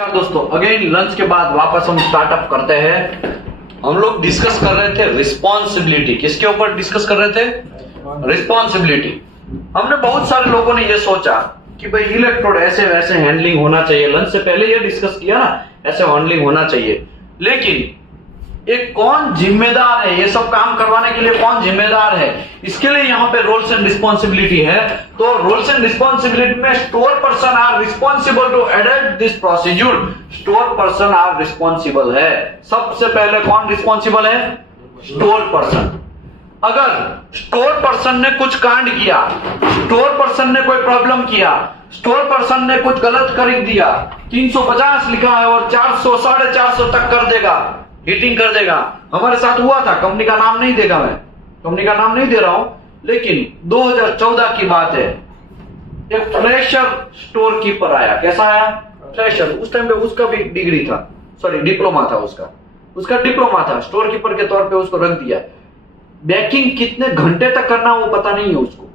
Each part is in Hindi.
नमस्कार दोस्तों, अगेन लंच के बाद वापस हम स्टार्टअप करते हैं। हम लोग डिस्कस कर रहे थे रिस्पॉन्सिबिलिटी। किसके ऊपर डिस्कस कर रहे थे? रिस्पॉन्सिबिलिटी। हमने बहुत सारे लोगों ने ये सोचा कि भाई इलेक्ट्रोड ऐसे वैसे हैंडलिंग होना चाहिए। लंच से पहले ये डिस्कस किया ना, ऐसे हैंडलिंग होना चाहिए। लेकिन एक कौन जिम्मेदार है? ये सब काम करवाने के लिए कौन जिम्मेदार है? इसके लिए यहाँ पे रोल्स एंड रिस्पॉन्सिबिलिटी है। तो रोल्स एंड रिस्पॉन्सिबिलिटी में store person are responsible to adopt this procedure. Store person are responsible है। सबसे पहले कौन रिस्पॉन्सिबल है? Store person. अगर स्टोर पर्सन ने कुछ कांड किया, स्टोर पर्सन ने कोई प्रॉब्लम किया, स्टोर पर्सन ने कुछ गलत खरीद दिया, 350 लिखा है और 400 450 तक कर देगा, हीटिंग कर देगा। हमारे साथ हुआ था, कंपनी का नाम नहीं देगा, मैं कंपनी का नाम नहीं दे रहा हूं, लेकिन 2014 की बात है। एक फ्रेशर स्टोर कीपर आया। कैसा आया? फ्रेशर। उस टाइम पे उसका भी डिग्री था, सॉरी डिप्लोमा था, उसका डिप्लोमा था। स्टोर कीपर के तौर पे उसको रख दिया। बैकिंग कितने घंटे तक करना वो पता नहीं है उसको।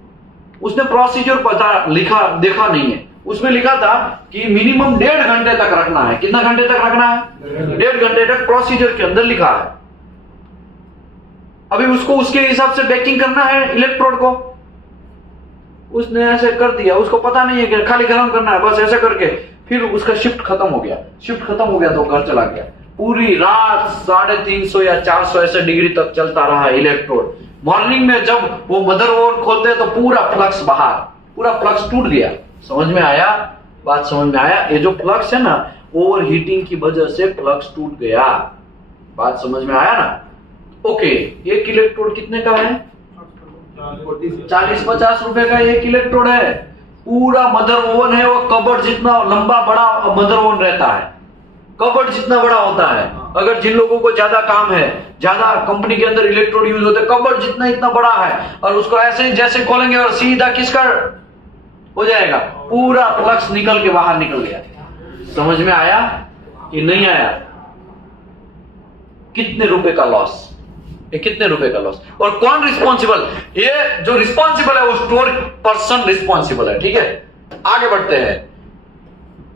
उसने प्रोसीजर पता लिखा देखा नहीं है। उसमें लिखा था कि मिनिमम 1.5 घंटे तक रखना है। कितना घंटे तक रखना है? 1.5 घंटे तक प्रोसीजर के अंदर लिखा है। अभी उसको उसके हिसाब से बेकिंग करना है इलेक्ट्रोड को। उसने ऐसे कर दिया, उसको पता नहीं है कि खाली गर्म करना है, बस ऐसे करके फिर उसका शिफ्ट खत्म हो गया। तो घर चला गया। पूरी रात 350 या 400 ऐसे डिग्री तक चलता रहा इलेक्ट्रोड। मॉर्निंग में जब वो मदर ओवन खोलते तो पूरा फ्लक्स बाहर, पूरा फ्लक्स टूट गया। समझ में आया? बात समझ में आया? ये जो फ्लक्स है ना, ओवर हीटिंग की वजह से फ्लक्स टूट गया। बात समझ में आया ना? ओके, एक इलेक्ट्रोड कितने का है? 40-50 रुपए का एक इलेक्ट्रोड है। पूरा मदर ओवन है, वो कबर्ड जितना लंबा बड़ा मदर ओवन रहता है, कबर्ड जितना बड़ा होता है। अगर जिन लोगों को ज्यादा काम है, ज्यादा कंपनी के अंदर इलेक्ट्रोड यूज होते हैं, कबर्ड जितना इतना बड़ा है, और उसको ऐसे जैसे खोलेंगे और सीधा किसका हो जाएगा, पूरा फ्लक्स निकल के बाहर निकल गया। समझ में आया कि नहीं आया? कितने रुपए का लॉस? ये कितने रुपए का लॉस? और कौन रिस्पॉन्सिबल? ये जो रिस्पॉन्सिबल है वो स्टोर पर्सन रिस्पॉन्सिबल है। ठीक है, आगे बढ़ते हैं।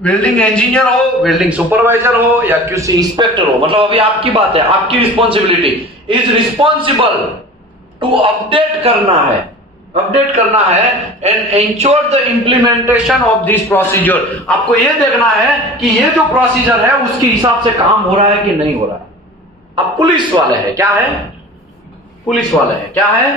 वेल्डिंग इंजीनियर हो, वेल्डिंग सुपरवाइजर हो या क्यूसी इंस्पेक्टर हो, मतलब अभी आपकी बात है, आपकी responsibility is responsible to update करना है and ensure the implementation of this procedure. आपको यह देखना है कि ये जो प्रोसीजर है उसके हिसाब से काम हो रहा है कि नहीं हो रहा है। अब पुलिस वाले हैं, क्या है? पुलिस वाले हैं, क्या है?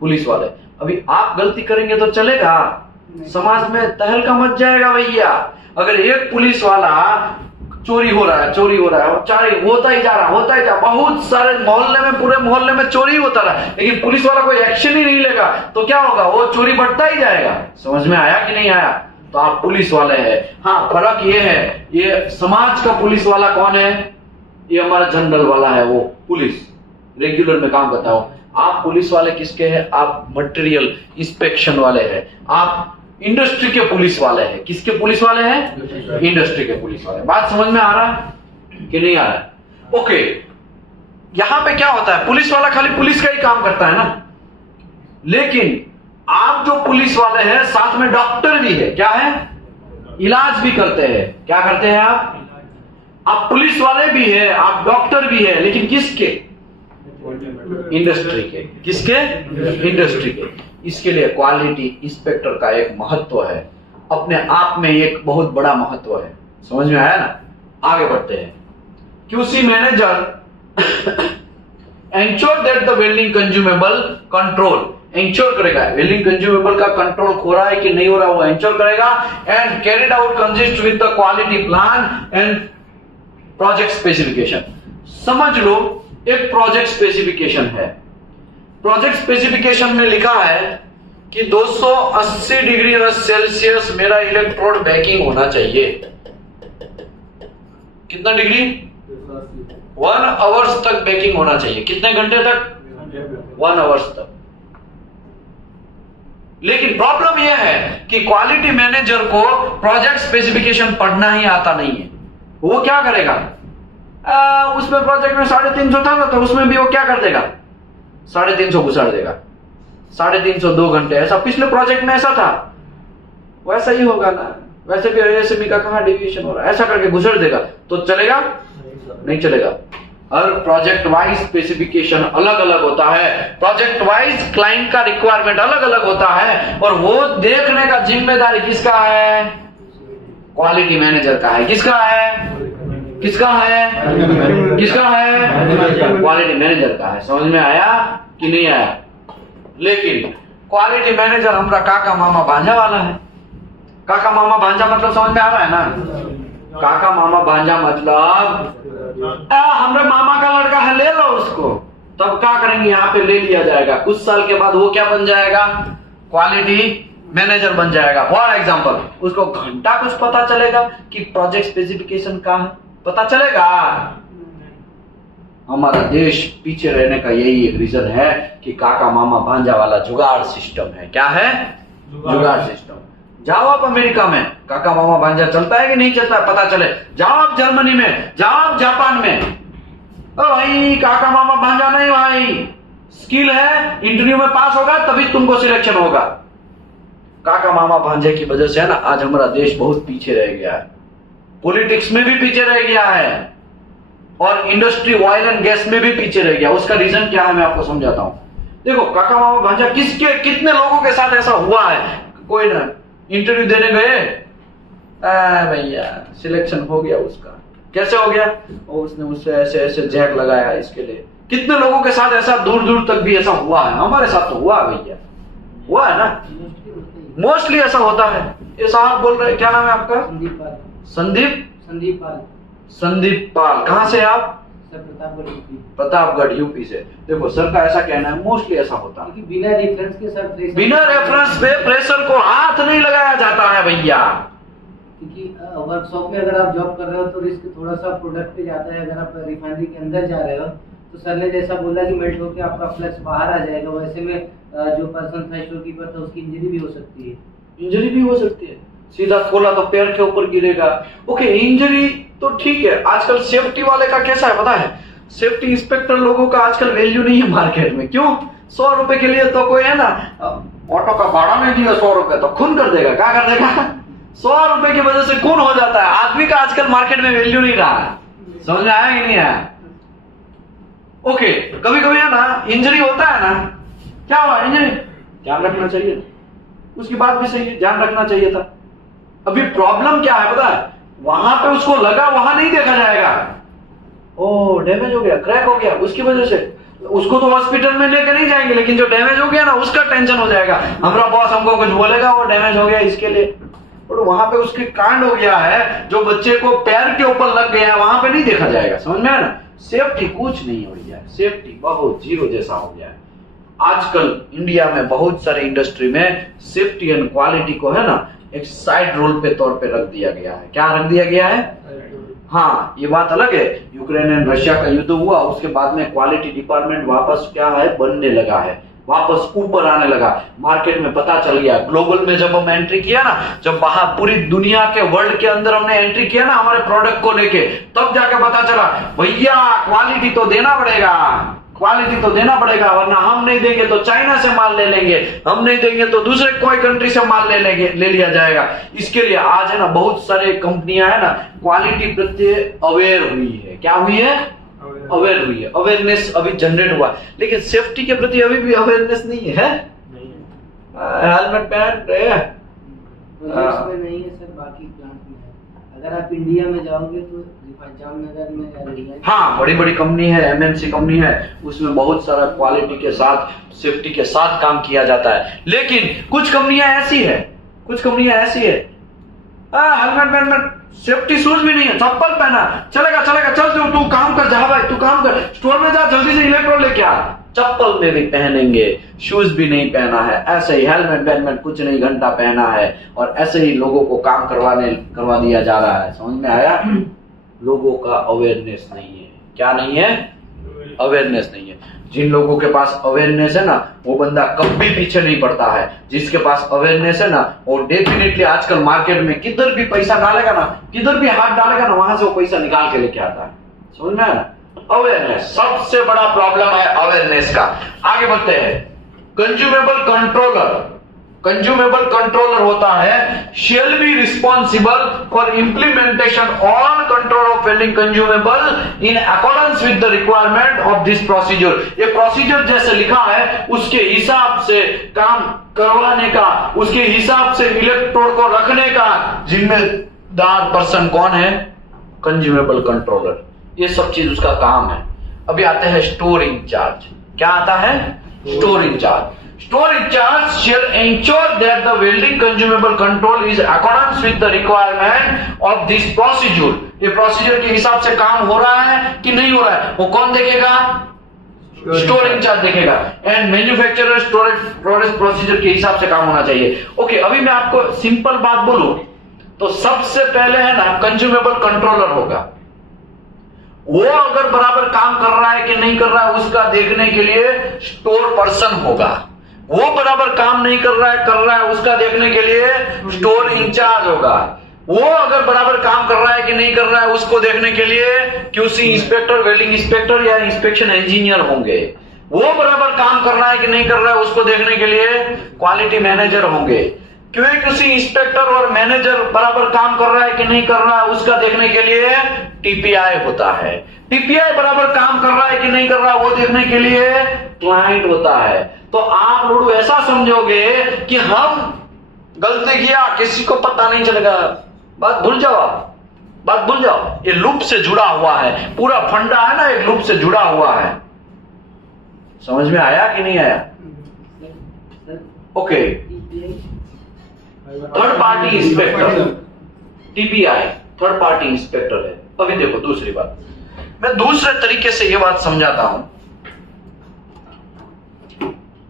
पुलिस वाले। अभी आप गलती करेंगे तो चलेगा? समाज में तहलका मच जाएगा भैया। अगर एक पुलिस वाला चोरी हो रहा है और चोरी होता ही जा रहा, बहुत सारे मोहल्ले में, पूरे मोहल्ले में चोरी होता रहा, लेकिन पुलिस वाला कोई एक्शन ही नहीं लेगा, तो क्या होगा? वो चोरी बढ़ता ही जाएगा। समझ में आया कि नहीं आया? तो आप पुलिस वाले हैं। हाँ, फर्क ये है, ये समाज का पुलिस वाला कौन है? ये हमारा जनरल वाला है, वो पुलिस रेगुलर में काम करता हो। आप पुलिस वाले किसके हैं? आप मटेरियल इंस्पेक्शन वाले हैं। आप इंडस्ट्री के पुलिस वाले हैं। किसके पुलिस वाले हैं? इंडस्ट्री के पुलिस वाले। बात समझ में आ रहा है कि नहीं आ रहा है? ओके, यहां पे क्या होता है? पुलिस वाला खाली पुलिस का ही काम करता है ना, लेकिन आप जो पुलिस वाले हैं साथ में डॉक्टर भी है। क्या है? इलाज भी करते हैं। क्या करते हैं आप पुलिस वाले भी है, आप डॉक्टर भी है, लेकिन किसके? इंडस्ट्री के। किसके? इंडस्ट्री के। इसके लिए क्वालिटी इंस्पेक्टर का एक महत्व है, अपने आप में एक बहुत बड़ा महत्व है। समझ में आया ना? आगे बढ़ते हैं। QC manager ensure that the welding consumable control, ensure करेगा वेल्डिंग कंज्यूमेबल का कंट्रोल हो रहा है कि नहीं हो रहा, वो एंश्योर करेगा। And carried out consist with the quality plan and project specification. समझ लो, एक प्रोजेक्ट स्पेसिफिकेशन है। प्रोजेक्ट स्पेसिफिकेशन में लिखा है कि 280 डिग्री सेल्सियस मेरा इलेक्ट्रोड बेकिंग होना चाहिए। कितना डिग्री? 1 आवर्स तक बेकिंग होना चाहिए। कितने घंटे तक? 1 आवर्स तक। लेकिन प्रॉब्लम यह है कि क्वालिटी मैनेजर को प्रोजेक्ट स्पेसिफिकेशन पढ़ना ही आता नहीं है। वो क्या करेगा? उसमें प्रोजेक्ट में 350 था तो उसमें भी वो क्या कर देगा? 350 घुसाड़ देगा। 350 2 घंटे, ऐसा पिछले प्रोजेक्ट में ऐसा था, वैसा ही होगा ना, वैसे भी एएसएमई का कहाँ डेविएशन हो रहा है, ऐसा करके गुजर देगा तो चलेगा? नहीं चलेगा। हर प्रोजेक्ट वाइज स्पेसिफिकेशन अलग अलग होता है, प्रोजेक्ट वाइज क्लाइंट का रिक्वायरमेंट अलग अलग होता है, और वो देखने का जिम्मेदारी किसका है? क्वालिटी मैनेजर का है। किसका है? किसका है? किसका है? क्वालिटी मैनेजर का है। समझ में आया कि नहीं आया? लेकिन क्वालिटी मैनेजर हमारा काका मामा भांजा वाला है। काका मामा भांजा मतलब समझ में आ रहा है ना? काका मामा भांजा मतलब हमारे मामा का लड़का है, ले लो उसको। तब क्या करेंगे? यहाँ पे ले लिया जाएगा, कुछ साल के बाद वो क्या बन जाएगा? क्वालिटी मैनेजर बन जाएगा। फॉर एग्जांपल, उसको घंटा कुछ पता चलेगा कि प्रोजेक्ट स्पेसिफिकेशन का है? पता चलेगा? हमारा देश पीछे रहने का यही एक रीजन है कि काका मामा भांजा वाला जुगाड़ सिस्टम है। क्या है? जुगाड़ सिस्टम। जाओ आप अमेरिका में, काका मामा भांजा चलता है कि नहीं चलता है? पता चले। जाओ आप जर्मनी में, जाओ आप जापान में, ओ भाई काका मामा भांजा नहीं भाई, स्किल है, इंटरव्यू में पास होगा तभी तुमको सिलेक्शन होगा। काका मामा भांजे की वजह से है ना आज हमारा देश बहुत पीछे रह गया है, पॉलिटिक्स में भी पीछे रह गया है, और इंडस्ट्री ऑयल एंड गैस में भी पीछे रह गया। उसका रीजन क्या है मैं आपको समझाता हूं। देखो काका मामा भांजा किसके कितने लोगों के साथ ऐसा हुआ है? कोई ना इंटरव्यू देने गए, भैया सिलेक्शन हो गया उसका। कैसे हो गया? उसने उससे ऐसे ऐसे जैक लगाया इसके लिए। कितने लोगों के साथ ऐसा दूर दूर तक भी ऐसा हुआ है? हमारे साथ तो हुआ भैया, हुआ है ना, मोस्टली ऐसा होता है। ये साहब बोल रहे, क्या नाम है आपका? संदीप पाल। संदीप पाल। कहाँ से आप? प्रतापगढ़ यूपी से। देखो सर का ऐसा कहना है मोस्टली ऐसा होता है, बिना रेफरेंस के सर बिना रेफरेंस पे प्रेशर को हाथ नहीं लगाया जाता है भैया। क्योंकि वर्कशॉप में अगर आप जॉब कर रहे हो तो रिस्क थोड़ा सा प्रोडक्ट पे जाता है। अगर आप रिफाइनरी के अंदर जा रहे हो तो सर ने जैसा बोला कि मेल्ट होकर आपका फ्लक्स बाहर आ जाएगा, वैसे में जो पर्सन था स्टोर कीपर था उसकी इंजरी भी हो सकती है। इंजरी भी हो सकती है, सीधा खोला तो पैर के ऊपर गिरेगा। ओके इंजरी तो ठीक है। आजकल सेफ्टी वाले का कैसा है पता है? सेफ्टी इंस्पेक्टर लोगों का आजकल वैल्यू नहीं है मार्केट में। क्यों? 100 रुपए के लिए तो कोई है ना ऑटो का भाड़ा नहीं दिया 100 रुपए तो खून कर देगा। क्या कर देगा? 100 रुपए की वजह से खून हो जाता है। आदमी का आजकल मार्केट में वैल्यू नहीं रहा है। समझ में आया कि नहीं आया? ओके कभी कभी है ना इंजरी होता है ना, क्या हुआ? इंजरी ध्यान रखना चाहिए, उसकी बात भी सही है, ध्यान रखना चाहिए था। अभी प्रॉब्लम क्या है पता है? वहां पे उसको लगा, वहां नहीं देखा जाएगा। ओ डैमेज हो गया, क्रैक हो गया, उसकी वजह से उसको तो हॉस्पिटल में लेकर नहीं जाएंगे, लेकिन जो डैमेज हो गया ना उसका टेंशन हो जाएगा। हमारा बॉस हमको कुछ बोलेगा, वो डैमेज हो गया इसके लिए। और वहां पे उसके कांड हो गया है, जो बच्चे को पैर के ऊपर लग गया है, वहां पे नहीं देखा जाएगा। समझ में आया ना? सेफ्टी कुछ नहीं हो गया है, सेफ्टी बहुत जीरो जैसा हो गया है। आजकल इंडिया में बहुत सारे इंडस्ट्री में सेफ्टी एंड क्वालिटी को है ना एक साइड रोल पे तौर पे रख दिया गया है। क्या रख दिया गया है? हाँ ये बात अलग है, यूक्रेन एंड रशिया का युद्ध हुआ, उसके बाद में क्वालिटी डिपार्टमेंट वापस क्या है बनने लगा है, वापस ऊपर आने लगा। मार्केट में पता चल गया, ग्लोबल में जब हम एंट्री किया ना, जब बाहर पूरी दुनिया के वर्ल्ड के अंदर हमने एंट्री किया ना हमारे प्रोडक्ट को लेके, तब जाके पता चला भैया क्वालिटी तो देना पड़ेगा, क्वालिटी तो देना पड़ेगा, वरना हम नहीं देंगे तो चाइना से माल ले लेंगे, हम नहीं देंगे तो दूसरे कोई कंट्री से माल ले लिया जाएगा। इसके लिए आज है ना बहुत सारे कंपनियां है ना क्वालिटी प्रत्ये अवेयर हुई है। क्या हुई है? अवेयर हुई है, अवेयरनेस अभी जनरेट हुआ, लेकिन सेफ्टी के प्रति अभी भी अवेयरनेस नहीं है। हेलमेट पहन रहे हैं नहीं है सर, बाकी प्लांट में है। अगर आप इंडिया में जाओगे तो जामनगर में हाँ बड़ी बड़ी कंपनी है, एमएनसी कंपनी है, उसमें बहुत सारा क्वालिटी के साथ सेफ्टी के साथ काम किया जाता है। लेकिन कुछ कंपनियां ऐसी है, हेलमेट सेफ्टी शूज भी नहीं है, चप्पल पहना चलेगा, चल तू काम कर, जा भाई तू काम कर, स्टोर में जा जल्दी से इलेक्ट्रॉन लेके आ। चप्पल में भी पहनेंगे, शूज भी नहीं पहना है, ऐसे ही हेलमेट कुछ नहीं, घंटा पहना है, और ऐसे ही लोगों को काम करवा दिया जा रहा है। समझ में आया? लोगों का अवेयरनेस नहीं है। क्या नहीं है? अवेयरनेस नहीं है। जिन लोगों के पास अवेयरनेस है ना वो बंदा कभी पीछे नहीं पड़ता है। जिसके पास अवेयरनेस है ना वो डेफिनेटली आजकल मार्केट में किधर भी पैसा डालेगा ना, किधर भी हाथ डालेगा ना, वहां से वो पैसा निकाल के लेके आता है। समझ में आया ना? अवेयरनेस सबसे बड़ा प्रॉब्लम है अवेयरनेस का। आगे बढ़ते हैं। कंज्यूमेबल कंट्रोलर, कंज्यूमेबल कंट्रोलर होता है shall be responsible for implementation all control of welding consumable in accordance with the requirement of this procedure. ये प्रोसीजर जैसे लिखा है उसके हिसाब से काम करवाने का, उसके हिसाब से इलेक्ट्रोड को रखने का जिम्मेदार पर्सन कौन है? Consumable controller. ये सब चीज उसका काम है। अभी आते हैं स्टोर इंचार्ज। क्या आता है? Store incharge. Store in charge shall ensure that the welding consumable control is accordance with the requirement of this procedure। ये प्रोसीजर के हिसाब से काम हो रहा है कि नहीं हो रहा है, वो कौन देखेगा? स्टोर इंचार्ज देखेगा। एंड मैन्युफैक्चरर स्टोरेज प्रोसीजर के हिसाब से काम होना चाहिए। ओके, अभी मैं आपको सिंपल बात बोलूं तो सबसे पहले है ना कंज्यूमेबल कंट्रोलर होगा। वो अगर बराबर काम कर रहा है कि नहीं कर रहा है उसका देखने के लिए स्टोर पर्सन होगा। वो बराबर काम नहीं कर रहा है उसका देखने के लिए स्टोर इंचार्ज होगा। वो अगर बराबर काम कर रहा है कि नहीं कर रहा है उसको देखने के लिए क्यूसी इंस्पेक्टर, वेल्डिंग इंस्पेक्टर या इंस्पेक्शन इंजीनियर होंगे। वो बराबर काम कर रहा है कि नहीं कर रहा है उसको देखने के लिए क्वालिटी मैनेजर होंगे। क्यूसी इंस्पेक्टर और मैनेजर बराबर काम कर रहा है कि नहीं कर रहा है उसका देखने के लिए टीपीआई होता है। टीपीआई बराबर काम कर रहा है कि नहीं कर रहा है वो देखने के लिए क्लाइंट होता है। तो आप लोग ऐसा समझोगे कि हम गलती किया किसी को पता नहीं चलेगा। बात भूल जाओ। ये लूप से जुड़ा हुआ है, पूरा फंडा है ना एक लूप से जुड़ा हुआ है। समझ में आया कि नहीं आया? Okay, third party inspector TPI third party inspector है। अभी देखो दूसरी बात, मैं दूसरे तरीके से ये बात समझाता हूं।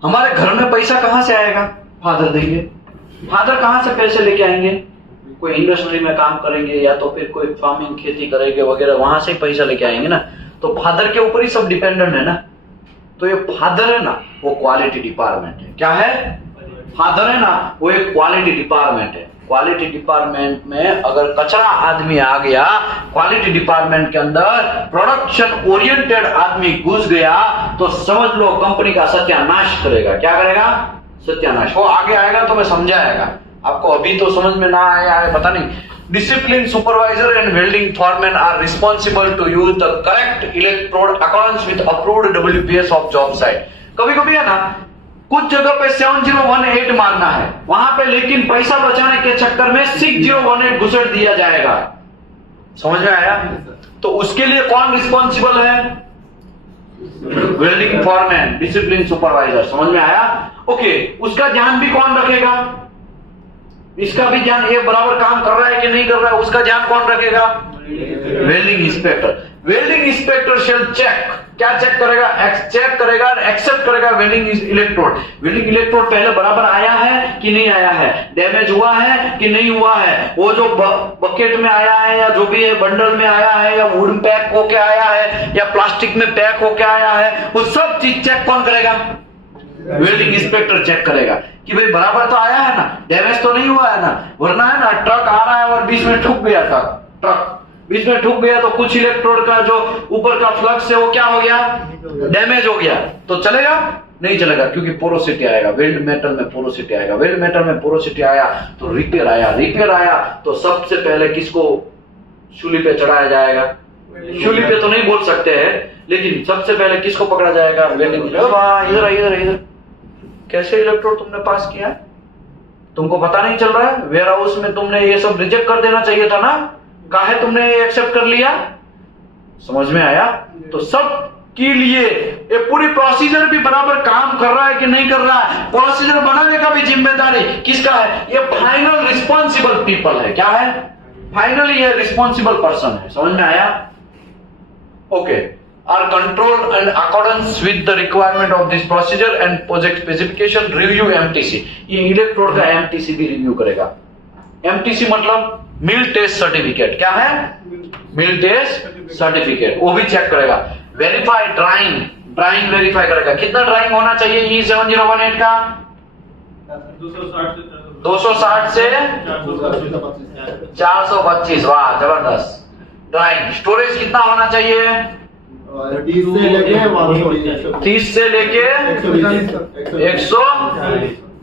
हमारे घर में पैसा कहां से आएगा? फादर देंगे। फादर कहां से पैसे लेके आएंगे? कोई इंडस्ट्री में काम करेंगे या तो फिर कोई फार्मिंग खेती करेंगे वगैरह, वहां से पैसा लेके आएंगे ना। तो फादर के ऊपर ही सब डिपेंडेंट है ना। तो ये फादर है ना वो क्वालिटी डिपार्टमेंट है। क्या है? फादर है ना वो एक क्वालिटी डिपार्टमेंट है। क्वालिटी डिपार्टमेंट में अगर कचरा आदमी आ गया, क्वालिटी डिपार्टमेंट के अंदर प्रोडक्शन ओरिएंटेड आदमी घुस गया तो समझ लो कंपनी का सत्यानाश करेगा। क्या करेगा? सत्यानाश। वो आगे आएगा तो मैं समझाएगा आपको, अभी तो समझ में ना आया है पता नहीं। Discipline supervisor and welding foreman are responsible to use the correct electrode according with approved WPS of job site. कभी कभी है ना कुछ जगह पे 7018 मारना है वहां पे, लेकिन पैसा बचाने के चक्कर में 6018 घुसेड़ दिया जाएगा। समझ में आया? तो उसके लिए कौन रिस्पॉन्सिबल है? Welding foreman, discipline supervisor. समझ में आया? ओके, उसका ध्यान भी कौन रखेगा? इसका भी ध्यान, ये बराबर काम कर रहा है कि नहीं कर रहा है उसका ध्यान कौन रखेगा? Welding inspector. Welding inspector shall check. क्या चेक करेगा? चेक करेगा, एक्सेप्ट करेगा वेल्डिंग इलेक्ट्रोड। वेल्डिंग इलेक्ट्रोड पहले बराबर आया है कि नहीं आया है, डैमेज हुआ है कि नहीं हुआ है, वो जो बकेट में आया है या जो भी है बंडल में आया है या वुड में पैक होके आया है या प्लास्टिक में पैक होके आया है, वो सब चीज चेक कौन करेगा? वेल्डिंग इंस्पेक्टर चेक करेगा कि भाई बराबर तो आया है ना, डैमेज तो नहीं हुआ है ना। वरना है ना ट्रक आ रहा है और बीच में ठुक गया था, ट्रक बीच में ठुक गया तो कुछ इलेक्ट्रोड का जो ऊपर का फ्लक्स है वो क्या हो गया? डैमेज हो गया। तो चलेगा? नहीं चलेगा, क्योंकि पोरोसिटी आएगा। वेल्ड मेटल में पोरोसिटी आएगा। वेल्ड मेटल में पोरोसिटी आया तो रिपेयर आया तो सबसे पहले किसको शूली पे चढ़ाया जाएगा? शूली पे तो नहीं बोल सकते हैं, लेकिन सबसे पहले किसको पकड़ा जाएगा? वेल्डिंग। इधर कैसे इलेक्ट्रोड तुमने पास किया? तुमको पता नहीं चल रहा है? वेयर हाउस में तुमने ये सब रिजेक्ट कर देना चाहिए था ना, काहे तुमने ये एक्सेप्ट कर लिया? समझ में आया? तो सब के लिए ये पूरी प्रोसीजर भी बराबर काम कर रहा है कि नहीं कर रहा है, प्रोसीजर बनाने का भी जिम्मेदारी किसका है? ये फाइनल रिस्पॉन्सिबल पीपल है। क्या है? फाइनली ये रिस्पॉन्सिबल पर्सन है। समझ में आया? Okay, are controlled and accordance with the requirement of this procedure and project specification review MTC। ये इलेक्ट्रोड का MTC भी रिव्यू करेगा। MTC मतलब मिल टेस्ट सर्टिफिकेट। क्या है? मिल टेस्ट सर्टिफिकेट, वो भी चेक करेगा। वेरीफाई ड्राइंग वेरीफाई करेगा। कितना ड्राइंग होना चाहिए E7018 का? 260 से 425। वाह जबरदस्त। ड्राइंग स्टोरेज कितना होना चाहिए? 30 से लेके 100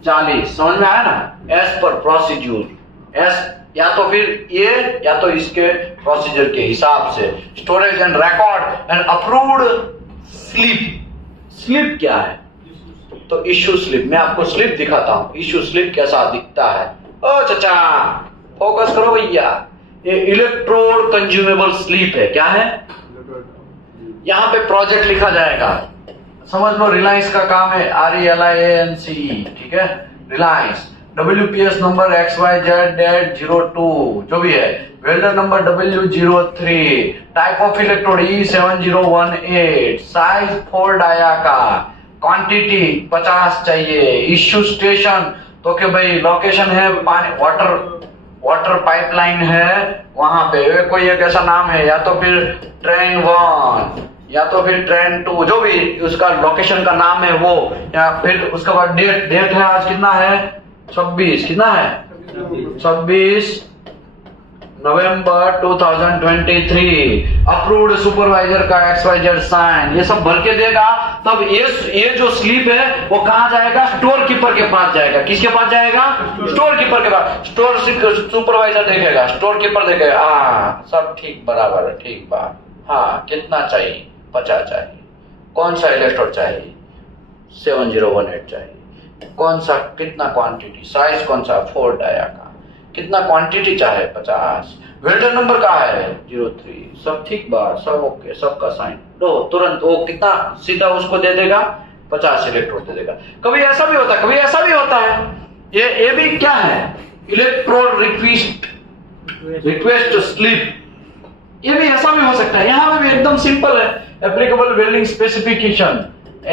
40, समझ में आया ना? एज पर प्रोसीड्यूर, एस या तो फिर ये या तो इसके प्रोसीजर के हिसाब से। Storage and record and approved slip. Slip क्या है? तो इश्यू स्लिप, मैं आपको स्लिप दिखाता हूं, इश्यू स्लिप कैसा दिखता है। ओ चाचा फोकस करो भैया, ये इलेक्ट्रोड कंज्यूमेबल स्लिप है। क्या है? यहां पे प्रोजेक्ट लिखा जाएगा, समझ लो रिलायंस का काम है, RELIANCE, ठीक है, रिलायंस। WPS नंबर XYZ-02 जो भी है, welder number W03, type of electrode E7018, size 4 dia का, क्वांटिटी 50 चाहिए, इश्यू स्टेशन तो कि भाई लोकेशन है पानी वाटर पाइपलाइन है वहां पे, कोई एक ऐसा नाम है, या तो फिर ट्रेन 1 या तो फिर ट्रेन 2, जो भी उसका लोकेशन का नाम है वो, या फिर उसके बाद डेट है, आज कितना है? 26, कितना है? 26 नवंबर 2023। अप्रूव्ड सुपरवाइजर का XYZ साइन, ये सब भर के देगा। तब ये जो स्लिप है वो कहां जाएगा? स्टोर कीपर के पास जाएगा। किसके पास जाएगा? स्टोर कीपर के पास। स्टोर सुपरवाइजर देखेगा, स्टोर कीपर देखेगा, हाँ सब ठीक बराबर है, ठीक बात, हाँ कितना चाहिए? 50 चाहिए। कौन सा इलेक्ट्रोड चाहिए? 7018 चाहिए। कौन सा, कितना क्वांटिटी, साइज कौन सा? 4 डाया का। कितना क्वांटिटी चाहे? 50। वेल्डर नंबर का है 03, सब ठीक बात, सब ओके, सबका साइन लो, तुरंत वो कितना सीधा उसको दे देगा? 50 इलेक्ट्रोड दे देगा। कभी ऐसा भी होता है, कभी ऐसा भी होता है, ये भी क्या है? इलेक्ट्रोड रिक्वेस्ट स्लिप, ये भी ऐसा भी हो सकता है। यहां पे भी एकदम सिंपल है, applicable welding specification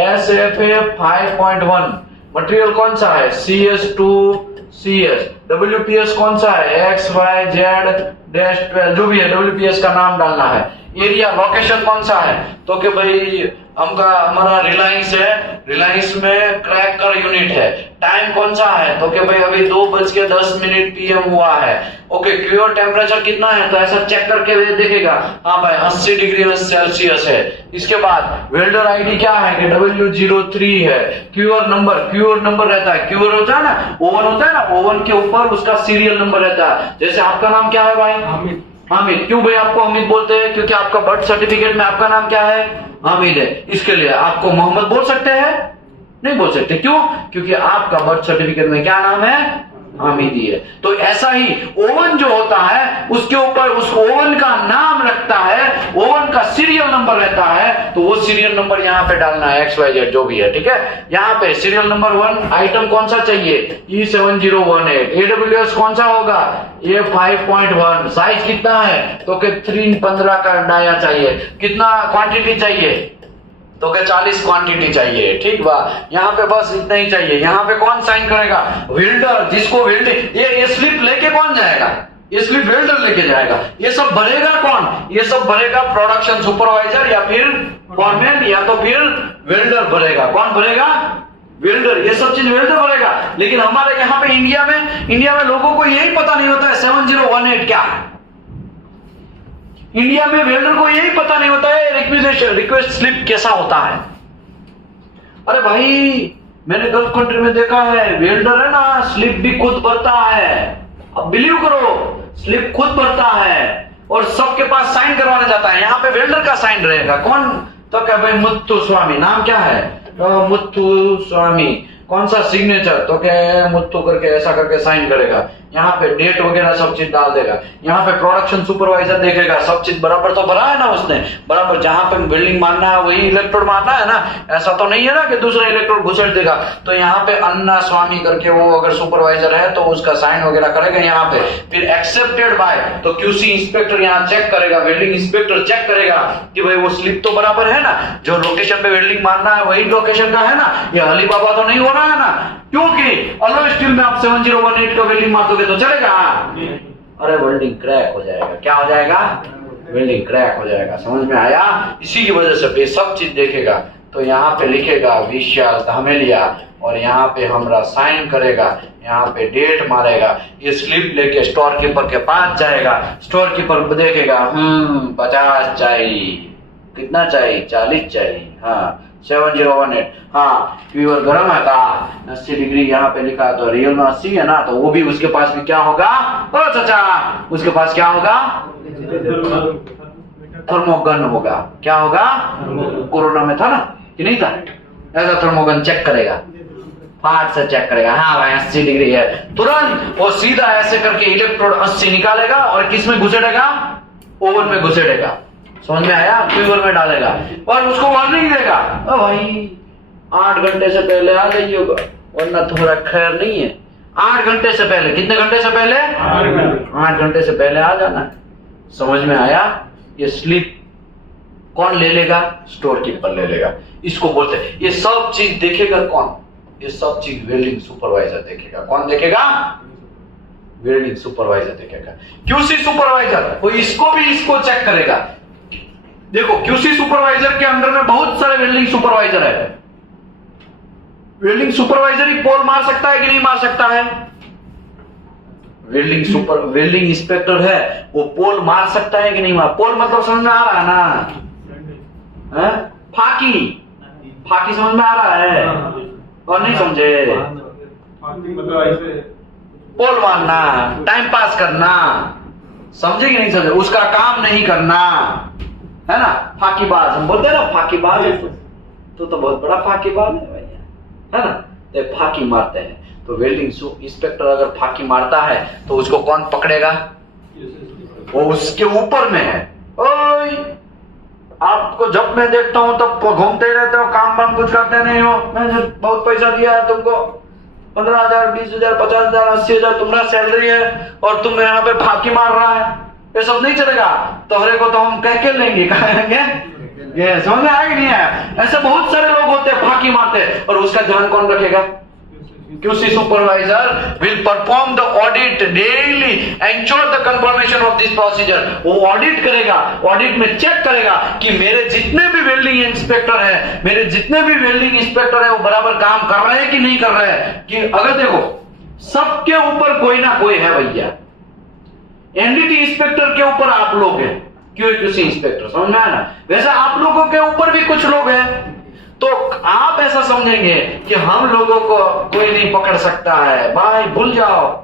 SFA 5.1, material कौन सा है? CS2CS। WPS कौन सा है? XYZ-12, जो भी है WPS का नाम डालना है। एरिया लोकेशन कौन सा है? तो कि भाई हमारा रिलायंस है, रिलायंस में क्रैक कर यूनिट है। टाइम कौन सा है? तो कि भाई अभी 2:10 PM हुआ है। ओके, क्यूअर टेम्परेचर कितना है? तो ऐसा चेक करके देखेगा, हाँ भाई 80 डिग्री सेल्सियस है। इसके बाद वेल्डर आईडी क्या है कि W03 है। क्यूअर नंबर रहता है, क्यूअर होता है ना, ओवन होता है ना, ओवन के ऊपर उसका सीरियल नंबर रहता है। जैसे आपका नाम क्या है भाई? हामिद। क्यों भाई आपको हामिद बोलते हैं? क्योंकि आपका बर्थ सर्टिफिकेट में आपका नाम क्या है? हामिद है। इसके लिए आपको मोहम्मद बोल सकते हैं? नहीं बोल सकते। क्यों? क्योंकि आपका बर्थ सर्टिफिकेट में क्या नाम है? हामिदी है। तो ऐसा ही ओवन जो होता है उसके ऊपर उस ओवन का नाम रखता है, ओवन का सीरियल नंबर रहता है, तो वो सीरियल नंबर यहाँ पे डालना है, XYZ जो भी है, ठीक है। यहाँ पे सीरियल नंबर 1 आइटम कौन सा चाहिए? E7018। AWS कौन सा होगा? ये 5.1। साइज कितना है? तो कि 315 का डाया चाहिए। कितना क्वांटिटी चाहिए? तो क्या 40 क्वांटिटी चाहिए, ठीक बा। यहाँ पे बस इतना ही चाहिए। यहाँ पे कौन साइन करेगा? वेल्डर, जिसको वेल्डिंग, ये स्लिप लेके कौन जाएगा? ये स्लिप वेल्डर लेके जाएगा। ये सब भरेगा कौन? ये सब भरेगा प्रोडक्शन सुपरवाइजर या फिर फॉरमैन या तो फिर वेल्डर भरेगा। कौन भरेगा? वेल्डर। ये सब चीज वेल्डर भरेगा। लेकिन हमारे यहाँ पे इंडिया में लोगों को यही पता नहीं होता है 7018 क्या है। इंडिया में वेल्डर को यही पता नहीं होता है रिक्वेस्ट स्लिप कैसा होता है। अरे भाई मैंने गल्फ कंट्री में देखा है, वेल्डर है ना स्लिप भी खुद भरता है। अब बिलीव करो, स्लिप खुद भरता है और सबके पास साइन करवाने जाता है। यहाँ पे वेल्डर का साइन रहेगा। कौन? तो क्या भाई मुत्तु स्वामी। नाम क्या है? मुत्तु स्वामी। कौन सा सिग्नेचर? तो क्या मुत्तु करके ऐसा करके साइन करेगा। यहाँ पे डेट वगैरह सब चीज डाल देगा। यहाँ पे प्रोडक्शन सुपरवाइजर देखेगा, सब चीज बराबर तो भरा है ना उसने, बराबर जहां पे बिल्डिंग मारना है वही इलेक्ट्रोड मारना है ना। ऐसा तो नहीं है ना कि दूसरा इलेक्ट्रोड घुसेड़ देगा। तो यहाँ पे अन्ना स्वामी करके वो अगर सुपरवाइजर है तो उसका साइन वगैरह करेगा यहाँ पे। फिर एक्सेप्टेड बाय, तो QC इंस्पेक्टर यहाँ चेक करेगा, वेल्डिंग इंस्पेक्टर चेक करेगा कि भाई वो स्लिप तो बराबर है ना, जो लोकेशन पे वेल्डिंग मारना है वही लोकेशन का है ना, ये अलीबाबा तो नहीं हो रहा है ना। क्योंकि अलॉय स्टील में आप 7018 का वेल्डिंग मार दोगे तो चलेगा। अरे वेल्डिंग क्रैक हो जाएगा। क्या हो जाएगा? वेल्डिंग क्रैक हो जाएगा। समझ में आया? इसी की वजह से ये सब चीज देखेगा। तो यहाँ पे लिखेगा विशाल धामेलिया और यहाँ पे हमारा साइन करेगा, यहाँ पे डेट मारेगा। ये स्लिप लेके स्टोर कीपर के पास जाएगा। स्टोर कीपर देखेगा 50 चाहिए। कितना चाहिए? 40 चाहिए। हाँ 7018। हाँ, फीवर गर्म है का 80 डिग्री यहाँ पे लिखा है, तो रियल में 80 है ना, तो वो भी उसके पास भी क्या होगा, ओ चाचा, उसके पास क्या होगा, थर्मोगन होगा। क्या होगा, कोरोना में था ना कि नहीं था, ऐसा थर्मोगन चेक करेगा, फाट से चेक करेगा, हाँ भाई 80 डिग्री है, तुरंत वो सीधा ऐसे करके इलेक्ट्रोड 80 निकालेगा और किस में घुसेड़ेगा, ओवन में घुसेड़ेगा। समझ में आया, फीवर में डालेगा और उसको वार्निंग देगा, ओ भाई 8 घंटे से पहले आ जाइएगा वरना थोड़ा खैर नहीं है। 8 घंटे से पहले, कितने घंटे से पहले, 8 घंटे से पहले आ जाना है। समझ में आया। ये स्लीप कौन ले लेगा, स्टोर कीपर ले लेगा। इसको बोलते हैं, ये सब चीज देखेगा कौन, ये सब चीज वेल्डिंग सुपरवाइजर देखेगा। कौन देखेगा, वेल्डिंग सुपरवाइजर देखेगा। क्यूसी सुपरवाइजर वो इसको भी इसको चेक करेगा। देखो क्यूसी सुपरवाइजर के अंदर में बहुत सारे वेल्डिंग सुपरवाइजर है। वेल्डिंग सुपरवाइजर ही पोल मार सकता है कि नहीं मार सकता है, वेल्डिंग इंस्पेक्टर है वो पोल मार सकता है कि नहीं मार, पोल मतलब समझ में आ रहा है ना, फाकी समझ में आ रहा है और नहीं समझे, पोल मारना, टाइम पास करना, समझे कि नहीं समझे, उसका काम नहीं करना है ना, फाकीबाज हम बोलते हैं ना, फाकीबाज है तो बहुत बड़ा फाकीबाज है भैया, है ना, तो फाकी मारते हैं। तो वेल्डिंग इंस्पेक्टर अगर फाकी मारता है तो उसको कौन पकड़ेगा, वो उसके ऊपर में है। ओए आपको जब मैं देखता हूं तब घूमते रहते हो, काम वाम कुछ करते नहीं हो, मैंने बहुत पैसा दिया है तुमको, 15,000 20,000 50,000 80,000 तुम्हारा सैलरी है और तुम यहाँ पे फाकी मार रहा है, ये सब नहीं चलेगा। तोहरे को तो हम कह के लेंगे, कहेंगे ये समझ में आया कि नहीं आया। ऐसे बहुत सारे लोग होते हैं फाकी मारते, और उसका ध्यान कौन रखेगा, QC supervisor will perform the audit daily, ensure the confirmation of this procedure। वो ऑडिट करेगा, ऑडिट में चेक करेगा कि मेरे जितने भी वेल्डिंग इंस्पेक्टर है, मेरे जितने भी वेल्डिंग इंस्पेक्टर है वो बराबर काम कर रहे हैं कि नहीं कर रहे हैं। कि अगर देखो सबके ऊपर कोई ना कोई है भैया, एनडीटी इंस्पेक्टर के ऊपर आप लोग हैं, QC इंस्पेक्टर, समझ में आया ना, वैसे आप लोगों के ऊपर भी कुछ लोग हैं। तो आप ऐसा समझेंगे कि हम लोगों को कोई नहीं पकड़ सकता है, भाई भूल जाओ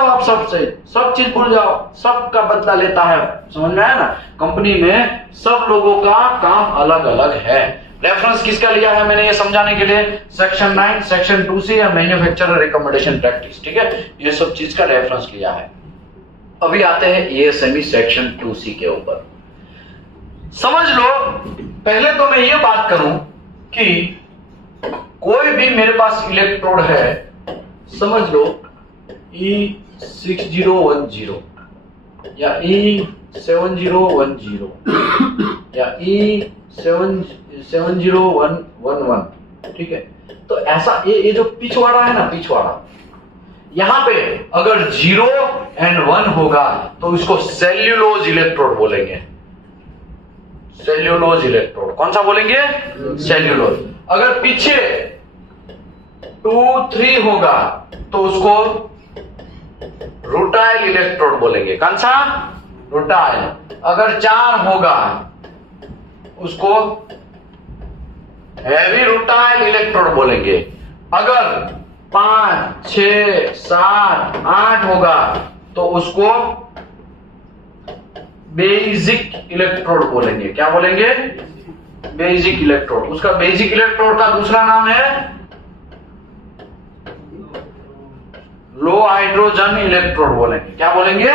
आप सबसे, सब चीज भूल जाओ, सबका बदला लेता है। समझ में आया ना, कंपनी में सब लोगों का काम अलग अलग है। रेफरेंस किसका लिया है मैंने ये समझाने के लिए, सेक्शन 9 सेक्शन 2C या मैन्युफैक्चरर रिकमेंडेशन प्रैक्टिस, ठीक है, ये सब चीज का रेफरेंस लिया है। अभी आते हैं ASME सेक्शन 2C के ऊपर। समझ लो, पहले तो मैं ये बात करूं कि कोई भी मेरे पास इलेक्ट्रोड है, समझ लो E6010 या E7010 या E7011, ठीक है। तो ऐसा ये जो पिछवाड़ा है ना, पिछवाड़ा, यहां पे अगर 0 और 1 होगा तो इसको सेल्यूलोज इलेक्ट्रोड बोलेंगे, सेल्यूलोज इलेक्ट्रोड। कौन सा बोलेंगे, सेल्यूलोज। अगर पीछे 2 3 होगा तो उसको रूटाइल इलेक्ट्रोड बोलेंगे। कौन सा, रूटाइल। अगर 4 होगा उसको हैवी रूटाइल इलेक्ट्रोड बोलेंगे। अगर 5 6 7 8 होगा तो उसको बेसिक इलेक्ट्रोड बोलेंगे। क्या बोलेंगे, बेसिक इलेक्ट्रोड। उसका बेसिक इलेक्ट्रोड का दूसरा नाम है लो हाइड्रोजन इलेक्ट्रोड बोलेंगे। क्या बोलेंगे,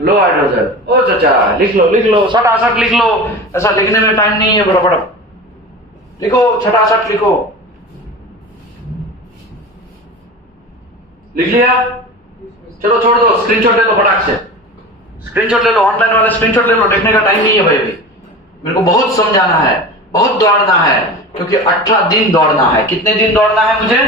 लो हाइड्रोजन। ओ चाचा लिख लो सटासट लिख लो, ऐसा लिखने में टाइम नहीं है, बड़ा लिखो, छटासट लिखो। लिख लिया, चलो छोड़ दो, स्क्रीनशॉट ले लो फटाक से, स्क्रीनशॉट ले लो, ऑनलाइन वाले स्क्रीनशॉट ले लो, देखने का टाइम नहीं है भाई। अभी मेरे को बहुत समझाना है, बहुत दौड़ना है, क्योंकि 18 दिन दौड़ना है। कितने दिन दौड़ना है मुझे,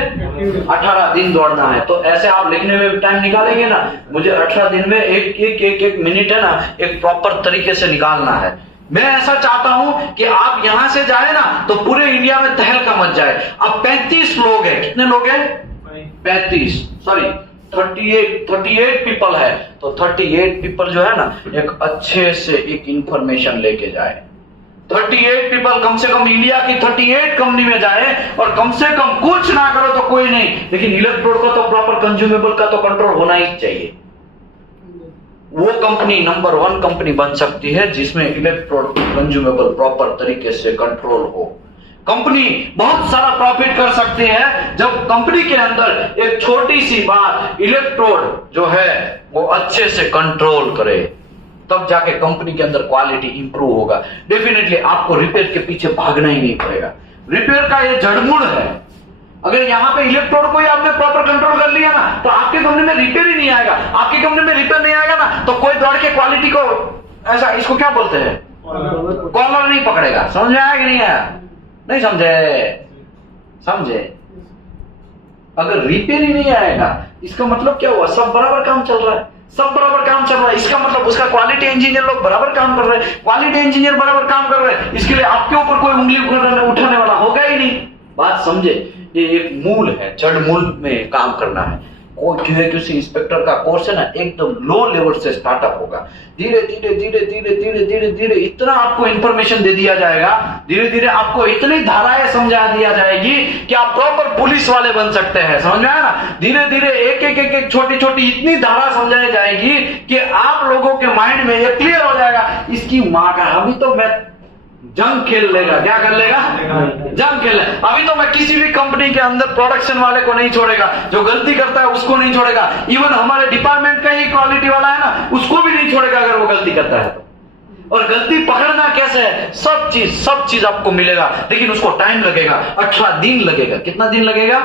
18 दिन दौड़ना है। तो ऐसे आप लिखने में टाइम निकालेंगे ना, मुझे 18 दिन में एक मिनट है ना, एक प्रॉपर तरीके से निकालना है। मैं ऐसा चाहता हूं कि आप यहां से जाए ना तो पूरे इंडिया में तहलका मच जाए। अब 35 लोग हैं, कितने लोग हैं, 38 पीपल है। तो 38 पीपल जो है ना, एक अच्छे से एक इंफॉर्मेशन लेके जाए। 38 पीपल, कम से कम इंडिया की 38 कंपनी में जाए और कम से कम कुछ ना करो तो कोई नहीं, लेकिन इलेक्ट्रोड का तो प्रॉपर कंज्यूमेबल का तो कंट्रोल होना ही चाहिए। वो कंपनी नंबर 1 कंपनी बन सकती है जिसमें इलेक्ट्रोड कंज्यूमेबल प्रॉपर तरीके से कंट्रोल हो। कंपनी बहुत सारा प्रॉफिट कर सकती है जब कंपनी के अंदर एक छोटी सी बात इलेक्ट्रोड जो है वो अच्छे से कंट्रोल करे, तब जाके कंपनी के अंदर क्वालिटी इंप्रूव होगा। डेफिनेटली आपको रिपेयर के पीछे भागना ही नहीं पड़ेगा। रिपेयर का ये जड़मूल है। अगर यहाँ पे इलेक्ट्रोड को ही आपने प्रॉपर कंट्रोल कर लिया ना तो आपकी कंपनी में रिपेयर ही नहीं आएगा। आपकी कंपनी में रिपेयर नहीं आएगा ना तो कोई दौड़ के क्वालिटी को ऐसा, इसको क्या बोलते हैं, कॉलर नहीं पकड़ेगा। समझ में आया कि नहीं आया? नहीं समझे? अगर रिपेयर ही नहीं आएगा इसका मतलब क्या हुआ? सब बराबर काम चल रहा है, सब बराबर काम चल रहा है, इसका मतलब उसका क्वालिटी इंजीनियर लोग बराबर काम कर रहे हैं। क्वालिटी इंजीनियर बराबर काम कर रहे हैं, इसके लिए आपके ऊपर कोई उंगली उठाने वाला होगा ही नहीं। बात समझे? ये एक मूल है, जड़ मूल में काम करना है। QA/QC इंस्पेक्टर का कोर्स है ना एकदम लो लेवल से स्टार्टअप होगा। धीरे धीरे इतना आपको इंफॉर्मेशन दे दिया जाएगा, धीरे धीरे आपको इतनी धाराएं समझा दिया जाएगी कि आप प्रॉपर पुलिस वाले बन सकते हैं। समझ में आया ना? धीरे धीरे एक छोटी छोटी इतनी धारा समझाई जाएगी कि आप लोगों के माइंड में ये क्लियर हो जाएगा, इसकी माँ का अभी तो मैं जंग खेल लेगा। क्या कर लेगा? जंग खेल लेगा। अभी तो मैं किसी भी कंपनी के अंदर प्रोडक्शन वाले को नहीं छोड़ेगा, जो गलती करता है उसको नहीं छोड़ेगा, इवन हमारे डिपार्टमेंट का ही क्वालिटी वाला है ना उसको भी नहीं छोड़ेगा अगर वो गलती करता है तो। और गलती पकड़ना कैसे है? सब चीज आपको मिलेगा, लेकिन उसको टाइम लगेगा, 18 दिन लगेगा। कितना दिन लगेगा?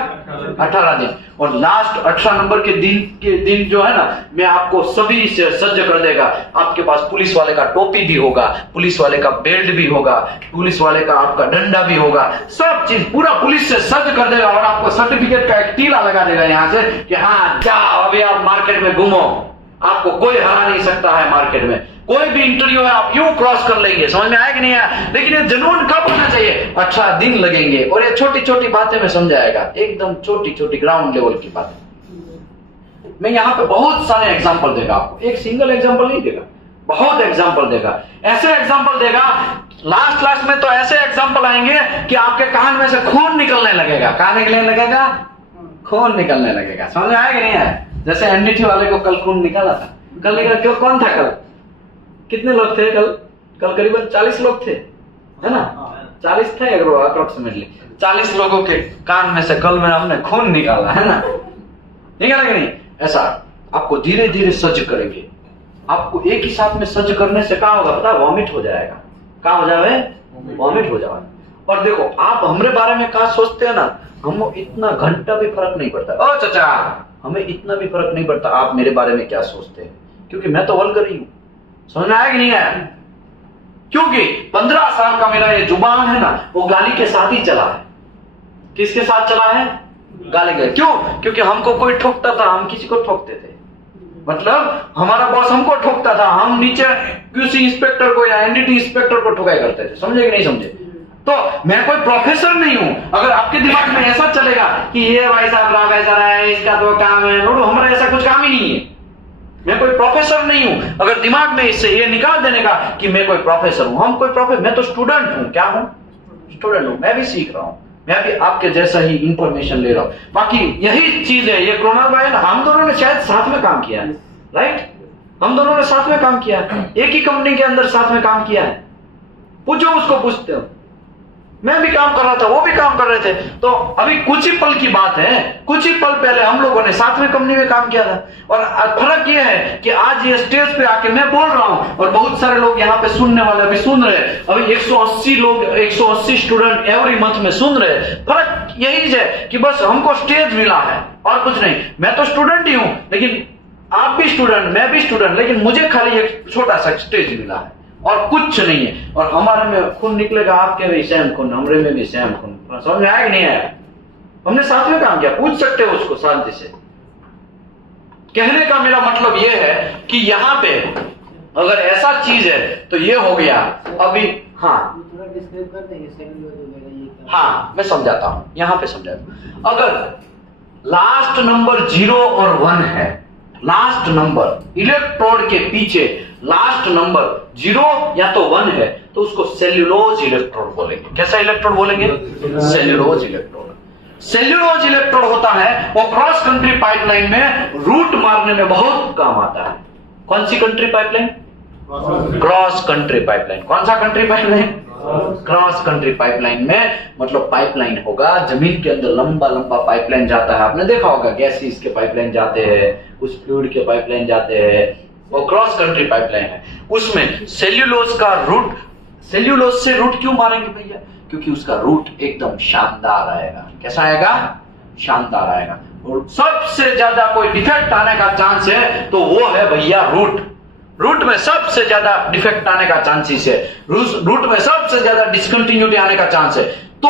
18 दिन। और लास्ट 18 नंबर के दिन जो है ना मैं आपको सभी से सज्ज कर देगा। आपके पास पुलिस वाले का टोपी भी होगा, पुलिस वाले का बेल्ट भी होगा, पुलिस वाले का आपका डंडा भी होगा, सब चीज पूरा पुलिस से सज्ज कर देगा। और आपको सर्टिफिकेट का एक टीला लगा देगा यहाँ से कि हाँ जाओ अभी आप मार्केट में घूमो, आपको कोई हरा नहीं सकता है मार्केट में। कोई भी इंटरव्यू है आप यूं क्रॉस कर लेंगे। समझ में आया कि नहीं आया? लेकिन ये जुनून कब होना चाहिए? 18 दिन लगेंगे। और ये छोटी छोटी बातें में समझाएगा, एकदम छोटी छोटी ग्राउंड लेवल की बातें। मैं यहाँ पे बहुत सारे एग्जांपल देगा आपको, एक सिंगल एग्जांपल नहीं देगा, बहुत एग्जांपल देगा। ऐसे एग्जांपल देगा लास्ट में तो ऐसे एग्जांपल आएंगे कि आपके कान में से खून निकलने लगेगा। कहां निकलने लगेगा? खून निकलने लगेगा। समझ में आया कि नहीं आया? जैसे एनडीटी वाले को कल खून निकाला था, कल निकला। क्यों? कौन था कल? कितने लोग थे कल करीबन 40 लोग थे, है ना? 40 थे अप्रोक्सीमेटली। 40 लोगों के कान में से कल में हमने खून निकाला, है ना? निकाला कि नहीं? ऐसा आपको धीरे धीरे सज्ज करेंगे। आपको एक ही साथ में सज्ज करने से क्या होगा पता? वॉमिट हो जाएगा। क्या हो जाए? वॉमिट हो जाएगा। और देखो आप हमारे बारे में क्या सोचते हैं ना, हम इतना घंटा भी फर्क नहीं पड़ता। ओ चाचा, हमें इतना भी फर्क नहीं पड़ता आप मेरे बारे में क्या सोचते हैं, क्योंकि मैं तो वल्गर ही हूं। समझ में आया कि नहीं आया? क्योंकि 15 साल का मेरा ये जुबान है ना वो गाली के साथ ही चला है। किसके साथ चला है? गाली के। क्यों? क्योंकि हमको कोई ठोकता था, हम किसी को ठोकते थे। मतलब हमारा बॉस हमको ठोकता था, हम नीचे QC इंस्पेक्टर को या एनडीटी इंस्पेक्टर को ठोकाई करते थे। समझे कि नहीं समझे? तो मैं कोई प्रोफेसर नहीं हूं। अगर आपके दिमाग में ऐसा चलेगा कि ये भाई साहब ऐसा है, इसका तो काम है, हमारा ऐसा कुछ काम ही नहीं है, मैं कोई प्रोफेसर नहीं हूं। अगर दिमाग में इससे ये निकाल देने का कि मैं कोई प्रोफेसर हूं, हम कोई प्रोफेसर, मैं तो स्टूडेंट हूं। क्या हूं? स्टूडेंट हूं। मैं भी सीख रहा हूं, मैं भी आपके जैसा ही इंफॉर्मेशन ले रहा हूं। बाकी यही चीज है, ये कोरोना भाई हम दोनों ने शायद साथ में काम किया है, राइट? हम दोनों ने साथ में काम किया है, एक ही कंपनी के अंदर साथ में काम किया है। पूछो उसको, पूछते हो। मैं भी काम कर रहा था, वो भी काम कर रहे थे। तो अभी कुछ ही पल की बात है, कुछ ही पल पहले हम लोगों ने साथ में कंपनी में काम किया था। और फर्क ये है कि आज ये स्टेज पे आके मैं बोल रहा हूं और बहुत सारे लोग यहाँ पे सुनने वाले अभी सुन रहे हैं। अभी 180 लोग, 180 स्टूडेंट एवरी मंथ में सुन रहे हैं। फर्क यही है कि बस हमको स्टेज मिला है और कुछ नहीं। मैं तो स्टूडेंट ही हूं, लेकिन आप भी स्टूडेंट, मैं भी स्टूडेंट, लेकिन मुझे खाली एक छोटा सा स्टेज मिला है और कुछ नहीं है। और हमारे में खून निकलेगा, आपके भी सेम खून, हमारे में भी सेम खून। समझ में आया कि नहीं आया? हमने साथ में काम किया। पूछ सकते हो उसको शांति से। कहने का मेरा मतलब यह है कि यहाँ पे अगर ऐसा चीज है तो ये हो गया। अभी हाँ थोड़ा डिस्क्राइब कर देंगे। हाँ मैं समझाता हूं, यहाँ पे समझाता हूं। अगर लास्ट नंबर 0 और 1 है, लास्ट नंबर इलेक्ट्रोड के पीछे लास्ट नंबर 0 या तो 1 है तो उसको सेल्यूलोज इलेक्ट्रोड बोलेंगे। कैसा इलेक्ट्रोड बोलेंगे? Cellulose electrode. सेल्यूलोज इलेक्ट्रोड होता है वो क्रॉस कंट्री पाइपलाइन में रूट मारने में बहुत काम आता है। कौन सी country pipeline? Cross country pipeline. कौन सा country pipeline? Cross country pipeline में मतलब पाइपलाइन होगा, जमीन के अंदर लंबा लंबा पाइपलाइन जाता है। आपने देखा होगा गैसेस के पाइपलाइन जाते हैं, कुछ फ्लूइड के पाइपलाइन जाते हैं, वो क्रॉस कंट्री पाइपलाइन है। उसमें सेल्यूलोज का रूट, सेल्यूलोज से रूट क्यों मारेंगे भैया? क्योंकि उसका रूट एकदम शानदार आएगा। कैसा आएगा? शानदार आएगा। और सबसे ज्यादा कोई डिफेक्ट आने का चांस है तो वो है भैया रूट। रूट में सबसे ज्यादा डिफेक्ट आने का चांसेस है, रूट में सबसे ज्यादा डिसकंटिन्यूटी आने का चांस है। तो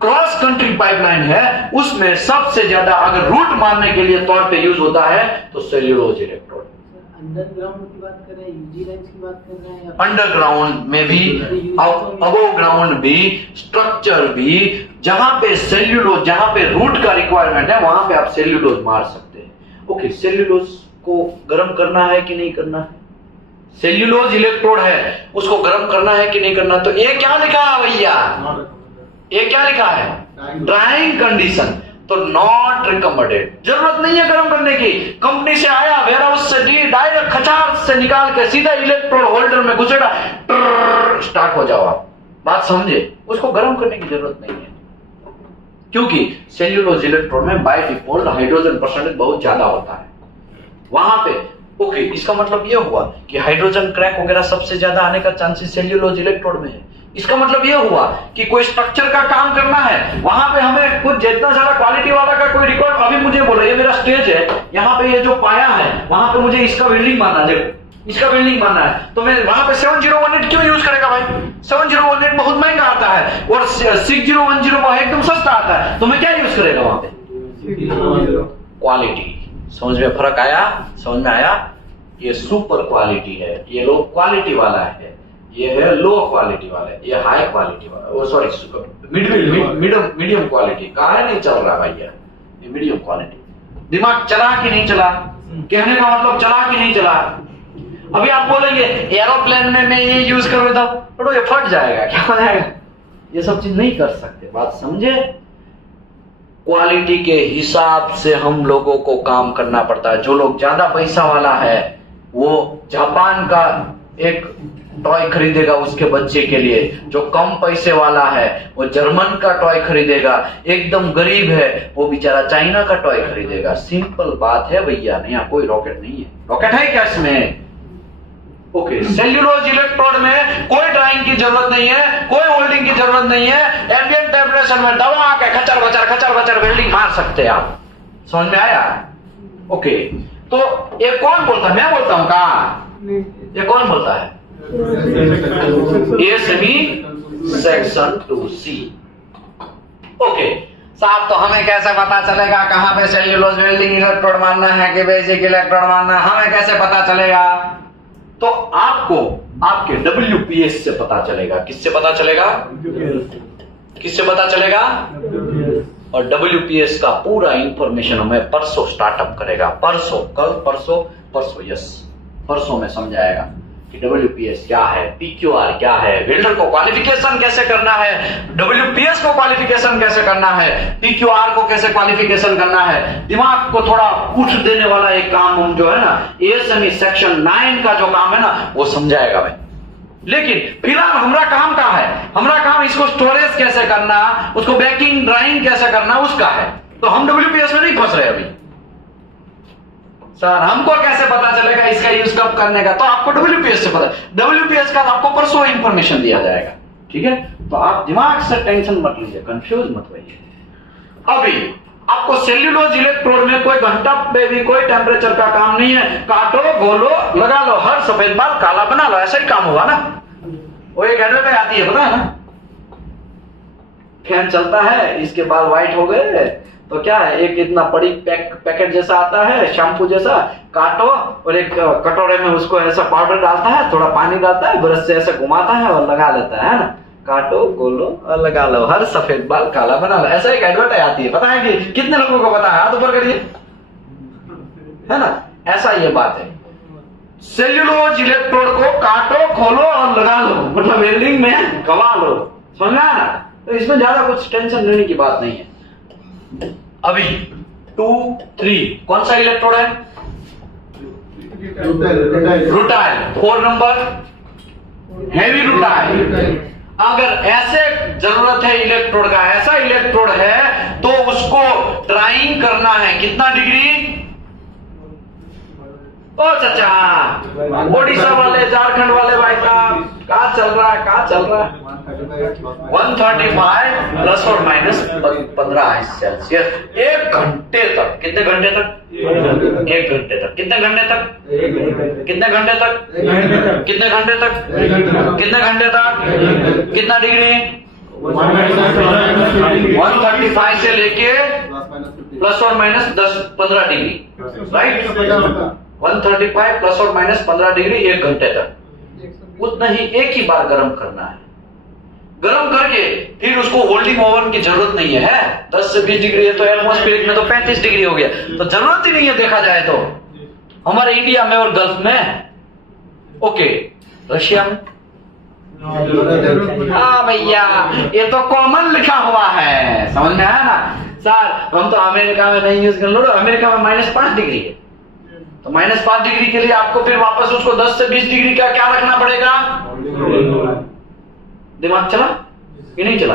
क्रॉस कंट्री पाइपलाइन है, उसमें सबसे ज्यादा अगर रूट मारने के लिए तौर पे यूज होता है तो सेल्यूलोज इलेक्ट्रोड। अंडरग्राउंड की बात कर रहे हैं, यूजी लाइंस की बात कर रहे हैं? अंडरग्राउंड में भी, अबव ग्राउंड भी, स्ट्रक्चर भी, जहां पे सेल्यूलोज, जहां पे रूट का रिक्वायरमेंट है वहां पे आप सेल्यूलोज मार सकते हैं। ओके, सेल्यूलोज को गर्म करना है कि नहीं करना है? सेल्यूलोज इलेक्ट्रोड है, उसको गर्म करना है कि नहीं करना? तो ये क्या लिखा है भैया? ये क्या लिखा है? Drawing condition. तो नॉट रिकमेंडेड, जरूरत नहीं है गर्म करने की। कंपनी से आया, वेयर हाउस से डायरेक्ट खचार से निकाल के सीधा इलेक्ट्रोड होल्डर में घुसेगा, स्टार्ट हो जाओ आप। बात समझे? उसको गर्म करने की जरूरत नहीं है, क्योंकि सेल्यूलोज इलेक्ट्रोड में बाय डिफॉल्ट हाइड्रोजन परसेंटेज बहुत ज्यादा होता है वहां पे। ओके, इसका मतलब यह हुआ कि हाइड्रोजन क्रैक वगैरह सबसे ज्यादा आने का चांसेस सेल्यूलोज इलेक्ट्रोड में है। इसका मतलब यह हुआ कि कोई स्ट्रक्चर का काम करना है, वहां पे हमें कुछ जितना ज्यादा क्वालिटी वाला का कोई रिकॉर्ड, अभी मुझे बोलो ये मेरा स्टेज है, यहाँ पे ये जो पाया है वहां पे मुझे इसका बिल्डिंग मानना, देखो इसका बिल्डिंग मानना है, तो मैं वहां पे 7018 क्यों यूज करेगा भाई? 7018 बहुत महंगा आता है और 6010 एकदम सस्ता आता है, तो मैं क्या यूज करेगा वहां पे? क्वालिटी। समझ में फर्क आया? समझ में आया? ये सुपर क्वालिटी है, ये लो क्वालिटी वाला है, ये है लो क्वालिटी वाला है, ये हाई क्वालिटी वाला है, सॉरी मीडियम क्वालिटी। काहे नहीं चल रहा भैया? ये मीडियम क्वालिटी। दिमाग चला कि नहीं चला? कहने का मतलब चला कि नहीं चला? अभी आप बोलेंगे एरोप्लेन में मैं ये यूज कर लेता हूं, तो ये फट जाएगा, क्या हो जाएगा? ये सब चीज नहीं कर सकते। बात समझे? क्वालिटी के हिसाब से हम लोगों को काम करना पड़ता है। जो लोग ज्यादा पैसा वाला है वो जापान का एक टॉय खरीदेगा उसके बच्चे के लिए, जो कम पैसे वाला है वो जर्मन का टॉय खरीदेगा, एकदम गरीब है वो बेचारा चाइना का टॉय खरीदेगा। सिंपल बात है भैया, यहाँ कोई रॉकेट नहीं है। रॉकेट है क्या इसमें? ओके, सेल्यूलोज इलेक्ट्रोड में कोई ड्राइंग की जरूरत नहीं है, कोई होल्डिंग की जरूरत नहीं है। एम्बिएंट टेम्परेचर में दबा के खचर बचर वेल्डिंग मार सकते हैं आप। समझ में आया? ओके, तो ये कौन बोलता है? मैं बोलता हूं का? ये कौन बोलता है? ये सेमी सेक्शन 2C। ओके साहब, तो हमें कैसे पता चलेगा कहां पे सेल्यूलोज वेल्डिंग इलेक्ट्रोड मारना है कि बेसिक इलेक्ट्रोड मारना है? हमें कैसे पता चलेगा? तो आपको आपके WPS से पता चलेगा। किससे पता चलेगा? किससे पता चलेगा? और WPS का पूरा इंफॉर्मेशन हमें परसों स्टार्टअप करेगा। परसों, कल परसों यस, परसों में समझाएगा कि WPS क्या है, PQR क्या है, वेल्डर को क्वालिफिकेशन कैसे करना है, WPS को क्वालिफिकेशन कैसे करना है, PQR को कैसे क्वालिफिकेशन करना है। दिमाग को थोड़ा उठ देने वाला एक काम हम जो है ना, ASME सेक्शन 9 का जो काम है ना वो समझाएगा भाई। लेकिन फिलहाल हमारा काम क्या है? हमारा काम इसको स्टोरेज कैसे करना, उसको बैकिंग ड्राइंग कैसे करना उसका है। तो हम WPS में नहीं फंस रहे अभी। सर हमको कैसे पता चलेगा इसका यूज कब करने का? तो आपको WPS से पता, WPS का आपको परसों इंफॉर्मेशन दिया जाएगा। ठीक है, तो आप दिमाग से टेंशन मत लीजिए, कंफ्यूज मत होइए। अभी आपको सेल्यूलोज इलेक्ट्रोड में कोई घंटा पे भी कोई टेम्परेचर का काम नहीं है। काटो, गोलो, लगा लो, हर सफेद बाल काला बना लो, ऐसा ही काम हुआ ना। वो एक एडवर्ट में आती है, पता है ना, फैन चलता है, इसके बाल व्हाइट हो गए, तो क्या है, एक इतना बड़ी पैकेट जैसा आता है, शैम्पू जैसा, काटो और एक कटोरे में उसको ऐसा पाउडर डालता है, थोड़ा पानी डालता है, ब्रश से ऐसे घुमाता है और लगा लेता है ना। काटो, गोलो और लगा लो, हर सफेद बाल काला बना लो, ऐसा एक एडवर्ट आती है। पता है कि कितने लोगों को पता है? हाथ ऊपर करिए, है ना। ऐसा ये बात है। सेल्यूलोज इलेक्ट्रोड को काटो, खोलो और लगा लो, मतलब वेल्डिंग में गवा लो, समझ में आया ना? तो इसमें ज्यादा कुछ टेंशन लेने की बात नहीं है। अभी 2, 3 कौन सा इलेक्ट्रोड है? रुटाइल। 4 number heavy rutile. अगर ऐसे जरूरत है इलेक्ट्रोड का, ऐसा इलेक्ट्रोड है तो उसको ड्राइंग करना है कितना डिग्री? ओ चाचा, ओडिशा वाले, झारखंड वाले भाई साहब, कहाँ चल रहा है, कहाँ चल रहा है? 135 प्लस और माइनस 15 सेल्सियस 1 घंटे तक। कितने घंटे तक? 1 घंटे तक। कितने घंटे तक? कितने घंटे तक? कितने घंटे तक? कितने घंटे तक? कितना डिग्री? 135 से लेके प्लस और माइनस 10-15 डिग्री, राइट? 135 प्लस और माइनस 15 डिग्री 1 घंटे तक। उतना ही एक ही बार गर्म करना है। गर्म करके फिर उसको होल्डिंग ओवन की जरूरत नहीं है। 10 से 20 डिग्री है तो एटमॉस्फेरिक में तो 35 डिग्री हो गया, तो जरूरत ही नहीं है देखा जाए तो हमारे इंडिया में और गल्फ में। ओके, रशिया में? हाँ भैया, ये तो कॉमन लिखा हुआ है, समझ में आया ना? सर हम तो अमेरिका में नहीं यूज कर लो, अमेरिका में -5 डिग्री है, तो -5 डिग्री के लिए आपको फिर वापस उसको 10 से 20 डिग्री का क्या रखना पड़ेगा? दिमाग चला कि नहीं चला?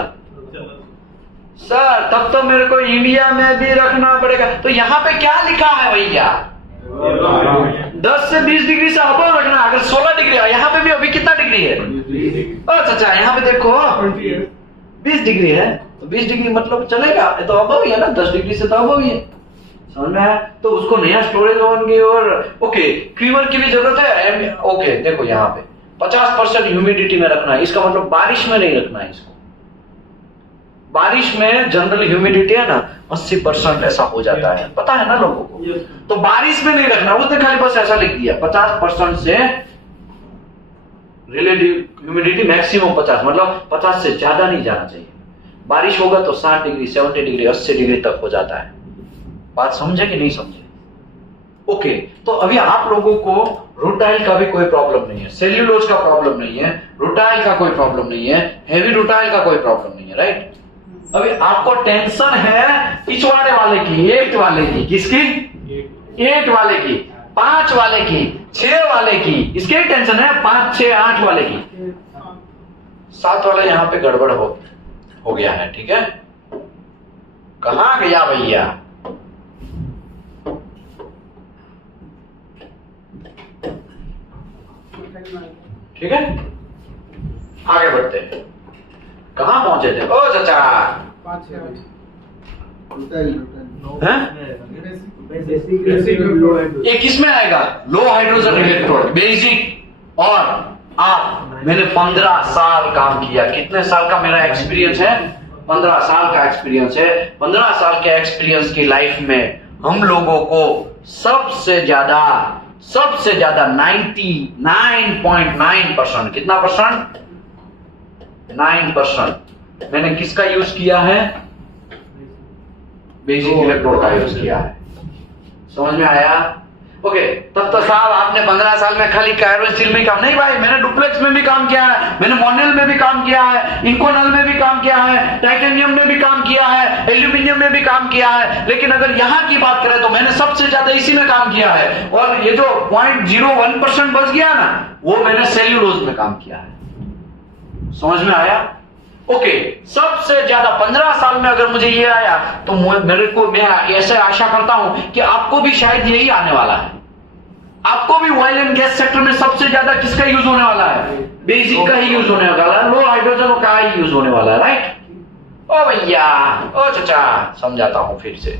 सर तब तो मेरे को इंडिया में भी रखना पड़ेगा। तो यहाँ पे क्या लिखा है भैया? 10 से 20 डिग्री से अबव रखना। अगर 16 डिग्री है, यहाँ पे भी अभी कितना डिग्री है? अच्छा, यहाँ पे देखो 20 डिग्री है, तो 20 डिग्री मतलब चलेगा, ये तो अबव ही है ना, 10 डिग्री से तो अबव ही है, समझ में आया? तो उसको नया स्टोरेज ओवन की और ओके क्रीमर की भी जरूरत है। ओके देखो यहाँ पे 50% ह्यूमिडिटी में रखना है, इसका मतलब बारिश में नहीं रखना है इसको। बारिश में जनरल ह्यूमिडिटी है ना 80% ऐसा हो जाता है, पता है ना लोगों को। तो बारिश में नहीं रखना, उसने खाली बस ऐसा लिख दिया 50% से रिलेटिव ह्यूमिडिटी मैक्सिमम 50, मतलब 50 से ज्यादा नहीं जाना चाहिए। बारिश होगा तो 60 डिग्री 70 डिग्री 80 डिग्री तक हो जाता है। बात समझे कि नहीं समझे? ओके, तो अभी आप लोगों को रुटाइल का भी कोई प्रॉब्लम नहीं है, सेल्यूलोज का प्रॉब्लम नहीं है, रुटाइल का कोई प्रॉब्लम नहीं है, हेवी रुटाइल का कोई प्रॉब्लम नहीं है, राइट? अभी आपको टेंशन है पिछवाड़े वाले की, 8 वाले की। किसकी? 8 वाले की, 5 वाले की, 6 वाले की। इसके टेंशन है 5, 6, 8 वाले की। 7 वाला यहाँ पे गड़बड़ हो गया है, ठीक है? कहां गया भैया? ठीक है, आगे बढ़ते हैं। कहां पहुंचे थे? ओ चाचा, ये किसमें आएगा? लो हाइड्रोजन इलेक्ट्रोड, बेसिक। और आप, मैंने 15 साल काम किया। कितने साल का मेरा एक्सपीरियंस है? 15 साल का एक्सपीरियंस है। 15 साल के एक्सपीरियंस की लाइफ में हम लोगों को सबसे ज्यादा 99.9%, कितना परसेंट? 9% मैंने किसका यूज किया है? बेसिक इलेक्ट्रोड का यूज किया है। समझ में आया? ओके, तब तो साहब आपने 15 साल में खाली कायरो स्टील में काम नहीं भाई, मैंने डुप्लेक्स में भी काम किया है, मैंने मोनेल में भी काम किया है, इंकोनल में भी काम किया है, टाइटेनियम में भी काम किया है, एल्यूमिनियम में भी काम किया है। लेकिन अगर यहाँ की बात करें तो मैंने सबसे ज्यादा इसी में काम किया है। और ये जो 0.01% बच गया ना, वो मैंने सेल्यूलोज में काम किया है। समझ में आया? ओके, सबसे ज्यादा 15 साल में अगर मुझे ये आया तो मैं ऐसे आशा करता हूं कि आपको भी शायद यही आने वाला है। आपको भी ऑयल एंड गैस सेक्टर में सबसे ज्यादा किसका यूज होने वाला है? बेसिक का ही यूज होने वाला है, लो हाइड्रोजन का ही यूज होने वाला है, राइट? ओ भैया, ओ चाचा, समझाता हूं फिर से।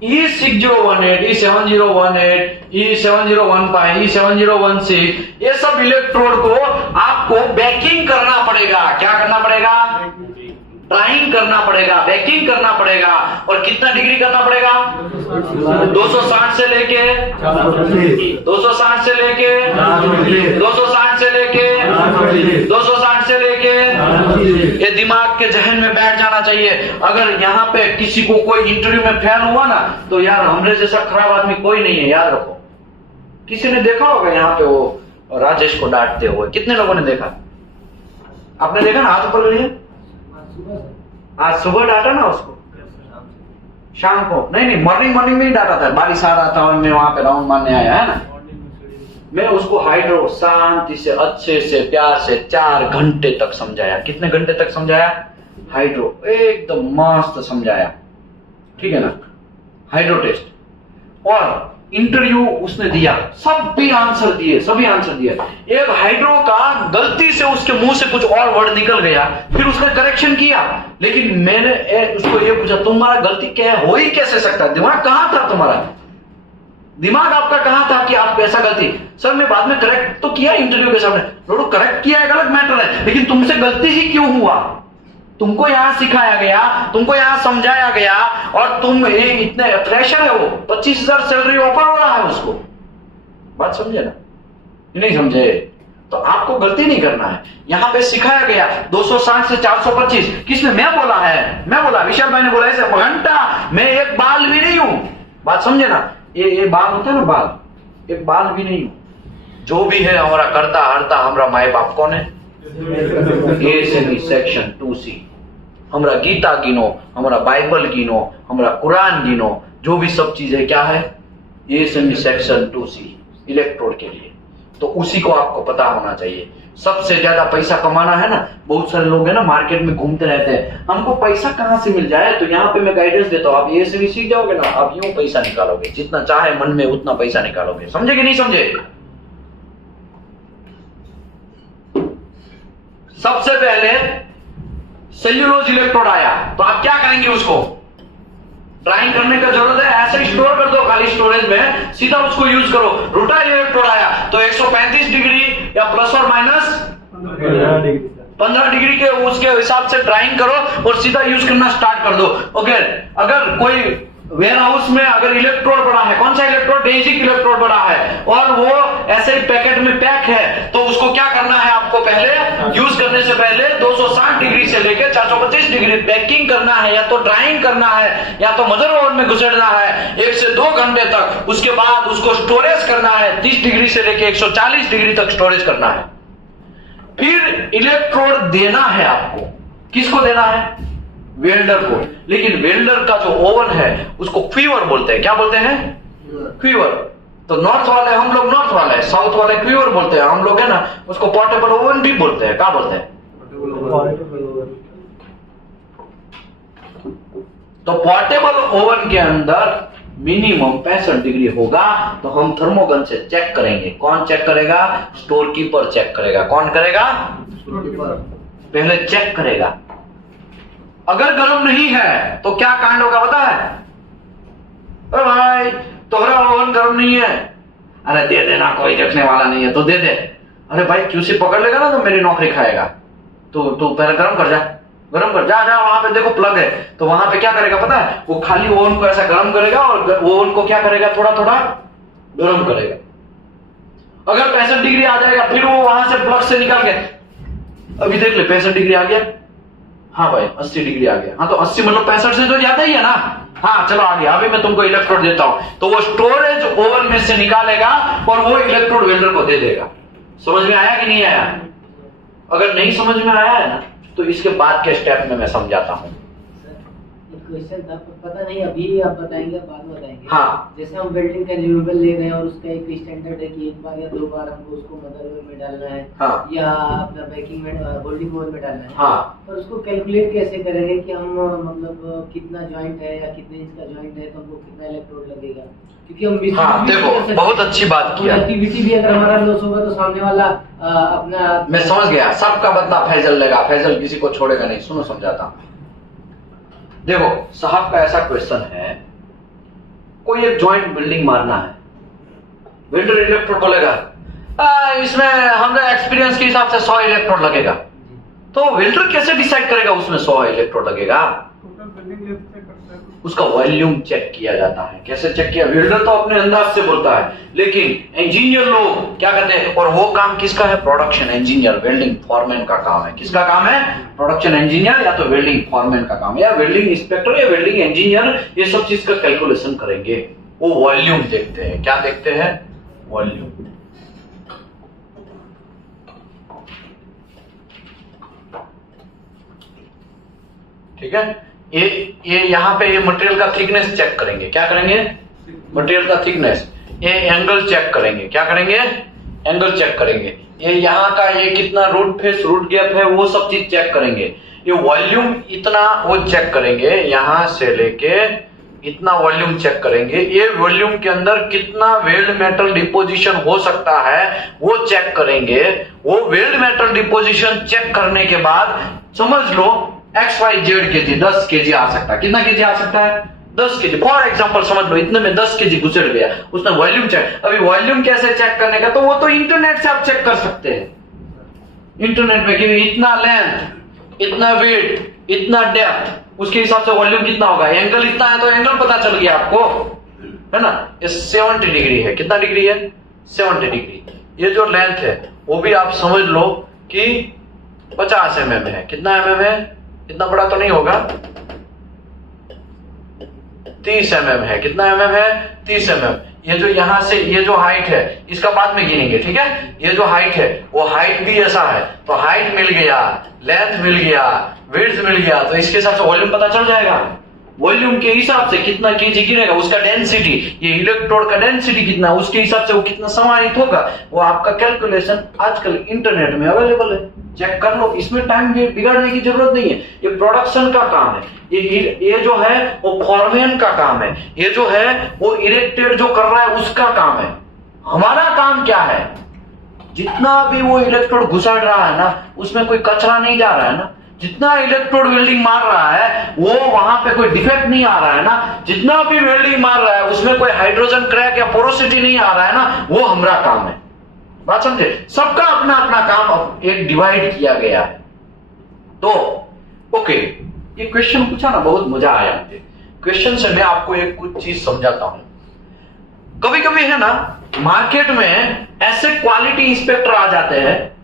E6018, E7018, E7015, E7016, ये सब इलेक्ट्रोड को आपको बेकिंग करना पड़ेगा। क्या करना पड़ेगा? ड्राइंग करना पड़ेगा, बेकिंग करना पड़ेगा। और कितना डिग्री करना पड़ेगा? 260 से लेके 260 से लेके 260 से लेके 260 से लेके ये दिमाग के जहन में बैठ जाना चाहिए। अगर यहाँ पे किसी को कोई इंटरव्यू में फेल हुआ ना, तो यार हमरे जैसा खराब आदमी कोई नहीं है, याद रखो। किसी ने देखा होगा यहाँ पे वो राजेश को डांटते हुए? कितने लोगों ने देखा? आपने देखा ना? हाथ ऊपर करिए। आज सुबह डांटा ना उसको? शाम को? नहीं, मॉर्निंग में ही डांटा था। बारिश आ रहा था और मैं वहां पे राउंड मारने आया है ना। मैं उसको हाइड्रो शांति से अच्छे से प्यार से 4 घंटे तक समझाया। कितने घंटे तक समझाया? हाइड्रो एकदम मस्त समझाया, ठीक है ना? हाइड्रो टेस्ट और इंटरव्यू उसने दिया, सभी आंसर दिए। एक हाइड्रो का गलती से उसके मुंह से कुछ और वर्ड निकल गया, फिर उसने करेक्शन किया, लेकिन मैंने उसको ये पूछा तुम्हारा गलती क्या है? हो ही कैसे सकता है? दिमाग कहां था तुम्हारा? दिमाग आपका कहां था कि आप ऐसा गलती? सर मैं बाद में करेक्ट तो किया इंटरव्यू के सामने। लोगों करेक्ट किया है, गलत मैटर है, लेकिन तुमसे गलती ही क्यों हुआ? तुमको यहां सिखाया गया, तुमको यहां समझाया गया, और तुम इतने प्रेशर है। वो 25,000 सैलरी ऑफर हो रहा है उसको। बात समझे ना? नहीं समझे तो आपको गलती नहीं करना है। यहां पे सिखाया गया 260 से 425। किसने? मैं बोला है, मैं बोला, विशाल भाई ने बोला ऐसे घंटा। मैं एक बाल भी नहीं हूं। बात समझे ना? ये बाल होता है ना, बाल, एक बाल भी नहीं हूं। जो भी है हमारा करता हरता हमारा माए बाप कौन है? ए से भी सेक्शन 2C। हमारा गीता गिनो, हमारा बाइबल गिनो, हमारा कुरान गिनो, जो भी सब चीजें क्या है? ए से भी सेक्शन 2C इलेक्ट्रोड के लिए। तो उसी को आपको पता होना चाहिए। सबसे ज्यादा पैसा कमाना है ना, बहुत सारे लोग है ना मार्केट में घूमते रहते हैं, हमको पैसा कहां से मिल जाए। तो यहाँ पे मैं गाइडेंस देता हूँ, आप ए से भी सीख जाओगे ना, आप यूं पैसा निकालोगे, जितना चाहे मन में उतना पैसा निकालोगे। समझे कि नहीं समझे? सबसे पहले सेल्यूलोज इलेक्ट्रोड आया, तो आप क्या करेंगे? उसको ड्राइंग करने का जरूरत है? ऐसे स्टोर कर दो खाली स्टोरेज में, सीधा उसको यूज करो। रूटाइल इलेक्ट्रोड आया तो 135 डिग्री या प्लस और माइनस 15 डिग्री के उसके हिसाब से ड्राइंग करो और सीधा यूज करना स्टार्ट कर दो। ओके, अगर कोई वेयर हाउस में अगर इलेक्ट्रोड बड़ा है, कौन सा इलेक्ट्रोड? बेसिक इलेक्ट्रोड बड़ा है, और वो ऐसे ही पैकेट में पैक है, तो उसको क्या करना है? आपको पहले यूज करने से पहले 260 डिग्री से लेकर 425 डिग्री पैकिंग करना है, या तो ड्राइंग करना है, या तो मदर ओवन में घुसेड़ना है 1 से 2 घंटे तक। उसके बाद उसको स्टोरेज करना है 30 डिग्री से लेकर 140 डिग्री तक स्टोरेज करना है। फिर इलेक्ट्रोड देना है आपको। किसको देना है? वेल्डर को। लेकिन वेल्डर का जो ओवन है उसको क्वीवर बोलते हैं। क्या बोलते हैं? क्वीवर। तो नॉर्थ वाले, हम लोग नॉर्थ वाले, साउथ वाले क्वीवर बोलते हैं, हम लोग है ना उसको पोर्टेबल ओवन भी बोलते हैं। क्या बोलते हैं? तो पोर्टेबल ओवन के अंदर मिनिमम 65 डिग्री होगा, तो हम थर्मोगन से चेक करेंगे। कौन चेक करेगा? स्टोर कीपर चेक करेगा। कौन करेगा? पहले चेक करेगा। अगर गर्म नहीं है तो क्या कांड होगा पता है? अरे भाई तुम्हारा ओवन गर्म नहीं है, अरे दे देना, कोई देखने वाला नहीं है तो दे दे। अरे भाई QC पकड़ लेगा ना तो मेरी नौकरी खाएगा। तो पहले गर्म कर जा, जा वहां पे देखो प्लग है, तो वहां पे क्या करेगा पता है? वो खाली ओवन को ऐसा गर्म करेगा और ओवन को क्या करेगा? थोड़ा थोड़ा गर्म करेगा। अगर 65 डिग्री आ जाएगा, फिर वो वहां से प्लग से निकाल के, अभी देख ले 65 डिग्री आ गया, हाँ भाई 80 डिग्री आ गया, हाँ तो 80 मतलब 65 से तो ज्यादा ही है ना, हाँ चलो आ गया। अभी मैं तुमको इलेक्ट्रोड देता हूं, तो वो स्टोरेज ओवन में से निकालेगा और वो इलेक्ट्रोड वेल्डर को दे देगा। समझ में आया कि नहीं आया? अगर नहीं समझ में आया है ना तो इसके बाद के स्टेप में मैं समझाता हूं। क्वेश्चन था, पता नहीं अभी आप बताएंगे, बाद में बताएंगे। हाँ, जैसे हम वेल्डिंग कंज्यूमेबल ले रहे हैं और उसका एक स्टैंडर्ड है कि 1 बार या 2 बार हमको उसको मदर ओवन में डालना है, हाँ, या अपना बेकिंग में होल्डिंग ओवन में डालना है, हाँ, और उसको कैलकुलेट कैसे करेंगे कि हम मतलब कितना जॉइंट है या कितने इंच का जॉइंट है तो हमको कितना इलेक्ट्रोड लगेगा? क्योंकि हम हाँ देखो बहुत अच्छी बात किया। एक्टिविटी भी अगर हमारा लॉस होगा तो सामने वाला अपना, मैं समझ गया, सबका बदला फैजल लेगा, फैजल किसी को छोड़ेगा नहीं। सुनो समझाता हूं। देखो साहब का ऐसा क्वेश्चन है, कोई एक जॉइंट बिल्डिंग मारना है, वेल्डर इलेक्ट्रोड बोलेगा इसमें हमारे एक्सपीरियंस के हिसाब से 100 इलेक्ट्रोड लगेगा। तो वेल्डर कैसे डिसाइड करेगा उसमें 100 इलेक्ट्रोड लगेगा? उसका वॉल्यूम चेक किया जाता है। कैसे चेक किया? वेल्डर तो अपने अंदाज से बोलता है, लेकिन इंजीनियर लोग क्या करते हैं, और वो काम किसका है? प्रोडक्शन इंजीनियर, वेल्डिंग फॉरमैन का काम है। किसका काम है? प्रोडक्शन इंजीनियर या तो वेल्डिंग फॉरमैन का काम है, या वेल्डिंग इंस्पेक्टर या वेल्डिंग इंजीनियर, ये सब चीज का कैलकुलेशन करेंगे। वो वॉल्यूम देखते हैं। क्या देखते हैं? वॉल्यूम। ठीक है, ये यहां पे ये मटेरियल का थिकनेस चेक करेंगे। क्या करेंगे? मटेरियल का थिकनेस। ये एंगल चेक करेंगे। क्या करेंगे? एंगल चेक करेंगे। ये यहाँ का ये कितना रूट फेस रूट गैप है वो सब चीज चेक करेंगे। ये वॉल्यूम इतना वो चेक करेंगे, यहां से लेके इतना वॉल्यूम चेक करेंगे। ये वॉल्यूम के अंदर कितना वेल्ड मेटल डिपोजिशन हो सकता है वो चेक करेंगे। वो वेल्ड मेटल डिपोजिशन चेक करने के बाद समझ लो XYZ केजी 10 केजी आ सकता है। कितना केजी आ सकता है? 10 केजी। फॉर एग्जांपल समझ लो इतने में 10 केजी गुजर गया, उसने वॉल्यूम चेक। अभी वॉल्यूम कैसे चेक करने का? तो वो तो इंटरनेट से आप चेक कर सकते हैं। इंटरनेट में कि इतना लेंथ, इतना वेट, इतना डेप्थ, उसके हिसाब से वॉल्यूम कितना होगा। एंगल इतना है तो एंगल पता चल गया आपको, है ना। ये 70 डिग्री है। कितना डिग्री है? 70 डिग्री। ये जो लेंथ है वो भी आप समझ लो कि 50 mm है। कितना mm है? इतना बड़ा तो नहीं होगा। 30 mm है। कितना mm है? 30 mm। ये जो यहां से ये जो हाइट है इसका बाद में गिनेंगे, ठीक है। ये जो हाइट है वो हाइट भी ऐसा है, तो हाइट मिल गया, लेंथ मिल गया, विड्थ मिल गया, तो इसके हिसाब से वॉल्यूम पता चल जाएगा। वॉल्यूम के हिसाब से कितना केजी गिरेगा, उसका डेंसिटी, ये इलेक्ट्रोड का डेंसिटी कितना, उसके हिसाब से वो कितना समाहित होगा, वो आपका कैलकुलेशन आजकल इंटरनेट में अवेलेबल है। चेक कर लो, इसमें टाइम बिगाड़ने की जरूरत नहीं है। ये प्रोडक्शन का काम है, ये जो है वो फॉरमैन का काम है, ये जो है वो इरेक्टेड जो कर रहा है उसका काम है। हमारा काम क्या है? जितना भी वो इलेक्ट्रोड घुसाड़ रहा है ना उसमें कोई कचरा नहीं जा रहा है ना, जितना इलेक्ट्रोड वेल्डिंग मार रहा है वो वहां पे कोई डिफेक्ट नहीं आ रहा है ना, जितना भी वेल्डिंग मार रहा है उसमें कोई हाइड्रोजन क्रैक या पोरोसिटी नहीं आ रहा है ना, वो हमारा काम है। बात समझे? सबका अपना अपना काम एक डिवाइड किया गया है। तो ओके, ये क्वेश्चन पूछा ना, बहुत मजा आया मुझे। क्वेश्चन से मैं आपको एक कुछ चीज समझाता हूं। कभी कभी है ना मार्केट में ऐसे क्वालिटी इंस्पेक्टर आ जाते हैं,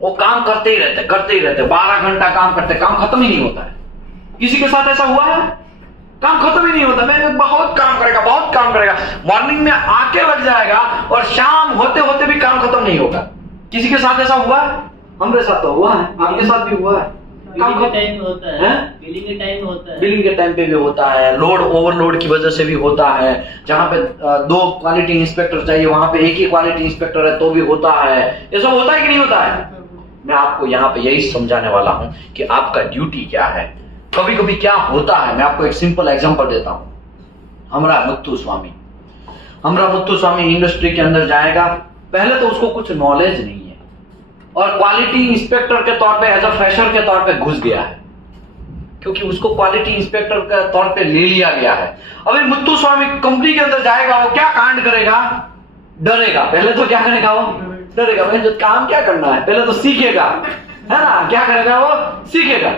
वो काम करते ही रहते 12 घंटा काम करते, काम खत्म ही नहीं होता है। किसी के साथ ऐसा हुआ है? काम खत्म ही नहीं होता। मैं बहुत काम करेगा, मॉर्निंग में आके लग जाएगा और शाम होते होते भी काम खत्म नहीं होगा। किसी के साथ ऐसा हुआ है? हमारे साथ तो हुआ है, आपके साथ भी हुआ है। बिलिंग के टाइम होता है, बिलिंग के टाइम पे भी होता है, लोड ओवरलोड की वजह से भी होता है। जहां पे 2 क्वालिटी इंस्पेक्टर चाहिए वहां पे एक ही क्वालिटी इंस्पेक्टर है तो भी होता है। ये सब होता है कि नहीं होता है? मैं आपको यहाँ पे यही समझाने वाला हूं कि आपका ड्यूटी क्या है। कभी कभी क्या होता है, मैं आपको एक सिंपल एग्जांपल देता हूं। हमारा मुत्तु स्वामी इंडस्ट्री के अंदर जाएगा, पहले तो उसको कुछ नॉलेज नहीं है और क्वालिटी इंस्पेक्टर के तौर पे एज अ फ्रेशर के तौर पे घुस गया है, क्योंकि उसको क्वालिटी इंस्पेक्टर के तौर पे ले लिया गया है। अभी मुत्तु स्वामी कंपनी के अंदर जाएगा, वो क्या कांड करेगा? डरेगा। पहले तो क्या करेगा? वो डरेगा। भाई जो काम क्या करना है, पहले तो सीखेगा, है ना। क्या करेगा? वो सीखेगा।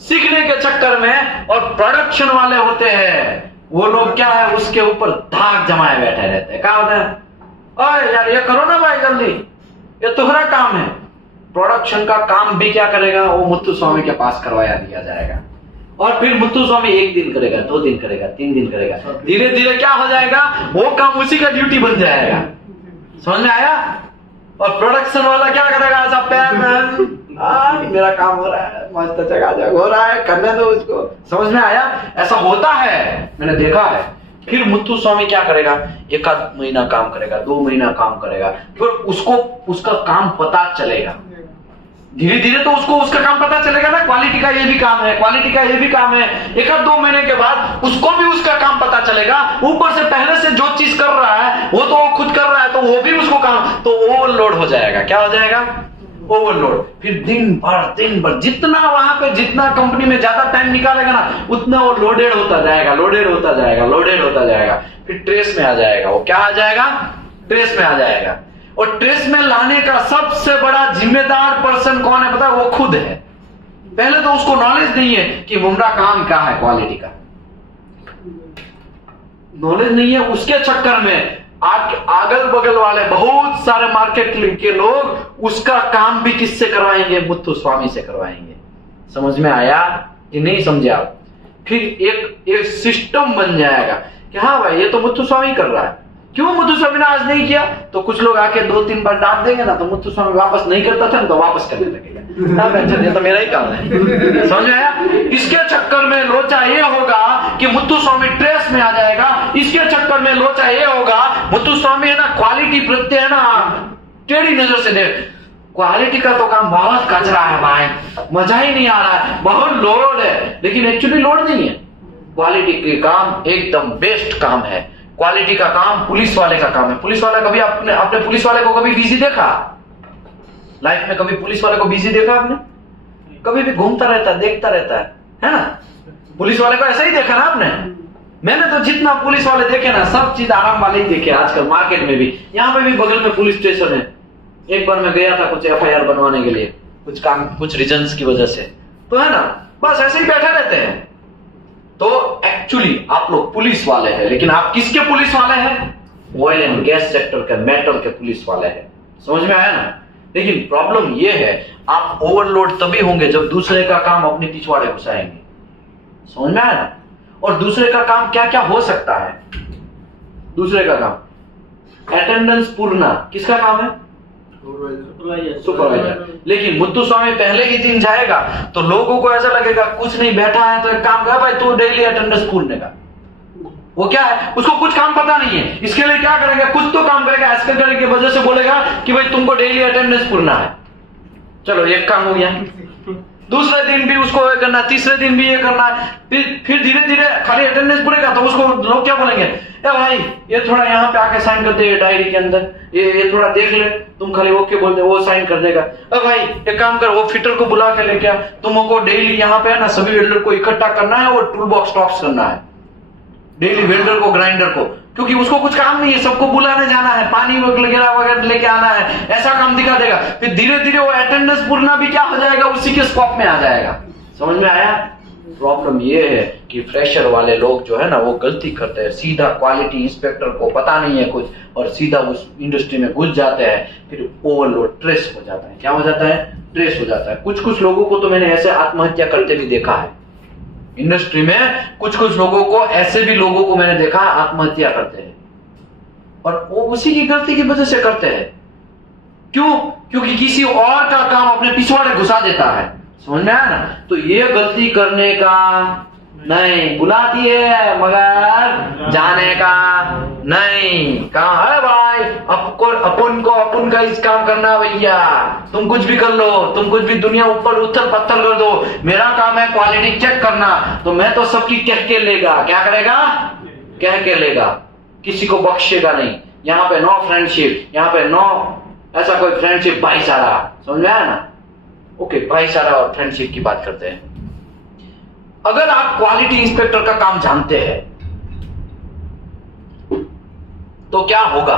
सीखने के चक्कर में, और प्रोडक्शन वाले होते हैं वो लोग क्या है, उसके ऊपर धाक जमाए बैठे रहते हैं। क्या होता है? ओए यार ये करो ना भाई जल्दी, ये तुम्हारा काम है। प्रोडक्शन का काम भी क्या करेगा? वो मुत्तु स्वामी के पास करवाया दिया जाएगा। और फिर मुत्तु स्वामी 1 दिन करेगा, 2 दिन करेगा, 3 दिन करेगा, धीरे धीरे क्या हो जाएगा, वो काम उसी का ड्यूटी बन जाएगा। समझ में आया? और प्रोडक्शन वाला क्या करेगा? ऐसा पैर में मेरा काम हो रहा है, मस्त चकाचक हो रहा है, करने दो उसको। समझ में आया? ऐसा होता है, मैंने देखा है। फिर मुत्तु स्वामी क्या करेगा? 1 आध महीना काम करेगा, 2 महीना काम करेगा, फिर उसको उसका काम पता चलेगा। धीरे धीरे तो उसको उसका काम पता चलेगा ना, क्वालिटी का ये भी काम है, क्वालिटी का ये भी काम है। 1 आध 2 महीने के बाद उसको भी उसका काम पता चलेगा। ऊपर से पहले से जो चीज कर रहा है वो तो वो खुद कर रहा है, तो वो भी उसको काम, तो ओवरलोड हो जाएगा। क्या हो जाएगा? ओवरलोड। फिर दिन भर जितना वहां पे जितना कंपनी में ज्यादा टाइम निकालेगा ना, उतना वो लोडेड होता जाएगा। फिर ट्रेस में आ जाएगा। वो क्या आ जाएगा? ट्रेस में आ जाएगा। और ट्रेस में लाने का सबसे बड़ा जिम्मेदार पर्सन कौन है पता है? वो खुद है। पहले तो उसको नॉलेज नहीं है कि हमारा काम क्या है, क्वालिटी का नॉलेज नहीं है। उसके चक्कर में अगल बगल वाले बहुत सारे मार्केट के लोग उसका काम भी किससे करवाएंगे? मुत्तु स्वामी से करवाएंगे। समझ में आया कि नहीं समझे आप? फिर एक सिस्टम बन जाएगा कि हाँ भाई ये तो मुत्तुस्वामी कर रहा है, क्यों मुत्तुस्वामी ने आज नहीं किया? तो कुछ लोग आके 2-3 बार डांट देंगे ना, तो मुत्तुस्वामी वापस नहीं करता था तो वापस करने लगेगा। हाँ बेंचर, ये तो मेरा ही काम है। समझ में आया? इसके चक्कर में लोचा ये होगा कि मुत्तुस्वामी ट्रेस में आ जाएगा। इसके चक्कर में लोचा ये होगा, मुत्तुस्वामी है ना क्वालिटी प्रत्यय है ना टेढ़ी नजर से दे, क्वालिटी का तो काम बहुत कचरा है भाई, मजा ही नहीं आ रहा है, बहुत लोड है। लेकिन एक्चुअली लोड नहीं है, क्वालिटी के काम एकदम बेस्ट काम है। क्वालिटी का काम पुलिस वाले का काम है। पुलिस वाला कभी आपने पुलिस वाले को कभी बिजी देखा? लाइफ में कभी पुलिस वाले को बिजी देखा आपने? कभी भी घूमता रहता है, देखता रहता है ना? पुलिस वाले को ऐसा ही देखा ना आपने? मैंने तो जितना पुलिस वाले देखे ना, सब चीज आराम वाले ही देखे। आजकल मार्केट में भी, यहाँ पे भी बगल में पुलिस स्टेशन है। एक बार मैं गया था कुछ FIR बनवाने के लिए, कुछ काम, कुछ रीजंस की वजह से, तो है ना बस ऐसे ही बैठे रहते हैं। तो एक्चुअली आप लोग पुलिस वाले हैं, लेकिन आप किसके पुलिस वाले हैं? ऑयल एंड गैस सेक्टर के, मेटल के पुलिस वाले हैं। समझ में आया ना? लेकिन प्रॉब्लम यह है, आप ओवरलोड तभी होंगे जब दूसरे का काम अपने पिछवाड़े घुसाएंगे। समझ में आया ना? और दूसरे का काम क्या क्या हो सकता है? दूसरे का काम अटेंडेंस पूर्णा किसका काम है? सुपरवाइजर। लेकिन मुत्तुस्वामी पहले ही दिन जाएगा तो लोगों को ऐसा लगेगा कुछ नहीं बैठा है तो एक काम कर भाई, तू डेली अटेंडेंस पूरने का। वो क्या है, उसको कुछ काम पता नहीं है, इसके लिए क्या करेगा, कुछ तो काम करेगा, ऐसे करने की वजह से बोलेगा कि भाई तुमको डेली अटेंडेंस पूरना है। चलो एक काम हो गया, दूसरे दिन भी उसको ये करना, तीसरे दिन भी ये करना है, फिर धीरे धीरे खाली अटेंडेंस पूरेगा तो उसको लोग क्या बोलेंगे, ए भाई ये थोड़ा यहाँ पे आके साइन कर दे डायरी के अंदर, ये थोड़ा देख ले, तुम खाली ओके बोल दे, वो साइन कर देगा। अब भाई एक काम कर, वो फिटर को बुला के लेके आ, तुमको डेली यहाँ पे है ना सभी वेल्डर को इकट्ठा करना है और टूल बॉक्स टॉक्स करना है, डेली वेल्डर को, ग्राइंडर को, क्योंकि उसको कुछ काम नहीं है, सबको बुलाने जाना है, पानी वगैरह लेके आना है, ऐसा काम दिखा देगा। फिर धीरे धीरे वो अटेंडेंस पूरना भी क्या हो जाएगा, उसी के स्कोप में आ जाएगा। समझ में आया? प्रॉब्लम ये है कि फ्रेशर वाले लोग जो है ना वो गलती करते हैं, सीधा क्वालिटी इंस्पेक्टर को पता नहीं है कुछ और सीधा उस इंडस्ट्री में घुस जाते हैं, फिर ओवरलोड ट्रेस हो जाता है। क्या हो जाता है? ट्रेस हो जाता है। कुछ लोगों को तो मैंने ऐसे आत्महत्या करते भी देखा है इंडस्ट्री में, कुछ लोगों को, ऐसे भी लोगों को मैंने देखा आत्महत्या करते हैं, और वो उसी की गलती की वजह से करते हैं। क्यों? क्योंकि किसी और का काम अपने पिछवाड़े घुसा देता है। समझ में आया ना? तो ये गलती करने का नहीं, बुलाती है मगर जाने का नहीं। कहा है भाई अपन का इस काम करना भैया, तुम कुछ भी कर लो, तुम कुछ भी दुनिया ऊपर उथल पत्थर कर दो, मेरा काम है क्वालिटी चेक करना, तो मैं तो सबकी कह के लेगा। क्या करेगा? कह के लेगा, किसी को बख्शेगा नहीं। यहाँ पे नो फ्रेंडशिप, यहाँ पे नो ऐसा कोई फ्रेंडशिप, भाईचारा। समझ में आया ना? ओके, भाईचारा और फ्रेंडशिप की बात करते हैं। अगर आप क्वालिटी इंस्पेक्टर का काम जानते हैं तो क्या होगा?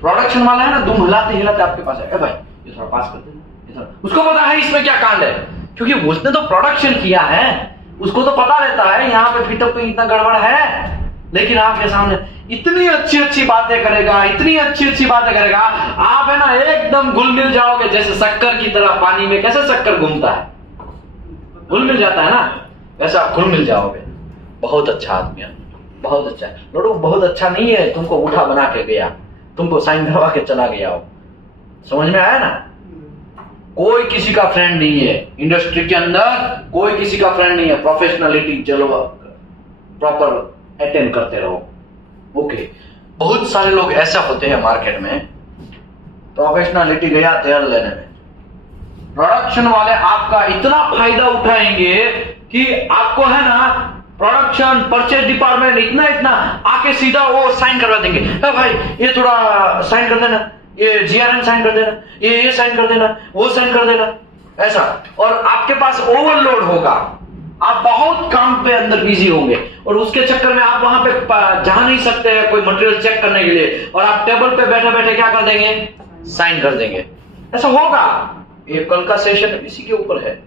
प्रोडक्शन वाला है ना, दुम हिलाते हिलाते आपके पास है, भाई ये थोड़ा पास कर दे, उसको पता है इसमें क्या कांड है, क्योंकि उसने तो प्रोडक्शन किया है, उसको तो पता रहता है यहाँ पे फिटअप में इतना गड़बड़ है। लेकिन आपके सामने इतनी अच्छी बातें करेगा, इतनी अच्छी बातें करेगा, आप है ना एकदम घुल मिल जाओगे, जैसे शक्कर की तरह। पानी में कैसे शक्कर घूमता है, घुल मिल जाता है ना, वैसे आप घुल मिल जाओगे। बहुत अच्छा आदमी है, बहुत अच्छा है। लोडो बहुत अच्छा नहीं है, तुमको उठा बना के गया, तुमको साइन करवा के चला गया हो। समझ में आया ना? कोई किसी का फ्रेंड नहीं है इंडस्ट्री के अंदर, कोई किसी का फ्रेंड नहीं है। प्रोफेशनलिटी चलो प्रॉपर अटेंड करते रहो। ओके, बहुत सारे लोग ऐसा होते हैं मार्केट में, प्रोफेशनलिटी गया तेल लेने में, प्रोडक्शन वाले आपका इतना फायदा उठाएंगे कि आपको है ना प्रोडक्शन परचेज डिपार्टमेंट इतना आके सीधा वो साइन करवा देंगे। भाई ये थोड़ा साइन कर देना, ये GRN साइन कर देना, ये साइन कर देना, वो साइन कर देना, ऐसा। और आपके पास ओवरलोड होगा, आप बहुत काम पे अंदर बिजी होंगे, और उसके चक्कर में आप वहां पे जा नहीं सकते हैं कोई मटेरियल चेक करने के लिए, और आप टेबल पे बैठे बैठे क्या कर देंगे? साइन कर देंगे। ऐसा होगा। ये कल का सेशन इसी के ऊपर है।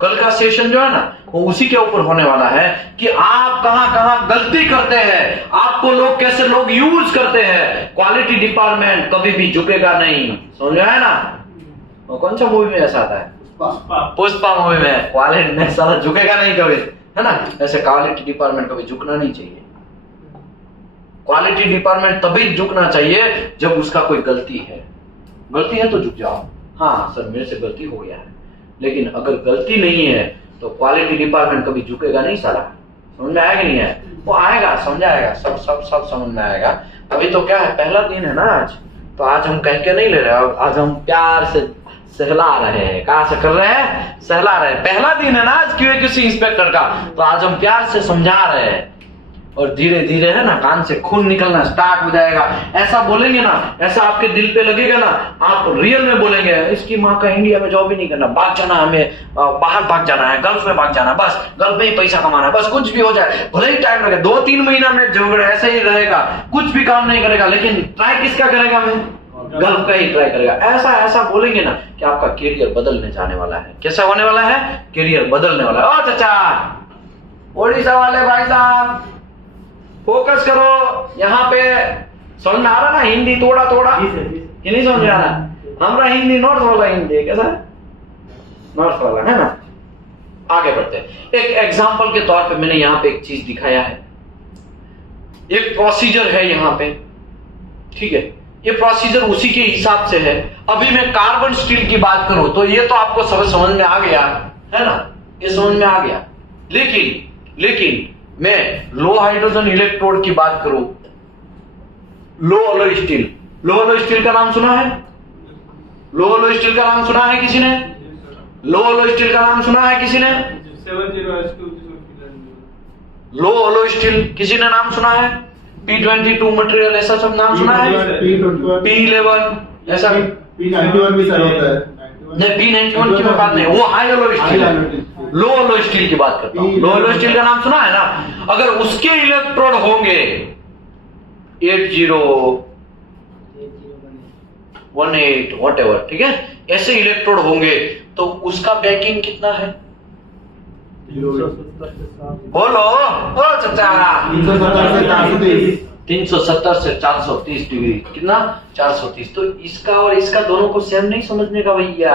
कल का सेशन जो है ना वो उसी के ऊपर होने वाला है कि आप कहां गलती करते हैं, आपको लोग कैसे लोग यूज करते हैं। क्वालिटी डिपार्टमेंट कभी भी झुकेगा नहीं। समझ में आया ना? वो कौन सा मूवी में ऐसा आता है? पुष्पा मूवी में क्वालिटी में साला झुकेगा नहीं कभी, है ना? ऐसे क्वालिटी डिपार्टमेंट कभी झुकना नहीं चाहिए। क्वालिटी डिपार्टमेंट तभी झुकना चाहिए जब उसका कोई गलती है तो झुक जाओ, हाँ सर मेरे से गलती हो गया है। लेकिन अगर गलती नहीं है तो क्वालिटी डिपार्टमेंट कभी झुकेगा नहीं साला। समझ में आएगा नहीं है? वो आएगा, समझाएगा, सब समझ में आएगा। अभी तो क्या है, पहला दिन है ना आज, तो आज हम कह के नहीं ले रहे, आज हम प्यार से सहला रहे हैं। कहाँ से कर रहे हैं? सहला रहे हैं। पहला दिन है ना आज QA/QC इंस्पेक्टर का, तो आज हम प्यार से समझा रहे हैं। और धीरे धीरे है ना कान से खून निकलना स्टार्ट हो जाएगा। ऐसा बोलेंगे ना, ऐसा आपके दिल पे लगेगा ना, आप रियल में बोलेंगे इसकी माँ का इंडिया में जॉब ही नहीं करना, भाग जाना, हमें बाहर भाग जाना है, गल्फ में भाग जाना, बस गल्फ में ही पैसा कमाना है, बस कुछ भी हो जाए, भले ही टाइम लगे, 2-3 महीना में झगड़ा ऐसे ही रहेगा, कुछ भी काम नहीं करेगा, लेकिन ट्राई किसका करेगा? मैं गल्फ का ही ट्राई करेगा। ऐसा बोलेंगे ना कि आपका कैरियर बदलने जाने वाला है। कैसा होने वाला है? कैरियर बदलने वाला है। ओ चाचा, ओडिशा वाले भाई साहब फोकस करो, यहाँ पे समझ में आ रहा ना हिंदी थोड़ा कि नहीं समझ में आ रहा? हमारा हिंदी नॉर्थ वाला हिंदी है, कैसा नॉर्थ वाला है ना। आगे बढ़ते हैं। एक एग्जांपल के तौर पे मैंने यहाँ पे एक चीज दिखाया है, एक प्रोसीजर है यहाँ पे, ठीक है। ये प्रोसीजर उसी के हिसाब से है। अभी मैं कार्बन स्टील की बात करूं तो ये तो आपको समझ में आ गया है ना, ये समझ में आ गया। लेकिन मैं लो हाइड्रोजन इलेक्ट्रोड की बात करूं, लो अलोय स्टील का नाम सुना है? लो अलोय स्टील का नाम सुना है किसी ने? लो अलोय स्टील का नाम सुना है किसी ने? लो अलोय स्टील किसी ने नाम सुना है? P22 मटेरियल ऐसा सब नाम सुना है? P11 ऐसा P91 भी सर होता है। नहीं, P91 की मैं बात नहीं, वो हाई अलोय स्टील है। लो अलोय स्टील की बात करता हूँ। लो अलोय स्टील का नाम सुना है ना? अगर उसके इलेक्ट्रोड होंगे 80, 18 व्हाटएवर, ठीक है, ऐसे इलेक्ट्रोड होंगे तो उसका बैकिंग कितना है? बोलो चाचा। 370 से 430 डिग्री, कितना? 430। तो इसका और इसका दोनों को सेम नहीं समझने का भैया।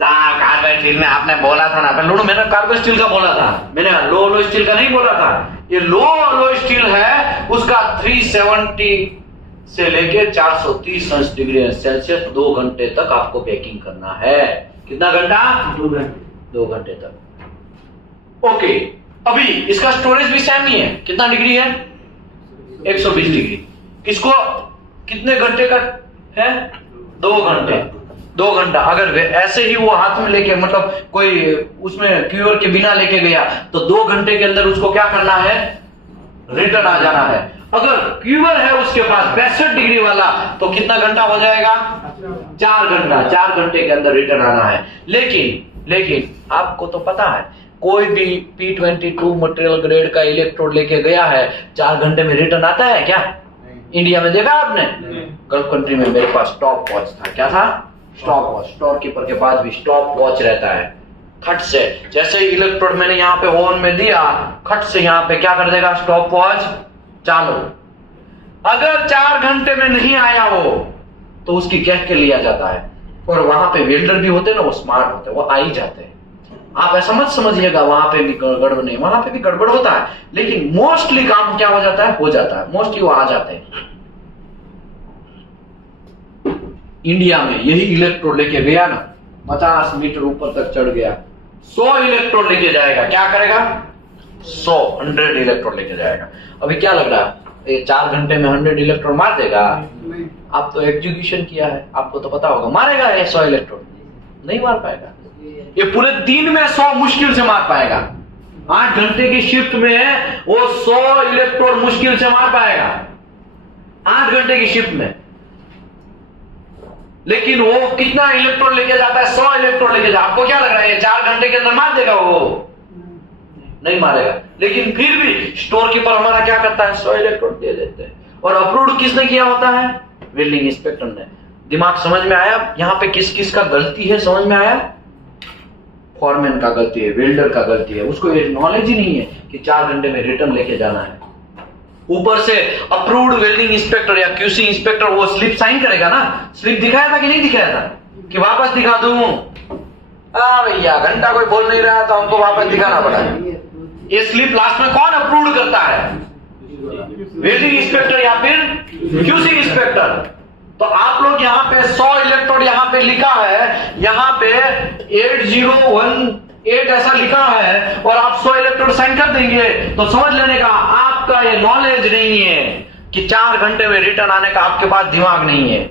कार्बन स्टील में आपने बोला था ना, मैंने कार्बन स्टील का बोला था, मैंने लो अलोय स्टील का नहीं बोला था। ये लो अलोय स्टील है, उसका 370 से लेके 430 डिग्री सेल्सियस 2 घंटे तक आपको बेकिंग करना है। कितना घंटा? 2 घंटे तक। ओके, अभी इसका स्टोरेज भी सेम ही है। कितना डिग्री है? 120 डिग्री। किसको कितने घंटे का है? 2 घंटे। 2 घंटा। अगर ऐसे ही वो हाथ में लेके, मतलब कोई उसमें क्यूअर के बिना लेके गया तो 2 घंटे के अंदर उसको क्या करना है? रिटर्न आ जाना है। अगर क्यूअर है उसके पास 65 डिग्री वाला तो कितना घंटा हो जाएगा? 4 घंटा। 4 घंटे के अंदर रिटर्न आना है। लेकिन आपको तो पता है, कोई भी P22 मटेरियल ग्रेड का इलेक्ट्रोड लेके गया है, 4 घंटे में रिटर्न आता है क्या? इंडिया में देखा आपने? गल्फ कंट्री में मेरे पास स्टॉप वॉच था। क्या था? Stop watch. स्टोर कीपर के पास भी स्टॉप वॉच रहता है। खट से जैसे ही इलेक्ट्रोड मैंने यहाँ पे ऑन में दिया, खट से यहाँ पे क्या कर देगा? स्टॉप वॉच चालू। अगर 4 घंटे में नहीं आया हो तो उसकी कह के लिया जाता है। और वहां पे वेल्डर भी होते हैं ना, वो स्मार्ट होते हैं, वो आ ही जाते हैं। आप ऐसा मत समझिएगा वहां पे भी गड़बड़ नहीं, वहां पे भी गड़बड़ होता है, लेकिन मोस्टली काम क्या हो जाता है? हो जाता है। मोस्टली वो आ जाते हैं। इंडिया में यही इलेक्ट्रोड लेके गया ना, 50 मीटर ऊपर तक चढ़ गया, 100 इलेक्ट्रोड लेके जाएगा। क्या करेगा? 100 इलेक्ट्रोड लेके जाएगा। अभी क्या लग रहा है, ये 4 घंटे में 100 इलेक्ट्रोड मार देगा? आप तो एग्जीक्यूशन किया है, आपको तो पता होगा। मारेगा ये 100 इलेक्ट्रोड? नहीं मार पाएगा। ये पूरे दिन में 100 मुश्किल से मार पाएगा। 8 घंटे की शिफ्ट में वो 100 इलेक्ट्रोड मुश्किल से मार पाएगा, 8 घंटे की शिफ्ट में। लेकिन वो कितना इलेक्ट्रोड लेके जाता है? 100 इलेक्ट्रोड लेके जाता है। आपको क्या लग रहा है ये 4 घंटे के अंदर मार देगा? वो नहीं मारेगा। लेकिन फिर भी स्टोर कीपर हमारा क्या करता है? 100 इलेक्ट्रोड दे देते हैं। और अप्रूव्ड किसने किया होता है? वेल्डिंग इंस्पेक्टर ने। दिमाग समझ में आया? यहाँ पे किस किस का गलती है समझ में आया? फॉरमैन का गलती है, वेल्डर का गलती है। उसको ये नॉलेज ही नहीं है कि 4 घंटे में रिटर्न लेके जाना है। ऊपर से अप्रूव्ड वेल्डिंग इंस्पेक्टर या QC इंस्पेक्टर वो स्लिप साइन करेगा ना। स्लिप दिखाया था कि नहीं दिखाया था? कि वापस दिखा दूं? भैया घंटा कोई बोल नहीं रहा तो हमको वापस दिखाना पड़ा। ये स्लिप लास्ट में कौन अप्रूव्ड करता है? वेल्डिंग इंस्पेक्टर या फिर क्यूसी इंस्पेक्टर। तो आप लोग यहाँ पे 100 इलेक्ट्रोड यहाँ पे लिखा है, यहाँ पे 8018 ऐसा लिखा है और आप 100 इलेक्ट्रोड साइन कर देंगे तो समझ लेने का आपका ये नॉलेज नहीं है कि 4 घंटे में रिटर्न आने का आपके पास दिमाग नहीं है।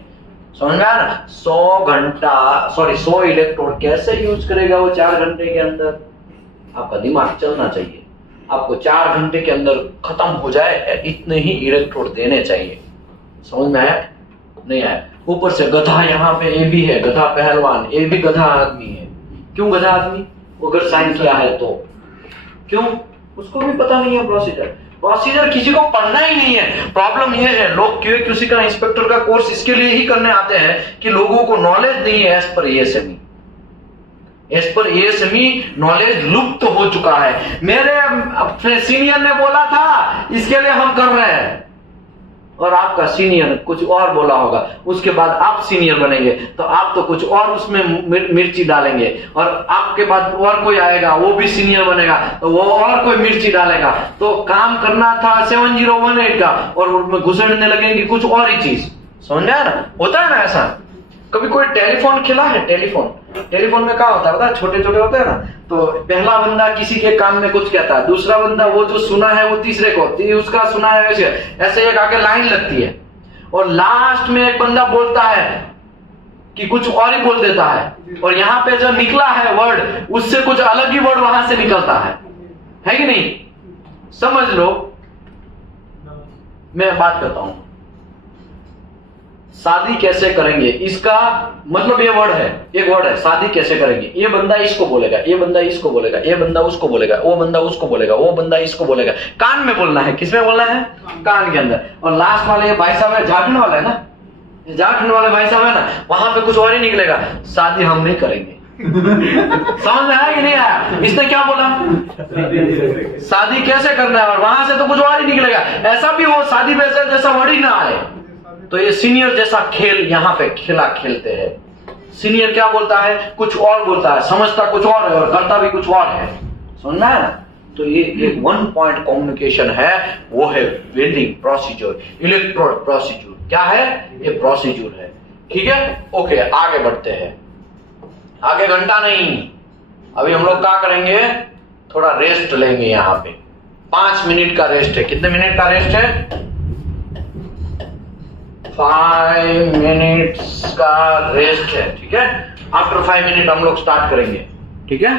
समझ में आया ना? 100 इलेक्ट्रोड कैसे यूज करेगा वो 4 घंटे के अंदर? आपका दिमाग चलना चाहिए। आपको 4 घंटे के अंदर खत्म हो जाए इतने ही इलेक्ट्रोड देने चाहिए। समझ में आया? नहीं आया? ऊपर से गधा यहाँ पे ए भी है, गधा पहलवान, ए भी गधा आदमी है। क्यों गधा आदमी? वो अगर साइन किया है तो क्यों? उसको भी पता नहीं है प्रोसीजर किसी को पढ़ना ही नहीं है। प्रॉब्लम ये है लोग क्यूसी का इंस्पेक्टर का कोर्स इसके लिए ही करने आते हैं कि लोगों को नॉलेज नहीं है एज पर एएसएमई नॉलेज लुप्त हो चुका है। मेरे अपने सीनियर ने बोला था इसके लिए हम कर रहे हैं और आपका सीनियर कुछ और बोला होगा, उसके बाद आप सीनियर बनेंगे तो आप तो कुछ और उसमें मिर्ची डालेंगे और आपके बाद और कोई आएगा वो भी सीनियर बनेगा तो वो और कोई मिर्ची डालेगा। तो काम करना था 7018 का और उसमें घुसड़ने लगेंगे कुछ और ही चीज। समझ आया ना? होता है ना ऐसा? कभी कोई टेलीफोन खेला है? टेलीफोन में क्या होता है पता है? छोटे छोटे होते हैं ना, तो पहला बंदा किसी के कान में कुछ कहता है, दूसरा बंदा वो जो सुना है वो तीसरे को, उसका सुना है वैसे ऐसे एक आके लाइन लगती है और लास्ट में एक बंदा बोलता है कि कुछ और ही बोल देता है और यहाँ पे जो निकला है वर्ड उससे कुछ अलग ही वर्ड वहां से निकलता है कि नहीं? समझ लो मैं बात करता हूं शादी कैसे करेंगे, इसका मतलब ये वर्ड है, एक वर्ड है शादी कैसे करेंगे। ये बंदा इसको बोलेगा, ये बंदा इसको बोलेगा, ये बंदा उसको बोलेगा, वो बंदा उसको बोलेगा, वो बंदा इसको बोलेगा। कान में बोलना है। किसमें बोलना है? कान के अंदर। और लास्ट वाले ये भाई साहब है, झारखंड वाला है ना, झारखंड वाले भाई साहब है ना, वहां पे कुछ और ही निकलेगा, शादी हम नहीं करेंगे। समझ में आया कि नहीं आया? इसने क्या बोला? शादी कैसे करना है और वहां से तो कुछ और ही निकलेगा। ऐसा भी हो शादी वैसे जैसा वर्ड ही ना आए तो ये सीनियर जैसा खेल यहाँ पे खेलते हैं। सीनियर क्या बोलता है? कुछ और बोलता है, समझता कुछ और है और करता भी कुछ और है। सुनना है ना? तो ये एक 1 पॉइंट कम्युनिकेशन है, वो है वेल्डिंग प्रोसीजर, इलेक्ट्रोड प्रोसीजर। क्या है? ये प्रोसीजर है। ठीक है, ओके आगे बढ़ते हैं। आगे घंटा नहीं, अभी हम लोग क्या करेंगे? थोड़ा रेस्ट लेंगे। यहाँ पे 5 मिनट का रेस्ट है। कितने मिनट का रेस्ट है? 5 मिनट्स का रेस्ट है। ठीक है, आफ्टर 5 मिनट हम लोग स्टार्ट करेंगे। ठीक है,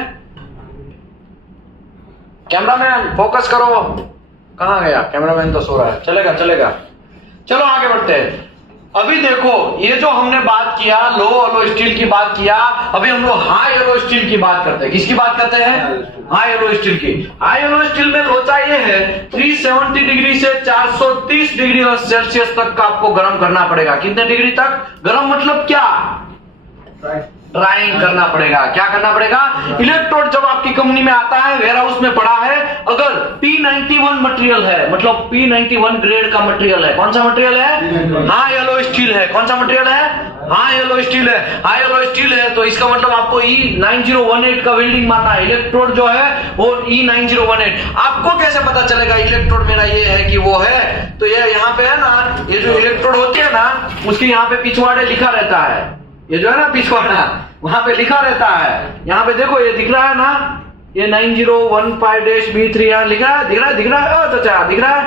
कैमरामैन फोकस करो। कहां गया कैमरामैन? तो सो रहा है। चलेगा। चलो आगे बढ़ते हैं। अभी देखो ये जो हमने बात किया लो एलो स्टील की बात किया, अभी हम लोग हाई एलो स्टील की बात करते हैं। किसकी बात करते हैं? हाई एलो स्टील की। हाई एलो स्टील में लोचा ये है 370 डिग्री से 430 डिग्री सेल्सियस तक का आपको गर्म करना पड़ेगा। कितने डिग्री तक गर्म? मतलब क्या? ड्राइंग करना पड़ेगा। क्या करना पड़ेगा? इलेक्ट्रोड जब आपकी कंपनी में आता है, वेयर हाउस में पड़ा है, अगर P91 मटेरियल है, मतलब P91 ग्रेड का मटेरियल है। कौन सा मटेरियल है? हाई एलो स्टील है। कौन सा मटेरियल है? हाई एलो स्टील है। हाई एलो स्टील है तो इसका मतलब आपको E9018 का वेल्डिंग मारना है। इलेक्ट्रोड जो है वो E9018। आपको कैसे पता चलेगा इलेक्ट्रोड मेरा ये है कि वो है? तो ये यहाँ पे है ना, ये जो इलेक्ट्रोड होती है ना, उसके यहाँ पे पिछवाड़े लिखा रहता है। ये जो है ना पिछवाड़ा, वहां पे लिखा रहता है। यहाँ पे देखो ये दिख रहा है ना, ये 9015-B3 यहाँ लिखा है। दिख रहा है? चाचा दिख रहा है?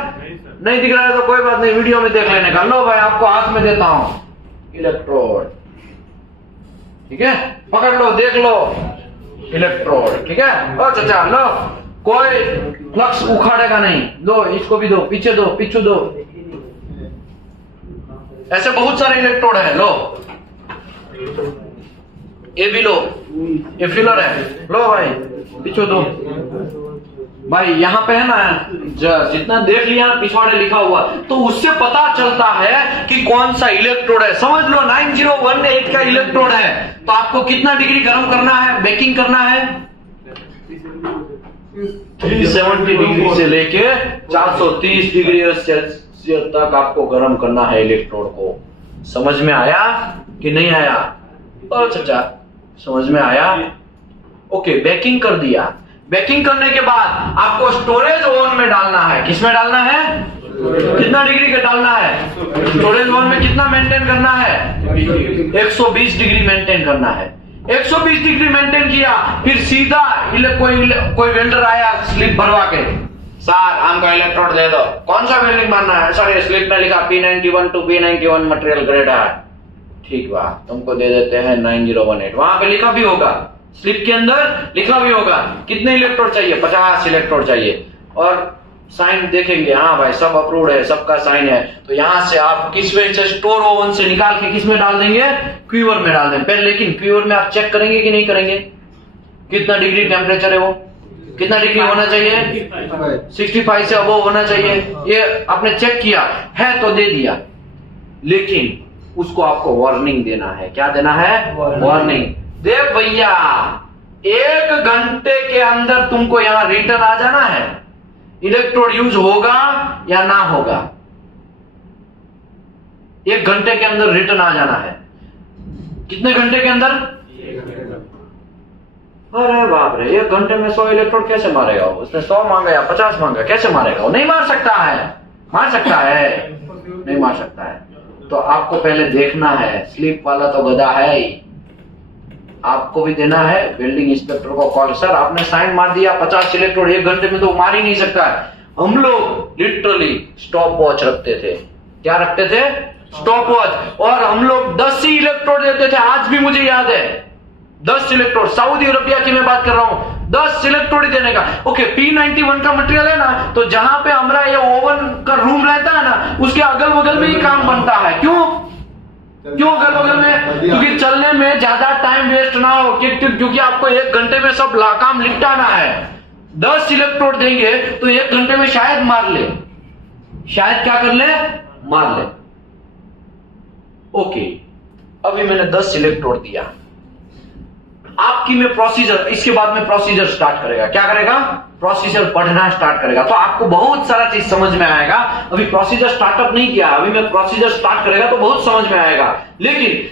नहीं दिख रहा है तो कोई बात नहीं, वीडियो में देख लेने का। लो भाई आपको हाथ में देता हूं इलेक्ट्रोड। ठीक है, पकड़ लो, देख लो इलेक्ट्रोड। ठीक है, ओ चाचा लो, कोई फ्लक्स उखाड़ेगा नहीं। लो इसको भी दो, पीछे दो, पीछू दो। ऐसे बहुत सारे इलेक्ट्रोड है। लो ये भी लो, ये फिलर है। लो भाई पीछे दो। भाई यहाँ पे है ना, जितना देख लिया ना पिछवाड़े लिखा हुआ, तो उससे पता चलता है कि कौन सा इलेक्ट्रोड है। समझ लो 9018 का इलेक्ट्रोड है तो आपको कितना डिग्री गर्म करना है, बेकिंग करना है? 370 डिग्री से लेके 430 डिग्री सेल्सियस तक आपको गर्म करना है इलेक्ट्रोड को। समझ में आया कि नहीं आया? अच्छा समझ में आया? ओके, बेकिंग कर दिया। बेकिंग करने के बाद आपको स्टोरेज ओवन में डालना है। किसमें डालना है? कितना डिग्री का डालना है? स्टोरेज वन में कितना मेंटेन करना है? 120 डिग्री मेंटेन करना है। 120 डिग्री मेंटेन किया, फिर सीधा कोई वेल्डर आया स्लिप भरवा के, सर हमको इलेक्ट्रोड दे दो। कौन सा वेल्डिंग मारना है? सर ये स्लिप में लिखा P91 to P91 material grade है। ठीक बा, तुमको दे देते हैं 9018। वहां पे लिखा भी होगा, स्लिप के अंदर लिखा भी होगा कितने इलेक्ट्रोड चाहिए, 50 इलेक्ट्रोड चाहिए, और साइन देखेंगे, हाँ भाई सब अप्रूव्ड है, सबका साइन है। तो यहाँ से आप किस में से स्टोर ओवन से निकाल के किस में डाल देंगे? क्यूअर में डाल देंगे पहले। लेकिन क्यूअर में आप चेक करेंगे कि नहीं करेंगे कितना डिग्री टेम्परेचर है, वो कितना डिग्री होना चाहिए? 65 से अबव होना चाहिए। ये आपने चेक किया है तो दे दिया, लेकिन उसको आपको वार्निंग देना है। क्या देना है? वार्निंग। देव भैया 1 घंटे के अंदर तुमको यहां रिटर्न आ जाना है, इलेक्ट्रोड यूज होगा या ना होगा। 1 घंटे के अंदर रिटर्न आ जाना है। कितने घंटे के अंदर? अरे बाप रे, 1 घंटे में 100 इलेक्ट्रोड कैसे मारेगा? उसने 100 मांगा या 50 मांगा, कैसे मारेगा? वो नहीं मार सकता है। मार सकता है? नहीं मार सकता है। तो आपको पहले देखना है, स्लिप वाला तो गधा है ही, आपको भी देना है बिल्डिंग इंस्पेक्टर को कॉल। सर आपने साइन मार दिया 50 इलेक्ट्रोड 1 घंटे में, तो मार ही नहीं सकता है। हम लोग लिटरली स्टॉप वॉच रखते थे। क्या रखते थे? Stop watch. और हम लोग 10 ही इलेक्ट्रोड देते थे। आज भी मुझे याद है 10 इलेक्ट्रोड, सऊदी अरबिया की मैं बात कर रहा हूं, 10 इलेक्ट्रोड ही देने का। ओके, P91 का मटेरियल है ना, तो जहां पे हमारा ये ओवन का रूम रहता है ना, उसके अगल बगल में ही काम बनता है। क्यों अगल बगल में? क्योंकि चलने में ज्यादा टाइम वेस्ट ना हो, क्योंकि आपको 1 घंटे में सब काम निपटाना है। 10 इलेक्ट्रोड देंगे तो 1 घंटे में शायद मार ले, शायद क्या कर ले? मार ले। ओके, अभी मैंने 10 इलेक्ट्रोड दिया, आपकी में प्रोसीजर, इसके बाद में प्रोसीजर स्टार्ट करेगा। क्या करेगा? प्रोसीजर पढ़ना स्टार्ट करेगा, तो आपको बहुत सारा चीज समझ में आएगा। अभी प्रोसीजर स्टार्टअप नहीं किया, अभी मैं प्रोसीजर स्टार्ट करेगा तो बहुत समझ में आएगा। लेकिन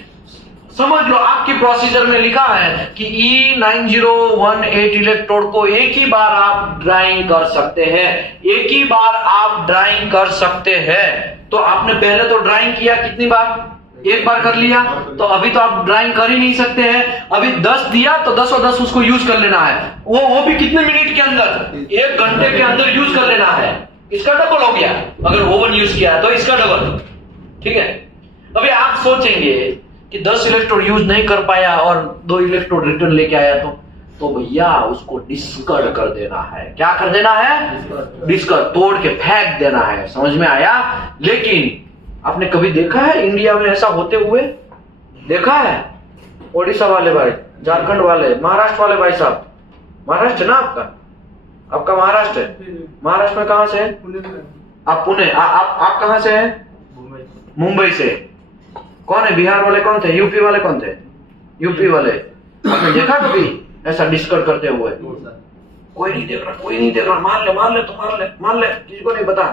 समझ लो, आपकी प्रोसीजर में लिखा है कि E9018 इलेक्ट्रोड को एक ही बार आप ड्राइंग कर सकते हैं, एक ही बार आप ड्राइंग कर सकते हैं। तो आपने पहले तो ड्राइंग किया कितनी बार? 1 बार कर लिया, तो अभी तो आप ड्राइंग कर ही नहीं सकते हैं। अभी 10 दिया तो 10 और 10 उसको यूज कर लेना है। वो भी कितने मिनट के अंदर? 1 घंटे के अंदर यूज कर लेना है। इसका डबल हो गया, अगर ओवन यूज किया है तो इसका डबल। ठीक है, अभी आप सोचेंगे कि 10 इलेक्ट्रोड यूज नहीं कर पाया और 2 इलेक्ट्रोड रिटर्न लेके आया, तो भैया उसको डिस्कार्ड कर देना है। क्या कर देना है? डिस्कार्ड, तोड़ के फेंक देना है। समझ में आया? लेकिन आपने कभी देखा है इंडिया में ऐसा होते हुए? देखा है? ओडिशा वाले भाई, झारखंड वाले, महाराष्ट्र वाले भाई साहब, महाराष्ट्र है ना आपका महाराष्ट्र है। महाराष्ट्र में कहां से है आप? पुणे। आप कहां से हैं? मुंबई से। कौन है? बिहार वाले कौन थे? यूपी वाले कौन थे? यूपी वाले। आपने देखा कभी ऐसा डिस्कस करते हुए? कोई नहीं देख रहा, कोई नहीं देख रहा। मार ले तो मार ले, किसी को नहीं पता,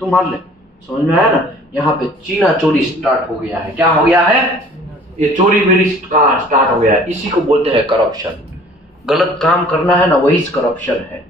तू मार ले। समझ में आया ना? यहाँ पे चीना चोरी स्टार्ट हो गया है। क्या हो गया है? ये चोरी मेरी स्टार्ट हो गया है। इसी को बोलते हैं करप्शन। गलत काम करना है ना, वही करप्शन है।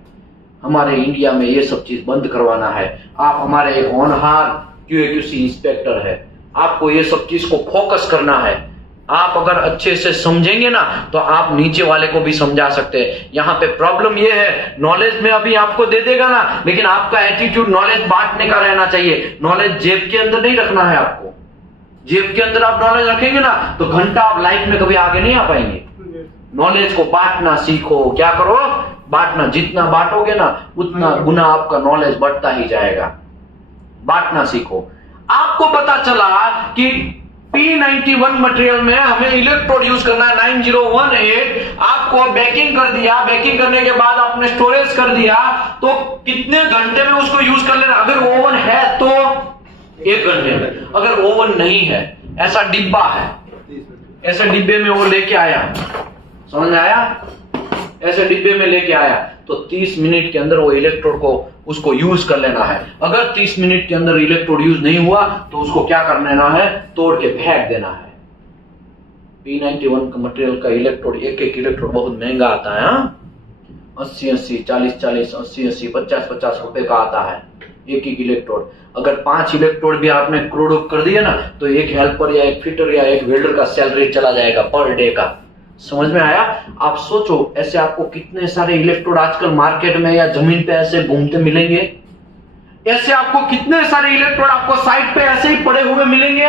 हमारे इंडिया में ये सब चीज बंद करवाना है। आप हमारे एक होनहार QAQC इंस्पेक्टर है, आपको ये सब चीज को फोकस करना है। आप अगर अच्छे से समझेंगे ना, तो आप नीचे वाले को भी समझा सकते हैं। यहाँ पे प्रॉब्लम ये है, नॉलेज में अभी आपको दे देगा ना, लेकिन आपका एटीट्यूड नॉलेज बांटने का रहना चाहिए। नॉलेज जेब के अंदर नहीं रखना है आपको। जेब के अंदर आप नॉलेज रखेंगे ना, तो घंटा आप लाइफ में कभी आगे नहीं आ पाएंगे। नॉलेज को बांटना सीखो। क्या करो? बांटना। जितना बांटोगे ना, उतना गुना आपका नॉलेज बढ़ता ही जाएगा। बांटना सीखो। आपको पता चला कि P91 मटेरियल में हमें इलेक्ट्रोड यूज करना है 9018। आपको बेकिंग कर दिया, बेकिंग करने के बाद आपने स्टोरेज कर दिया, तो कितने घंटे में उसको यूज कर लेना? अगर ओवन है तो 1 घंटे में, अगर ओवन नहीं है, ऐसा डिब्बा है, ऐसे डिब्बे में वो लेके आया, समझ में आया? ऐसे डिब्बे में लेके आया तो 30 मिनट के अंदर वो इलेक्ट्रोड को उसको यूज कर लेना है। अगर 30 मिनट के अंदर इलेक्ट्रोड यूज नहीं हुआ तो उसको क्या कर लेना है? तोड़ के फेंक देना है। P91 का मटेरियल का इलेक्ट्रोड, एक इलेक्ट्रोड बहुत महंगा आता है। 80-80, 40-40, 80-80, 50-50 रुपए का आता है। एक एक इलेक्ट्रोड। अगर 5 इलेक्ट्रोड भी आपने क्रूड ऑफ कर दिया ना तो एक हेल्पर या एक फिटर या एक वेल्डर का सैलरी चला जाएगा पर डे का। समझ में आया? आप सोचो ऐसे आपको कितने सारे इलेक्ट्रोड आजकल मार्केट में या जमीन पे ऐसे घूमते मिलेंगे। ऐसे आपको कितने सारे इलेक्ट्रोड आपको साइड पे ऐसे ही पड़े हुए मिलेंगे।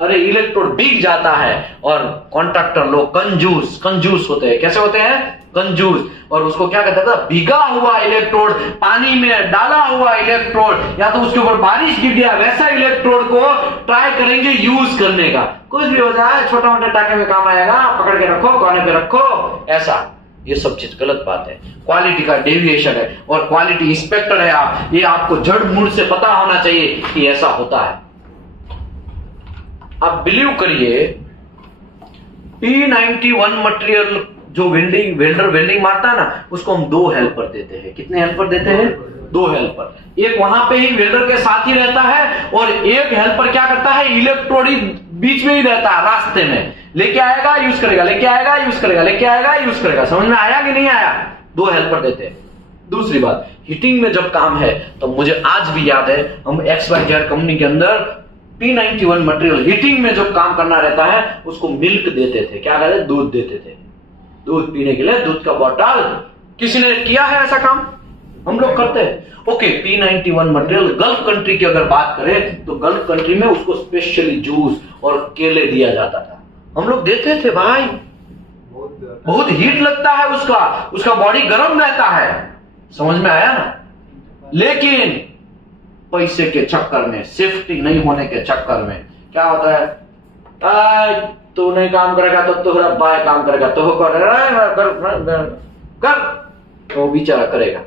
अरे इलेक्ट्रोड बिक जाता है और कॉन्ट्रैक्टर लोग कंजूस होते हैं। कैसे होते हैं? कंजूस। और उसको क्या कहता था? बिगा हुआ इलेक्ट्रोड, पानी में डाला हुआ इलेक्ट्रोड, या तो उसके ऊपर बारिश गिर गया वैसा इलेक्ट्रोड को ट्राई करेंगे यूज करने का। कुछ भी हो जाए छोटा मोटा टाके में काम आएगा, पकड़ के रखो, कोने पे रखो, ऐसा। ये सब चीज गलत बात है। क्वालिटी का डेविएशन है और क्वालिटी इंस्पेक्टर है आप, ये आपको जड़ मूल से पता होना चाहिए कि ऐसा होता है। आप बिलीव करिए P91 मटेरियल जो वेल्डर वेल्डिंग मारता है ना, उसको हम 2 हेल्पर देते हैं। कितने हेल्पर देते हैं? 2 हेल्पर। एक वहां पे ही वेल्डर के साथ ही रहता है और एक हेल्पर क्या करता है? इलेक्ट्रोड बीच में ही रहता है, रास्ते में लेके आएगा यूज करेगा, लेके आएगा यूज करेगा, लेके आएगा यूज करेगा। समझ में आया कि नहीं आया? 2 हेल्पर देते हैं। दूसरी बात, हीटिंग में जब काम है तो मुझे आज भी याद है, हम XYZ कंपनी के अंदर P91 मटेरियल हीटिंग में जब काम करना रहता है उसको मिल्क देते थे। क्या कहते? दूध देते थे। दूध पीने के लिए दूध का बॉटल। किसी ने किया है ऐसा काम? हम लोग करते हैं। Okay, P91 material gulf country की अगर बात करें तो गल्फ कंट्री में उसको स्पेशली जूस और केले दिया जाता था। हम लोग देते थे भाई। बहुत हीट लगता है उसका बॉडी गर्म रहता है। समझ में आया ना? लेकिन पैसे के चक्कर में, सेफ्टी नहीं होने के चक्कर में क्या होता है? तू नहीं काम करेगा तो तेरा भाई काम करेगा, तो कर तो बेचारा करेगा।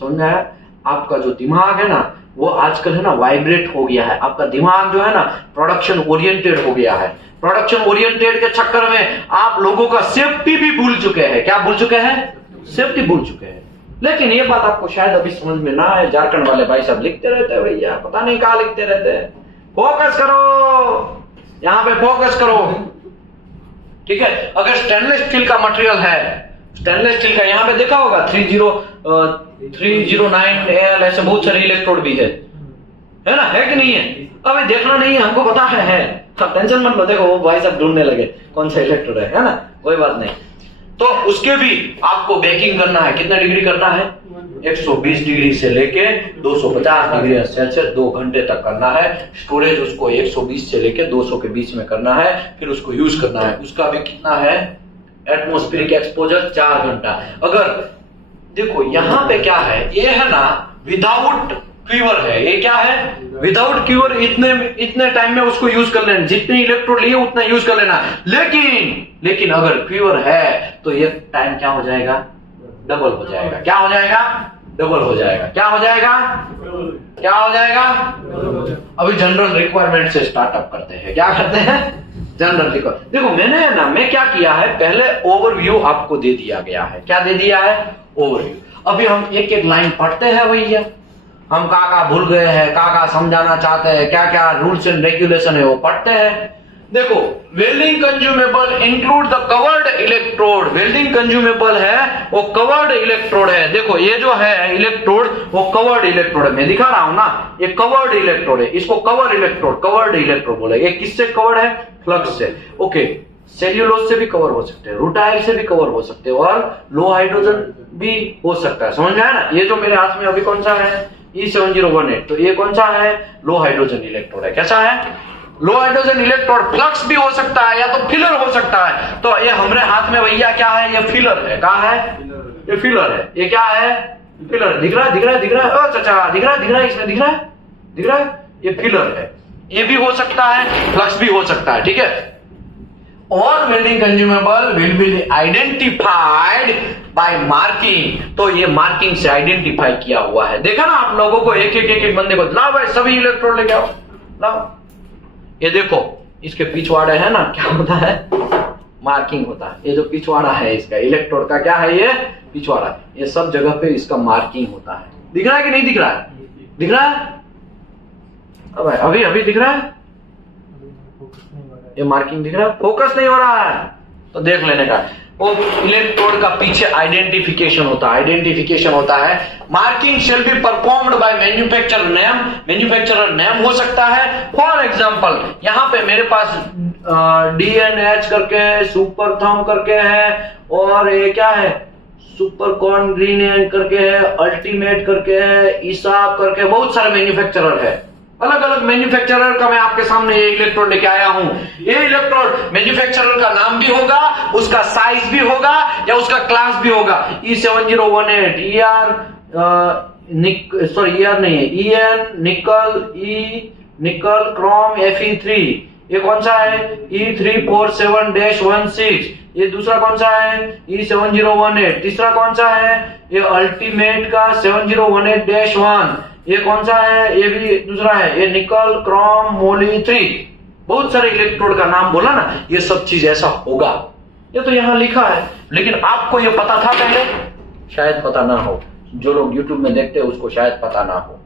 समझ में आया? आपका जो दिमाग है ना वो आजकल है ना वाइब्रेट हो गया है। आपका दिमाग जो है ना प्रोडक्शन ओरिएंटेड हो गया है। प्रोडक्शन ओरिएंटेड के चक्कर में आप लोगों का सेफ्टी भी भूल चुके हैं। क्या भूल चुके हैं? सेफ्टी भूल चुके हैं। लेकिन ये बात आपको शायद अभी समझ में ना आए। झारखंड वाले भाई साहब लिखते रहते हैं भैया, पता नहीं कहां लिखते रहते हैं। फोकस करो, यहां पे फोकस करो, ठीक है? अगर स्टेनलेस स्टील का मटेरियल है, स्टेनलेस स्टील का यहाँ पे देखा होगा 309Al ऐसे बहुत सारे इलेक्ट्रोड भी है ना? है कि नहीं है? अभी देखना नहीं है, हमको पता है। टेंशन मत लो, देखो वो भाई साहब ढूंढने लगे कौन सा इलेक्ट्रोड है ना? कोई बात नहीं। तो उसके भी आपको बेकिंग करना है। कितना डिग्री करना है? 120 डिग्री से लेके 250 डिग्री सेल्सियस 2 घंटे तक करना है। स्टोरेज उसको 120 से लेके 200 के बीच में करना है, फिर उसको यूज करना है। उसका भी कितना है? एटमॉस्फेरिक एक्सपोजर 4 घंटा। अगर देखो यहाँ पे क्या है, ये है ना विदाउट क्यूवर है। ये क्या है? Without quiver. इतने टाइम में उसको यूज कर लेना, जितने इलेक्ट्रोड लिए उतना यूज कर लेना। लेकिन अगर क्यूवर है तो ये टाइम क्या हो जाएगा? डबल हो जाएगा। क्या हो जाएगा? डबल हो जाएगा। क्या हो जाएगा? क्या हो जाएगा? अभी जनरल रिक्वायरमेंट से स्टार्टअप करते हैं। क्या करते हैं? General requirement. देखो मैं क्या किया है, पहले ओवरव्यू आपको दे दिया गया है। क्या दे दिया है? ओवरव्यू। अभी हम एक एक लाइन पढ़ते हैं भैया। हम का भूल गए हैं, का समझाना चाहते हैं, क्या क्या रूल्स एंड रेगुलेशन है वो पढ़ते हैं। देखो, welding consumable include the covered electrode. Welding consumable है वो कवर्ड इलेक्ट्रोड है। देखो ये जो है इलेक्ट्रोड वो कवर्ड इलेक्ट्रोड है। मैं दिखा रहा हूं ना, ये कवर्ड इलेक्ट्रोड है। इसको कवर्ड इलेक्ट्रोड बोले। ये किससे कवर्ड है? फ्लक्स से। ओके, सेल्यूलोज से भी कवर हो सकते हैं, रूटाइल से भी कवर हो सकते हैं और लो हाइड्रोजन भी हो सकता है। समझ में आया ना? ये जो मेरे हाथ में अभी कौन सा है? E7018। तो ये कौन सा है? लो हाइड्रोजन इलेक्ट्रोड है। कैसा है? लो हाइड्रोजन इलेक्ट्रोड। फ्लक्स भी हो सकता है या तो फिलर हो सकता है। तो ये हमारे हाथ में भैया क्या है? ये फिलर है। क्या है? ये फिलर है। ये क्या है? फिलर। दिख रहा है? ओ चाचा दिख रहा है? इसमें दिख रहा है? ये फिलर है। ये भी हो सकता है, फ्लक्स भी हो सकता है, ठीक है? और welding consumable will be identified by marking. तो ये मार्किंग से आइडेंटिफाई किया हुआ है। देखा ना आप लोगों को, एक बंदे को लाओ भाई सभी इलेक्ट्रोड लेके आओ, लाओ। ये देखो इसके पिछवाड़े है ना, क्या होता है? मार्किंग होता है। ये जो पिछवाड़ा है इसका इलेक्ट्रोड का क्या है? ये पिछवाड़ा। ये सब जगह पे इसका मार्किंग होता है। दिख रहा है कि नहीं दिख रहा है? दिख रहा है? अभी दिख रहा है? ये मार्किंग दिख रहा है? फोकस नहीं हो रहा है तो देख लेने का। वो इलेक्ट्रोड का पीछे आइडेंटिफिकेशन होता है। Marking shall be performed by manufacturer name हो सकता है। फॉर एग्जांपल यहां पे मेरे पास DNH करके है, सुपर थर्म करके है, और ये क्या है, सुपर कॉर्न ग्रीन करके है, अल्टीमेट करके है, ईसाब करके, बहुत सारे मैन्युफैक्चरर है। अलग अलग मैन्युफैक्चरर का मैं आपके सामने ये इलेक्ट्रोड लेके आया हूं। ये इलेक्ट्रोड मैन्युफैक्चरर का नाम भी होगा, उसका साइज भी होगा, या उसका क्लास भी होगा। E7018 ER नहीं है, EN निकल, निकल क्रोम Fe3। ये कौन सा है, E347-16। ये दूसरा कौन सा है, E7018। तीसरा कौन सा है, ये अल्टीमेट का 7018-1। ये कौन सा है, ये भी दूसरा है, ये निकल क्रोम मोली 3। बहुत सारे इलेक्ट्रोड का नाम बोला ना, ये सब चीज ऐसा होगा। ये तो यहां लिखा है, लेकिन आपको ये पता था पहले? शायद पता ना हो। जो लोग YouTube में देखते हैं उसको शायद पता ना हो।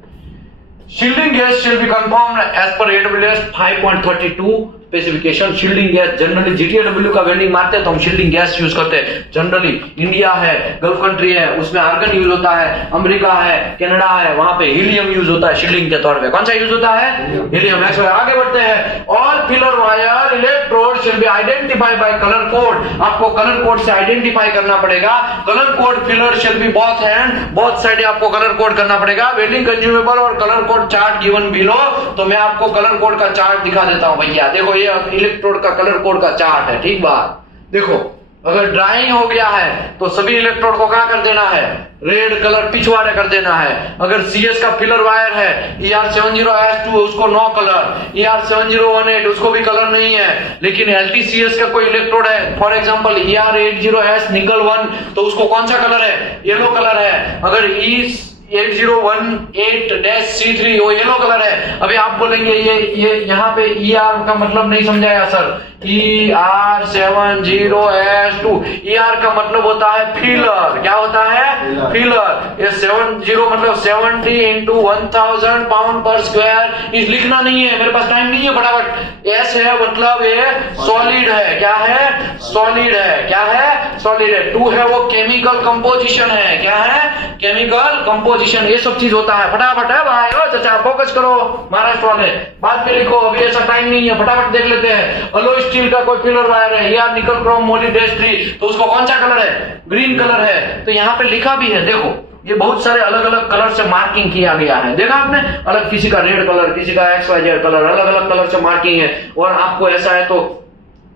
Shielding gas shall be confirmed as per AWS 5.32 specification. Shielding gas generally GTAW का वेल्डिंग मारते हैं तो हम शील्डिंग गैस यूज करते हैं। जनरली इंडिया है, गल्फ कंट्री है, उसमें आर्गन यूज होता है। अमेरिका है, कनाडा है, वहां पे हीलियम यूज होता है शील्डिंग के तौर पे। कौन सा यूज होता है, हीलियम। आगे बढ़ते हैं। All filler wire electrode shall be identified by colour code. आपको कलर कोड से आइडेंटिफाई करना पड़ेगा। Colour code filler shall be both hand, both side आपको कलर कोड करना पड़ेगा। वेल्डिंग कंज्यूमेबल और colour code chart given below. तो मैं आपको कलर कोड का चार्ट दिखा देता हूं भैया। देखो ये इलेक्ट्रोड का कलर कोड का चार्ट है, ठीक बात। देखो अगर ड्राइंग हो गया है तो सभी इलेक्ट्रोड को क्या कर देना है, रेड कलर पिछवाड़े कर देना है। अगर CS का फिलर वायर है ER70S2 उसको नो कलर, ER7018 उसको भी कलर नहीं है। लेकिन LTCS का कोई इलेक्ट्रोड है, फॉर एग्जांपल ER80S निकल 1, तो उसको कौन सा कलर है, येलो कलर है। अगर E8018-C3 वो येलो कलर है। अभी आप बोलेंगे ये यहाँ पे ER का मतलब नहीं समझाया सर। ER70S2 ER का मतलब होता है फीलर। क्या होता है, फीलर। ये 70 मतलब 70 into 1000 पाउंड पर स्क्वायर। इस लिखना नहीं है, मेरे पास टाइम नहीं है, फटाफट। S है मतलब ये सॉलिड है। क्या है, सॉलिड है। क्या है, सॉलिड है। 2 है वो केमिकल कंपोजिशन है। क्या है, केमिकल कंपोजिशन। ये सब चीज होता है। फटाफट है भाई, ओ चाचा फोकस करो महाराष्ट्र वाले, बाद में लिखो, अभी ऐसा टाइम नहीं है, फटाफट देख लेते हैं। अलो स्टील का कोई फिलर वायर है ER निकल क्रोम मोली -3, तो उसको कौन सा कलर है, ग्रीन कलर है। तो यहाँ पे लिखा भी है, देखो ये बहुत सारे अलग अलग कलर से मार्किंग किया गया है। देखा आपने, अलग किसी का रेड कलर, किसी का XYZ कलर, अलग अलग कलर से मार्किंग है। और आपको ऐसा है तो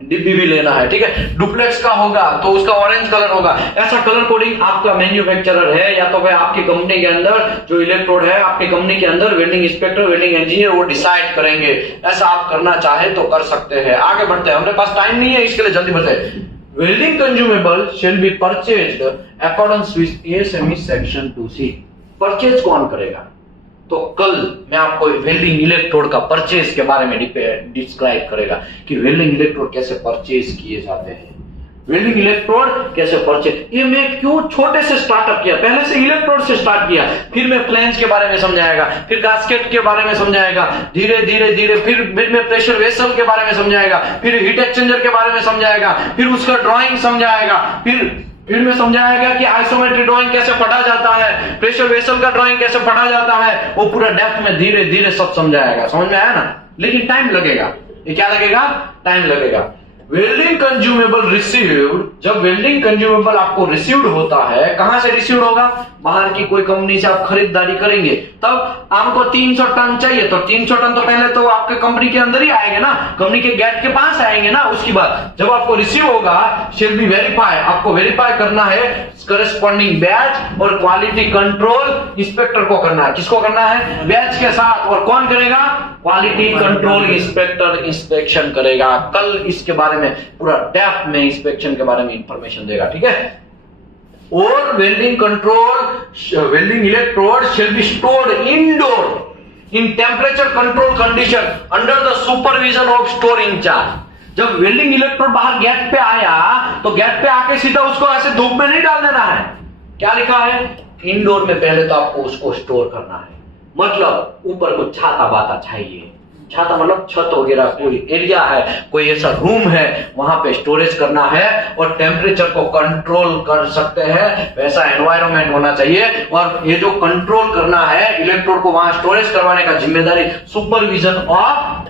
डिब्बी भी लेना है, ठीक है। डुप्लेक्स का होगा तो उसका ऑरेंज कलर होगा। ऐसा कलर कोडिंग आपका मैन्युफैक्चरर है, या तो भाई आपकी कंपनी के अंदर जो इलेक्ट्रोड है, आपकी कंपनी के अंदर वेल्डिंग इंस्पेक्टर, वेल्डिंग इंजीनियर वो डिसाइड करेंगे। ऐसा आप करना चाहे तो कर सकते हैं। आगे बढ़ते हैं, हमारे पास टाइम नहीं है, इसके लिए जल्दी बढ़ते हैं। Welding consumable shall be purchased accordance with ASME section 2C। Purchase कौन करेगा, तो कल मैं आपको वेल्डिंग इलेक्ट्रोड का परचेज के बारे में डिस्क्राइब करेगा कि वेल्डिंग इलेक्ट्रोड कैसे परचेज किए जाते हैं। वेल्डिंग इलेक्ट्रोड कैसे परचेज, ये मैं क्यों छोटे से स्टार्टअप किया, पहले से इलेक्ट्रोड से स्टार्ट किया, फिर मैं फ्लैंज के बारे में समझाएगा, फिर गास्केट के बारे में समझाएगा, धीरे धीरे धीरे फिर मैं प्रेशर वेसल के बारे में समझाएगा, फिर हीट एक्सचेंजर के बारे में समझाएगा, फिर उसका ड्राइंग समझाएगा, फिर मैं समझाएगा कि आइसोमेट्रिक ड्राइंग कैसे पढ़ा जाता है, प्रेशर वेसल का ड्राइंग कैसे पढ़ा जाता है। वो पूरा डेप्थ में धीरे धीरे सब समझाएगा। समझ में आया ना, लेकिन टाइम लगेगा। ये क्या लगेगा, टाइम लगेगा। वेल्डिंग कंज्यूमेबल रिसीव्ड, जब वेल्डिंग कंज्यूमेबल आपको रिसीव्ड होता है, कहां से रिसीव्ड होगा, बाहर की कोई कंपनी से आप खरीदारी करेंगे, तब आपको 300 टन चाहिए, तो 300 टन तो पहले तो आपके कंपनी के अंदर ही आएंगे ना, कंपनी के गेट के पास आएंगे ना। उसके बाद जब आपको रिसीव होगा शेल बी वेरीफाई, आपको वेरीफाई करना है करस्पॉन्डिंग बैच और क्वालिटी कंट्रोल इंस्पेक्टर को करना है। किसको करना है, बैच के साथ। और कौन करेगा, क्वालिटी कंट्रोल इंस्पेक्टर इंस्पेक्शन करेगा। कल इसके बारे में पूरा डेप्थ में इंस्पेक्शन के बारे में इंफॉर्मेशन देगा, ठीक है। और welding welding electrode shell be stored indoor in temperature control condition under the supervision of store incharge. जब वेल्डिंग इलेक्ट्रोड बाहर गेट पे आया तो गेट पे आके सीधा उसको ऐसे धूप में नहीं डाल देना है। क्या लिखा है, इंडोर में पहले तो आपको उसको स्टोर करना है, मतलब ऊपर कुछ छाता बाता चाहिए, छाता मतलब छत वगैरह, कोई एरिया है, कोई ऐसा रूम है, वहां पे स्टोरेज करना है और टेम्परेचर को कंट्रोल कर सकते हैं, वैसा एनवायरनमेंट होना चाहिए। और ये जो कंट्रोल करना है इलेक्ट्रोड को वहां स्टोरेज करवाने का जिम्मेदारी सुपरविजन ऑफ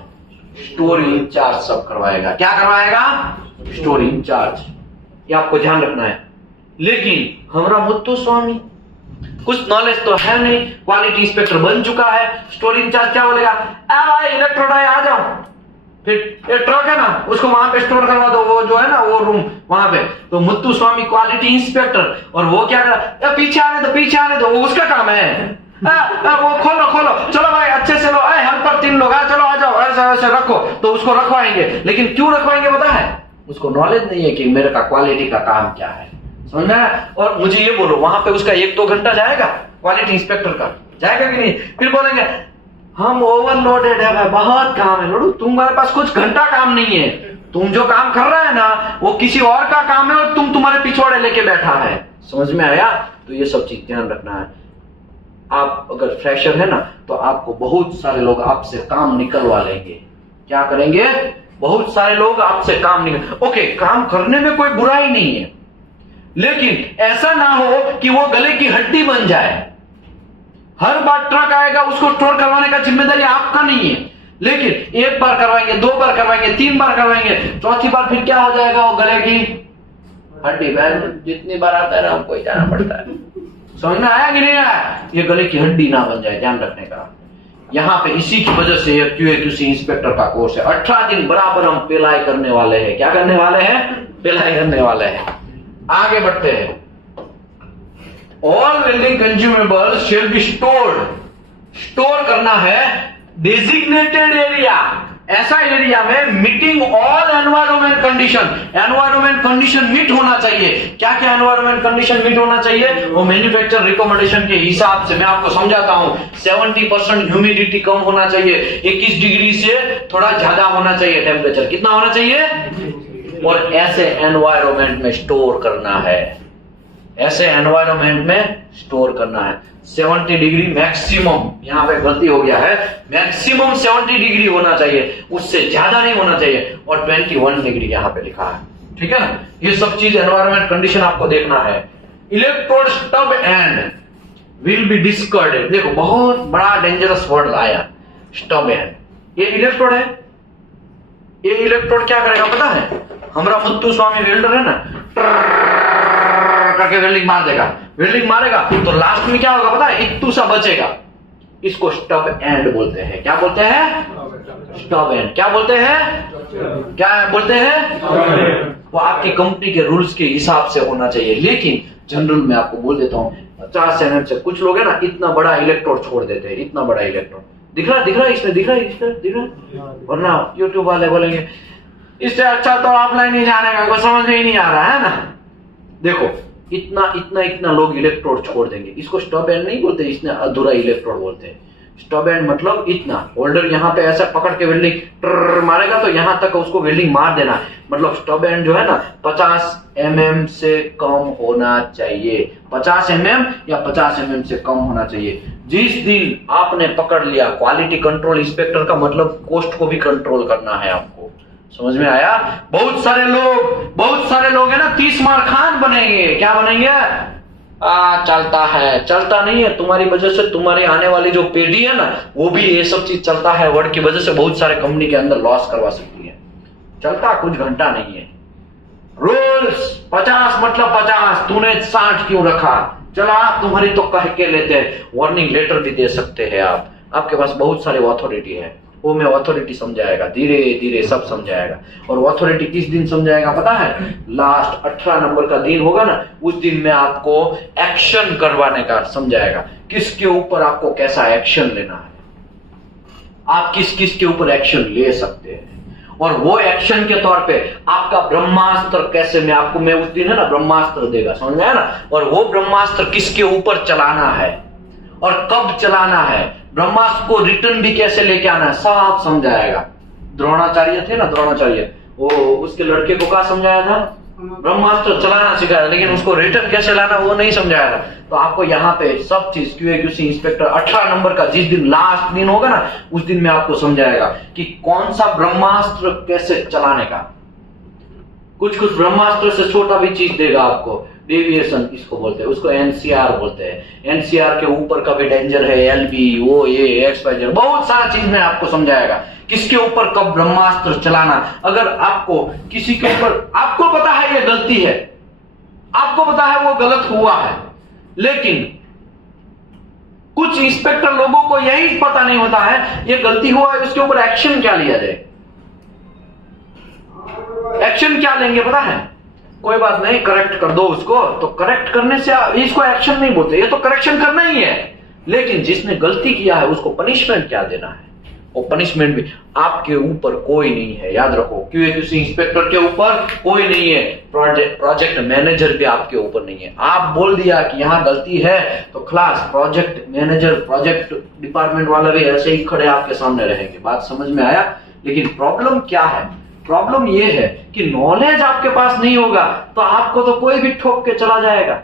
स्टोर इंचार्ज सब करवाएगा। क्या करवाएगा? Store incharge. ये आपको ध्यान रखना है। लेकिन हमारा मुत्तुस्वामी कुछ नॉलेज तो है नहीं, क्वालिटी इंस्पेक्टर बन चुका है, स्टोर इंचार्ज क्या बोलेगा? भाई इलेक्ट्रोड है, आ जाओ, फिर ये ट्रक है ना उसको वहां पे स्टोर करवा दो, वो जो है ना वो रूम वहां पे। तो मुत्तुस्वामी क्वालिटी इंस्पेक्टर, और वो क्या करा? पीछे आने दो, पीछे आने दो, वो उसका काम है। वो खोलो खोलो, चलो भाई अच्छे से लो, हेल्पर 3 लोग, चलो आ जाओ, ऐसे ऐसे रखो, तो उसको रखवाएंगे। लेकिन क्यों रखवाएंगे पता है? उसको नॉलेज नहीं है कि मेरे का क्वालिटी का काम क्या है, समझ में? और मुझे ये बोलो, वहां पे उसका 1-2 घंटा जाएगा क्वालिटी इंस्पेक्टर का? जाएगा कि नहीं? फिर बोलेंगे हम ओवरलोडेड है भाई, बहुत काम है। लोडू तुम्हारे पास कुछ घंटा काम नहीं है, तुम जो काम कर रहा है ना वो किसी और का काम है और तुम्हारे पिछवाड़े लेके बैठा है। समझ में आया? तो ये सब चीज ध्यान रखना है। आप अगर फ्रेशर है ना तो आपको बहुत सारे लोग आपसे काम निकलवा लेंगे। क्या करेंगे? बहुत सारे लोग आपसे काम निकल, ओके, काम करने में कोई बुराई नहीं है, लेकिन ऐसा ना हो कि वो गले की हड्डी बन जाए। हर बार ट्रक आएगा उसको स्टोर करवाने का जिम्मेदारी आपका नहीं है, लेकिन 1 बार करवाएंगे, 2 बार करवाएंगे, 3 बार करवाएंगे, चौथी बार फिर क्या हो जाएगा? वो गले की हड्डी बन, जितनी बार आता है ना हमको ही जाना पड़ता है। समझ में आया कि नहीं आया? ये गले की हड्डी ना बन जाए, ध्यान रखने का। यहाँ पे इसी की वजह से QA/QC इंस्पेक्टर का कोर्स है। 18 दिन बराबर हम पेलाई करने वाले हैं। क्या करने वाले हैं? पेलाई करने वाले हैं। आगे बढ़ते हैं। All welding consumables shall be stored. Store करना है डेजिग्नेटेड एरिया, ऐसा एरिया में meeting all environment condition. Environment condition meet होना चाहिए। क्या क्या एनवायरमेंट कंडीशन मीट होना चाहिए? वो मैन्युफैक्चर रिकमेंडेशन के हिसाब से मैं आपको समझाता हूं। 70% ह्यूमिडिटी कम होना चाहिए, 21 डिग्री से थोड़ा ज्यादा होना चाहिए टेम्परेचर। कितना होना चाहिए? और ऐसे एनवायरमेंट में स्टोर करना है, ऐसे एनवायरमेंट में स्टोर करना है। 70 डिग्री मैक्सिमम, यहां पे गलती हो गया है, मैक्सिमम 70 डिग्री होना चाहिए, उससे ज्यादा नहीं होना चाहिए। और 21 डिग्री यहां पे लिखा है, ठीक है ना? ये सब चीज एनवायरमेंट कंडीशन आपको देखना है। Electrode stub end will be discarded. देखो बहुत बड़ा डेंजरस वर्ड आया, स्टब एंड। ये इलेक्ट्रोड है, ये इलेक्ट्रोड क्या करेगा पता है? हमारा मुत्तुस्वामी वेल्डर है ना, करके वेल्डिंग मार देगा, वेल्डिंग मारेगा तो लास्ट में क्या होगा पता है? इत्तू सा बचेगा। इसको स्टब एंड बोलते हैं। क्या बोलते हैं? Stub and. क्या बोलते हैं? क्या बोलते हैं? वो आपकी कंपनी के रूल्स के हिसाब से होना चाहिए, लेकिन जनरल में आपको बोल देता हूं 50 mm से। कुछ लोग है ना इतना बड़ा इलेक्ट्रोड छोड़ देते हैं, इतना बड़ा इलेक्ट्रोड। दिख रहा इसमें, दिख रहा। वरना यूट्यूब वाले बोलेंगे इससे अच्छा तो ऑफलाइन ही जाने का, कोई समझ में ही नहीं आ रहा है ना। देखो इतना लोग इलेक्ट्रोड छोड़ देंगे। इसको स्टब एंड नहीं बोलते, इसने अधूरा इलेक्ट्रोड बोलते हैं। स्टब एंड मतलब इतना, होल्डर यहाँ पे ऐसा पकड़ के वेल्डिंग मारेगा तो यहाँ तक उसको वेल्डिंग मार देना। मतलब स्टब एंड जो है ना 50 mm से कम होना चाहिए, 50 mm या 50 mm से कम होना चाहिए। जिस दिन आपने पकड़ लिया क्वालिटी कंट्रोल इंस्पेक्टर का मतलब कॉस्ट को भी कंट्रोल करना है आपको। समझ में आया? बहुत सारे लोग है ना 30 मार खान बनेंगे। क्या बनेंगे? चलता है, चलता नहीं है। तुम्हारी वजह से तुम्हारी आने वाली जो पीढ़ी है ना वो भी ये सब चीज चलता है वर्ड की वजह से बहुत सारे कंपनी के अंदर लॉस करवा सकती है। चलता कुछ घंटा नहीं है। रूल्स 50 मतलब 50, तूने 60 क्यों रखा? चला तुम्हारी तो कह के लेते हैं, वार्निंग लेटर भी दे सकते हैं आप। आपके पास बहुत सारे अथॉरिटी है, वो में अथॉरिटी समझाएगा, धीरे धीरे सब समझाएगा। और अथॉरिटी किस दिन समझाएगा पता है? लास्ट 18 नंबर का दिन होगा ना, उस दिन में आपको एक्शन करवाने का समझाएगा। किसके ऊपर आपको कैसा एक्शन लेना है, आप किस किस के ऊपर एक्शन ले सकते हैं, और वो एक्शन के तौर पे आपका ब्रह्मास्त्र कैसे मैं उस दिन है ना ब्रह्मास्त्र देगा, समझ में आया ना? और वो ब्रह्मास्त्र किसके ऊपर चलाना है और कब चलाना है, ब्रह्मास्त्र को रिटर्न भी कैसे लेके आना है, सब समझाएगा। द्रोणाचार्य थे ना, द्रोणाचार्य, वो उसके लड़के को क्या समझाया था? ब्रह्मास्त्र चलाना सिखाया, लेकिन उसको रिटर्न कैसे लाना वो नहीं समझाया था। तो आपको यहाँ पे सब चीज QA/QC इंस्पेक्टर 18 नंबर का जिस दिन लास्ट दिन होगा ना, उस दिन में आपको समझाएगा कि कौन सा ब्रह्मास्त्र कैसे चलाने का। कुछ ब्रह्मास्त्र से छोटा भी चीज देगा आपको, डेविएशन इसको बोलते हैं, उसको NCR बोलते हैं। NCR के ऊपर का भी डेंजर है, LB, OA, XYZ, बहुत सारा चीज में आपको समझाएगा किसके ऊपर कब ब्रह्मास्त्र चलाना। अगर आपको किसी के ऊपर, आपको पता है ये गलती है, आपको पता है वो गलत हुआ है, लेकिन कुछ इंस्पेक्टर लोगों को यही पता नहीं होता है ये गलती हुआ है, उसके ऊपर एक्शन क्या लिया जाए। एक्शन क्या लेंगे पता है? कोई बात नहीं, करेक्ट कर दो उसको। तो करेक्ट करने से इसको एक्शन नहीं बोलते, ये तो करेक्शन करना ही है। लेकिन जिसने गलती किया है उसको पनिशमेंट क्या देना है, वो पनिशमेंट भी आपके ऊपर कोई नहीं है, याद रखो। QA/QC इंस्पेक्टर के ऊपर कोई नहीं है, प्रोजेक्ट मैनेजर भी आपके ऊपर नहीं है। आप बोल दिया कि यहां गलती है तो class project manager, project department वाले भी ऐसे ही खड़े आपके सामने रहेंगे। बात समझ में आया? लेकिन प्रॉब्लम क्या है? प्रॉब्लम यह है कि नॉलेज आपके पास नहीं होगा तो आपको तो कोई भी ठोक के चला जाएगा,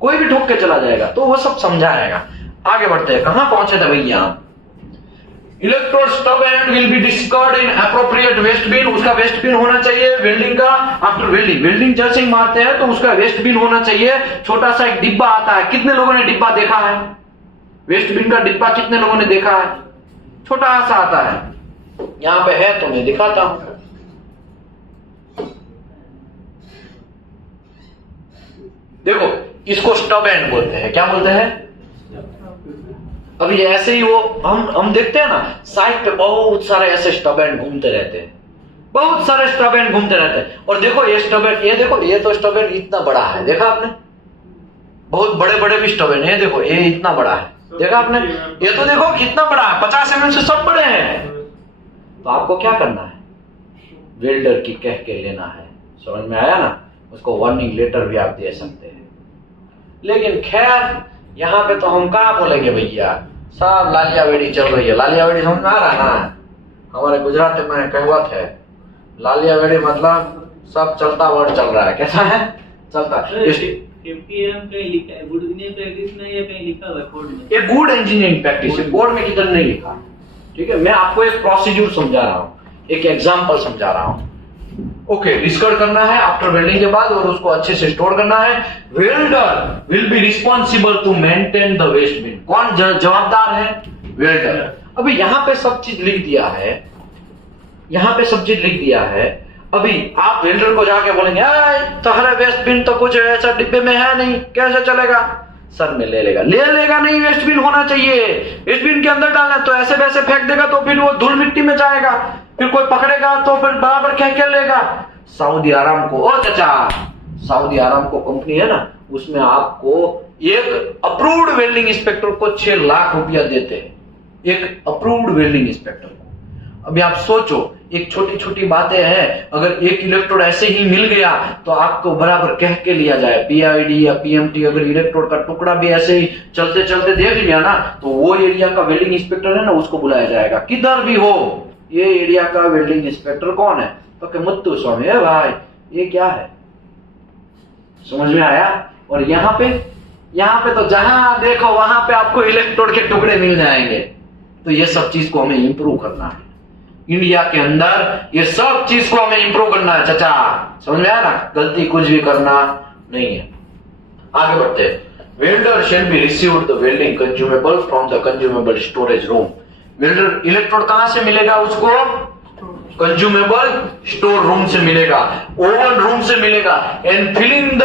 कोई भी ठोक के चला जाएगा। तो वो सब समझाएगा। आगे बढ़ते हैं, कहां पहुंचे थे भैया? Electrode stub end will be discard in appropriate waste bin. उसका वेस्ट बिन होना चाहिए वेल्डिंग का। आफ्टर वेल्डिंग जैसे ही मारते हैं तो उसका वेस्ट बिन होना चाहिए। छोटा सा एक डिब्बा आता है, कितने लोगों ने डिब्बा देखा है? वेस्ट बिन का डिब्बा कितने लोगों ने देखा है? छोटा सा आता है, यहां पे है तो मैं दिखाता हूं। देखो, इसको स्टब एंड बोलते हैं। क्या बोलते हैं? अभी ऐसे ही वो हम देखते हैं ना, साइड पे बहुत सारे ऐसे स्टब एंड घूमते रहते हैं, बहुत सारे स्टब एंड घूमते रहते हैं। और देखो ये स्टब एंड, ये देखो, ये तो स्टब एंड इतना बड़ा है, देखा आपने? बहुत बड़े बड़े भी स्टब एंड, ये देखो ये इतना बड़ा है, देखा आपने? ये तो देखो कितना बड़ा है, 50 mm से सब बड़े हैं। तो आपको क्या करना है? वेल्डर की कह के लेना है। समझ में आया ना? उसको वार्निंग लेटर भी आप दे सकते हैं। लेकिन खैर यहाँ पे तो हम कहा बोलेंगे भैया, सब लालिया वेड़ी चल रही है। लालिया वेड़ी समझ में आ रहा है ना? हमारे गुजरात में कहावत है, लालिया वेड़ी मतलब सब चलता वर्ड चल रहा है। कैसा है? चलता। गुड इंजीनियरिंग प्रैक्टिस में ये कहीं लिखा हुआ है कोड में, ये गुड इंजीनियरिंग प्रैक्टिस है, कोड में किधर नहीं लिखा। ठीक है, मैं आपको एक प्रोसीड्यूर समझा रहा हूँ, एक एग्जाम्पल समझा रहा हूँ। ओके, डिस्कार्ड करना है आफ्टर वेल्डिंग के बाद और उसको अच्छे से स्टोर करना है। Welder will be responsible to maintain the waste bin. कौन जवाबदार है? वेल्डर। अभी यहां पे सब चीज लिख दिया है, यहां पे सब चीज लिख दिया है। अभी आप वेल्डर को जाके बोलेंगे तुम्हारा वेस्ट बिन तो कुछ ऐसा डिब्बे में है नहीं, कैसे चलेगा? सर में ले लेगा नहीं, वेस्ट बिन होना चाहिए। वेस्ट बिन के अंदर डालना, तो ऐसे वैसे फेंक देगा तो फिर वो धूल मिट्टी में जाएगा, फिर कोई पकड़ेगा तो फिर बराबर क्या लेगा। सऊदी आरामको, ओ चाचा, सऊदी आरामको कंपनी है ना, उसमें आपको एक अप्रूव्ड वेल्डिंग इंस्पेक्टर को 6 लाख रुपया देते हैं, एक अप्रूव्ड वेल्डिंग इंस्पेक्टर को। अभी आप सोचो, एक छोटी छोटी बातें हैं, अगर एक इलेक्ट्रोड ऐसे ही मिल गया तो आपको बराबर कह के लिया जाए, PID या PMT, अगर इलेक्ट्रोड का टुकड़ा भी ऐसे ही चलते चलते देख लिया ना, तो वो एरिया का वेल्डिंग इंस्पेक्टर है ना, उसको बुलाया जाएगा। किधर भी हो, ये एरिया का वेल्डिंग इंस्पेक्टर कौन है? तो मुत्तु स्वामी है भाई, ये क्या है? समझ में आया? और यहाँ पे तो जहां देखो वहां पे आपको इलेक्ट्रोड के टुकड़े मिल जाएंगे। तो ये सब चीज को हमें इंप्रूव करना है। इंडिया के अंदर ये सब चीज को हमें इंप्रूव करना है चाचा। समझ में आया ना? गलती कुछ भी करना नहीं है। आगे बढ़ते हैं। Welder shall be received the welding consumable from the consumable storage room. Welder electrode कहां से मिलेगा उसको? कंज्यूमेबल स्टोर रूम से मिलेगा, ओवन रूम से मिलेगा। And filling the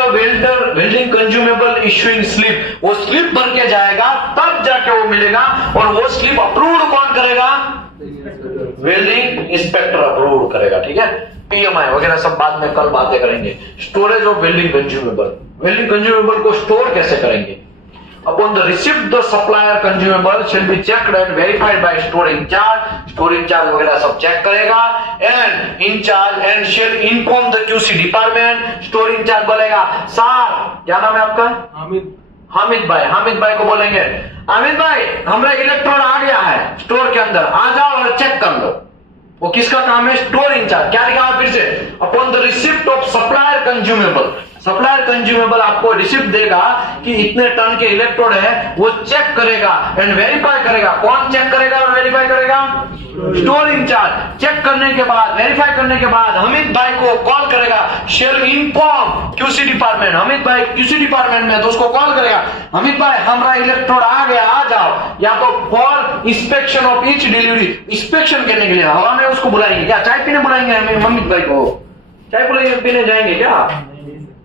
welding consumable issuing slip, वो स्लिप भर के जाएगा तब जाके वो मिलेगा। और वो स्लिप अप्रूव्ड कौन करेगा? वेल्डिंग इंस्पेक्टर अप्रूव करेगा। ठीक है, PMI वगैरह सब बाद में कल बातें करेंगे। स्टोरेज ऑफ वेल्डिंग कंज्यूमेबल को स्टोर कैसे करेंगे? Upon the receipt, the supplier consumable shall be checked and verified by store incharge वगैरह सब चेक करेगा। and incharge and shall inform the QC department, store incharge बोलेगा, सर क्या नाम है आपका? हामिद भाई को बोलेंगे, हामिद भाई हमारा इलेक्ट्रोड आ गया है स्टोर के अंदर, आ जाओ और चेक कर लो। वो किसका काम है? Store incharge. क्या लिखा है फिर से? Upon the receipt of supplier consumable. Supplier consumable आपको रिसिप्ट देगा कि इतने टन के इलेक्ट्रोड है, वो चेक करेगा एंड वेरीफाई करेगा। कौन चेक करेगा और वेरीफाई करेगा? Store incharge. चेक करने के बाद, वेरीफाई करने के बाद अमित भाई को कॉल करेगा, shall inform QC department. Amit भाई क्यूसी डिपार्टमेंट में तो उसको कॉल करेगा, अमित भाई हमारा इलेक्ट्रोड आ गया, आ जाओ। या तो for inspection of each delivery, inspection करने के लिए हवा में उसको बुलाएंगे क्या? चाय पीने बुलाएंगे हमें अमित भाई को? चाय बुलाएंगे, पीने जाएंगे क्या?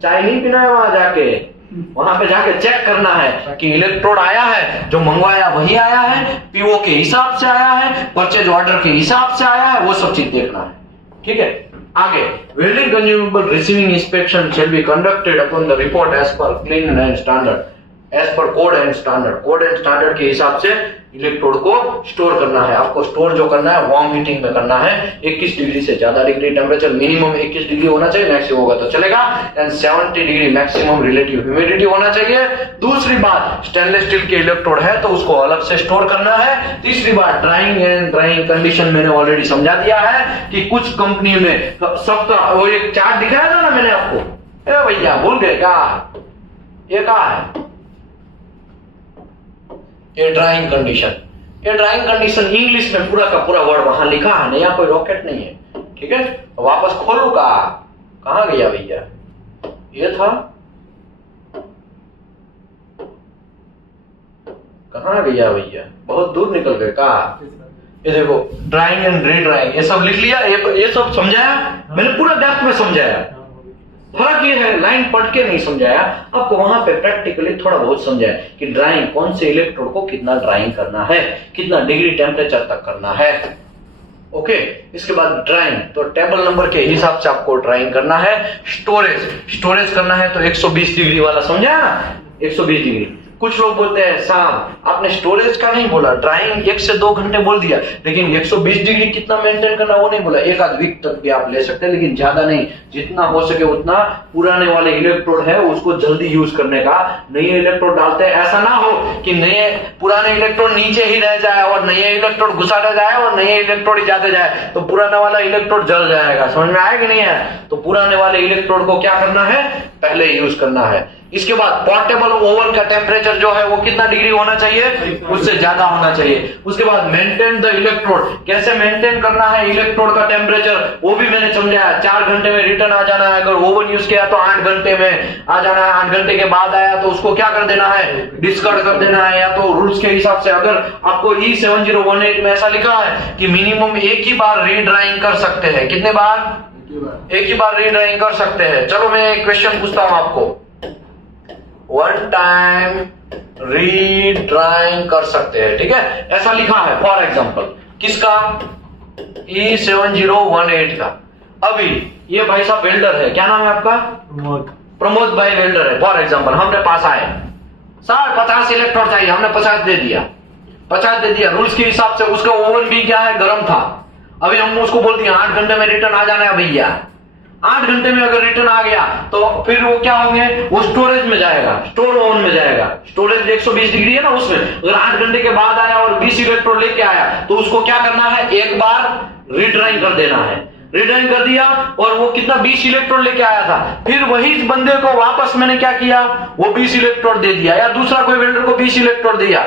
चाय नहीं पीना है, वहां जाके, वहां पे जाके चेक करना है कि इलेक्ट्रोड आया है, जो मंगवाया वही आया है, पीओ के हिसाब से आया है, परचेज ऑर्डर के हिसाब से आया है, वो सब चीज देखना है। ठीक है, आगे welding consumable receiving inspection shall be conducted upon the report as per clean and standard, as per code and standard. Code and standard के हिसाब से इलेक्ट्रोड को स्टोर करना है। आपको स्टोर जो करना है वार्म हीटिंग में करना है। 21 डिग्री से ज्यादा डिग्री टेम्परेचर, मिनिमम 21 डिग्री होना चाहिए, मैक्सिमम होगा तो चलेगा, and 70 degree maximum relative humidity होना चाहिए। दूसरी बात, स्टेनलेस स्टील के इलेक्ट्रोड है तो उसको अलग से स्टोर करना है। तीसरी बात, ड्राइंग एंड ड्राइंग कंडीशन मैंने ऑलरेडी समझा दिया है कि कुछ कंपनी में सबका वो एक चार्ट दिखाया था ना मैंने आपको, ए भैया भूल गए क्या? ये क्या है? ये ड्राइंग कंडीशन। ये ड्राइंग कंडीशन इंग्लिश में पूरा का पूरा वर्ड वहां लिखा है, यहाँ कोई रॉकेट नहीं है। ठीक है, वापस खोलू का, कहां गया भैया? ये था, कहां गया भैया? बहुत दूर निकल गए का? ये देखो, ड्राइंग एंड रीड्राइंग, ये सब लिख लिया, ये सब समझाया मैंने, पूरा डेप्थ में समझाया। फर्क ये है, लाइन पढ़ के नहीं समझाया, आपको वहां पे प्रैक्टिकली थोड़ा बहुत समझाया कि ड्राइंग कौन से इलेक्ट्रोड को कितना ड्राइंग करना है, कितना डिग्री टेम्परेचर तक करना है। ओके, इसके बाद ड्राइंग, तो टेबल नंबर के हिसाब से आपको ड्राइंग करना है। स्टोरेज करना है तो 120 डिग्री वाला समझाया ना, 120 डिग्री। कुछ लोग बोलते हैं साहब आपने स्टोरेज का नहीं बोला, ड्राइंग 1 से 2 घंटे बोल दिया, लेकिन 120 डिग्री कितना मेंटेन करना वो नहीं बोला। एक आध वीक तक भी आप ले सकते हैं, लेकिन ज्यादा नहीं, जितना हो सके उतना। पुराने वाले इलेक्ट्रोड है उसको जल्दी यूज करने का, नए इलेक्ट्रोड डालते हैं, ऐसा ना हो कि नए पुराने इलेक्ट्रोड नीचे ही रह जाए और नए इलेक्ट्रोड घुसाता जाए और नए इलेक्ट्रोड ही जाते जाए, तो पुराना वाला इलेक्ट्रोड जल जाएगा। समझ में आया कि नहीं है? तो पुराने वाले इलेक्ट्रोड को क्या करना है, पहले यूज करना है। इसके बाद पोर्टेबल ओवन का टेम्परेचर जो है वो कितना डिग्री होना चाहिए, उससे ज्यादा होना चाहिए। उसके बाद मेंटेन द इलेक्ट्रोड, कैसे मेंटेन करना है इलेक्ट्रोड का टेम्परेचर, वो भी मैंने समझाया। 4 घंटे में रिटर्न आ जाना है, अगर ओवन यूज किया तो 8 घंटे में आ जाना है, 8 घंटे के बाद आया तो उसको क्या कर देना है, डिस्कार्ड कर देना है। या तो रूल्स के हिसाब से अगर आपको E7018 में ऐसा लिखा है कि मिनिमम एक ही बार रीड्राइंग कर सकते हैं, कितने बार? एक ही बार रीड्राइंग कर सकते हैं। चलो मैं एक क्वेश्चन पूछता हूं आपको, 1 टाइम रीड्राइंग कर सकते हैं, ठीक है, ऐसा लिखा है फॉर एग्जांपल। किसका? E7018 का। अभी ये भाई साहब वेल्डर है, क्या नाम है आपका? प्रमोद भाई वेल्डर है। फॉर एग्जांपल हमने पास आए, सर 50 इलेक्ट्रोड चाहिए, हमने 50 दे दिया, 50 दे दिया। रूल्स के हिसाब से उसका ओवन भी क्या है, गर्म था। अभी हम उसको बोल दिया 8 घंटे में रिटर्न आ जाना है भैया। 8 घंटे में अगर रिटर्न आ गया तो फिर वो क्या होंगे, वो स्टोरेज में जाएगा, स्टोर ओवन में जाएगा। स्टोरेज 120 डिग्री है ना, उसमें अगर 8 घंटे के बाद आया और 20 इलेक्ट्रोड लेके आया तो उसको क्या करना है, एक बार रीड्राइंग कर देना है। रीड्राइंग कर दिया और वो कितना 20 इलेक्ट्रोड लेके आया था, फिर वही बंदे को वापस मैंने क्या किया, वो 20 इलेक्ट्रोड दे दिया। या दूसरा कोई वेल्डर को 20 इलेक्ट्रोड दिया,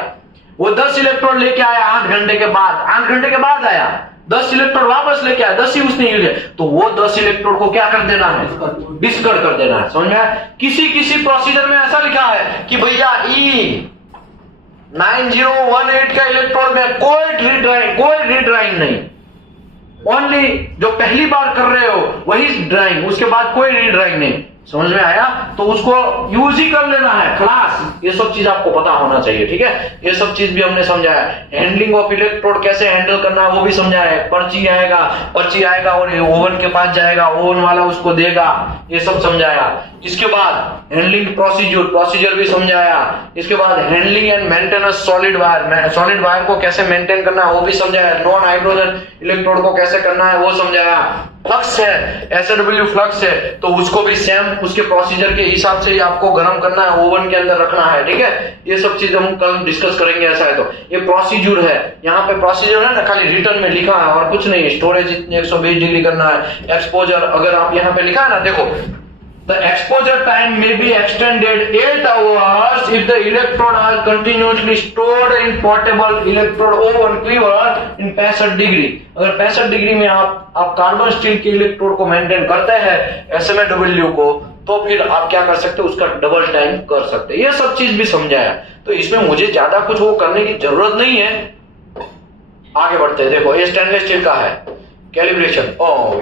वो 10 इलेक्ट्रोड लेके आया 8 घंटे के बाद, 8 घंटे के बाद आया 10 इलेक्ट्रोड वापस लेके आया, 10 ही उसने यूज है, तो वो 10 इलेक्ट्रोड को क्या कर देना है, डिस्कार्ड कर देना है। समझ में आया? किसी प्रोसीजर में ऐसा लिखा है कि भैया E9018 का इलेक्ट्रोड में कोई रीड्राइंग नहीं, ओनली जो पहली बार कर रहे हो वही ड्राइंग, उसके बाद कोई रीड्राइंग नहीं। समझ में आया? तो उसको यूज ही कर लेना है, क्लास। ये सब चीज आपको पता होना चाहिए, ठीक है। ये सब चीज भी हमने समझाया। हैंडलिंग ऑफ इलेक्ट्रोड कैसे हैंडल करना है वो भी समझाया है। पर्ची आएगा और ओवन के पास जाएगा, ओवन वाला उसको देगा, ये सब समझाया। इसके बाद हैंडलिंग प्रोसीजर भी समझाया। इसके बाद handling and maintenance solid wire को कैसे मेंटेन करना है वो भी समझाया। नॉन हाइड्रोजन इलेक्ट्रोड को कैसे करना है वो समझाया। फ्लक्स है, SAW फ्लक्स है, तो उसको भी सेम उसके प्रोसीजर के हिसाब से ही आपको गर्म करना है, ओवन के अंदर रखना है, ठीक है। ये सब चीज हम कल डिस्कस करेंगे। ऐसा है तो ये प्रोसीजर है, यहाँ पे प्रोसीजर है ना, खाली रिटर्न में लिखा है और कुछ नहीं है। स्टोरेज इतने 120 डिग्री करना है। एक्सपोजर अगर आप यहाँ पे लिखा है ना, देखो the exposure time may be extended 8 hours if the electrode are continuously stored in portable electrode oven cleaver in 65 degree. अगर 65 डिग्री में आप कार्बन स्टील के इलेक्ट्रोड को मेंटेन करते हैं SMA-W को, तो फिर आप क्या कर सकते हो, उसका डबल टाइम कर सकते हैं। ये सब चीज भी समझाया, तो इसमें मुझे ज्यादा कुछ वो करने की जरूरत नहीं है। आगे बढ़ते हैं। देखो ये स्टेनलेस स्टील का है। कैलिब्रेशन,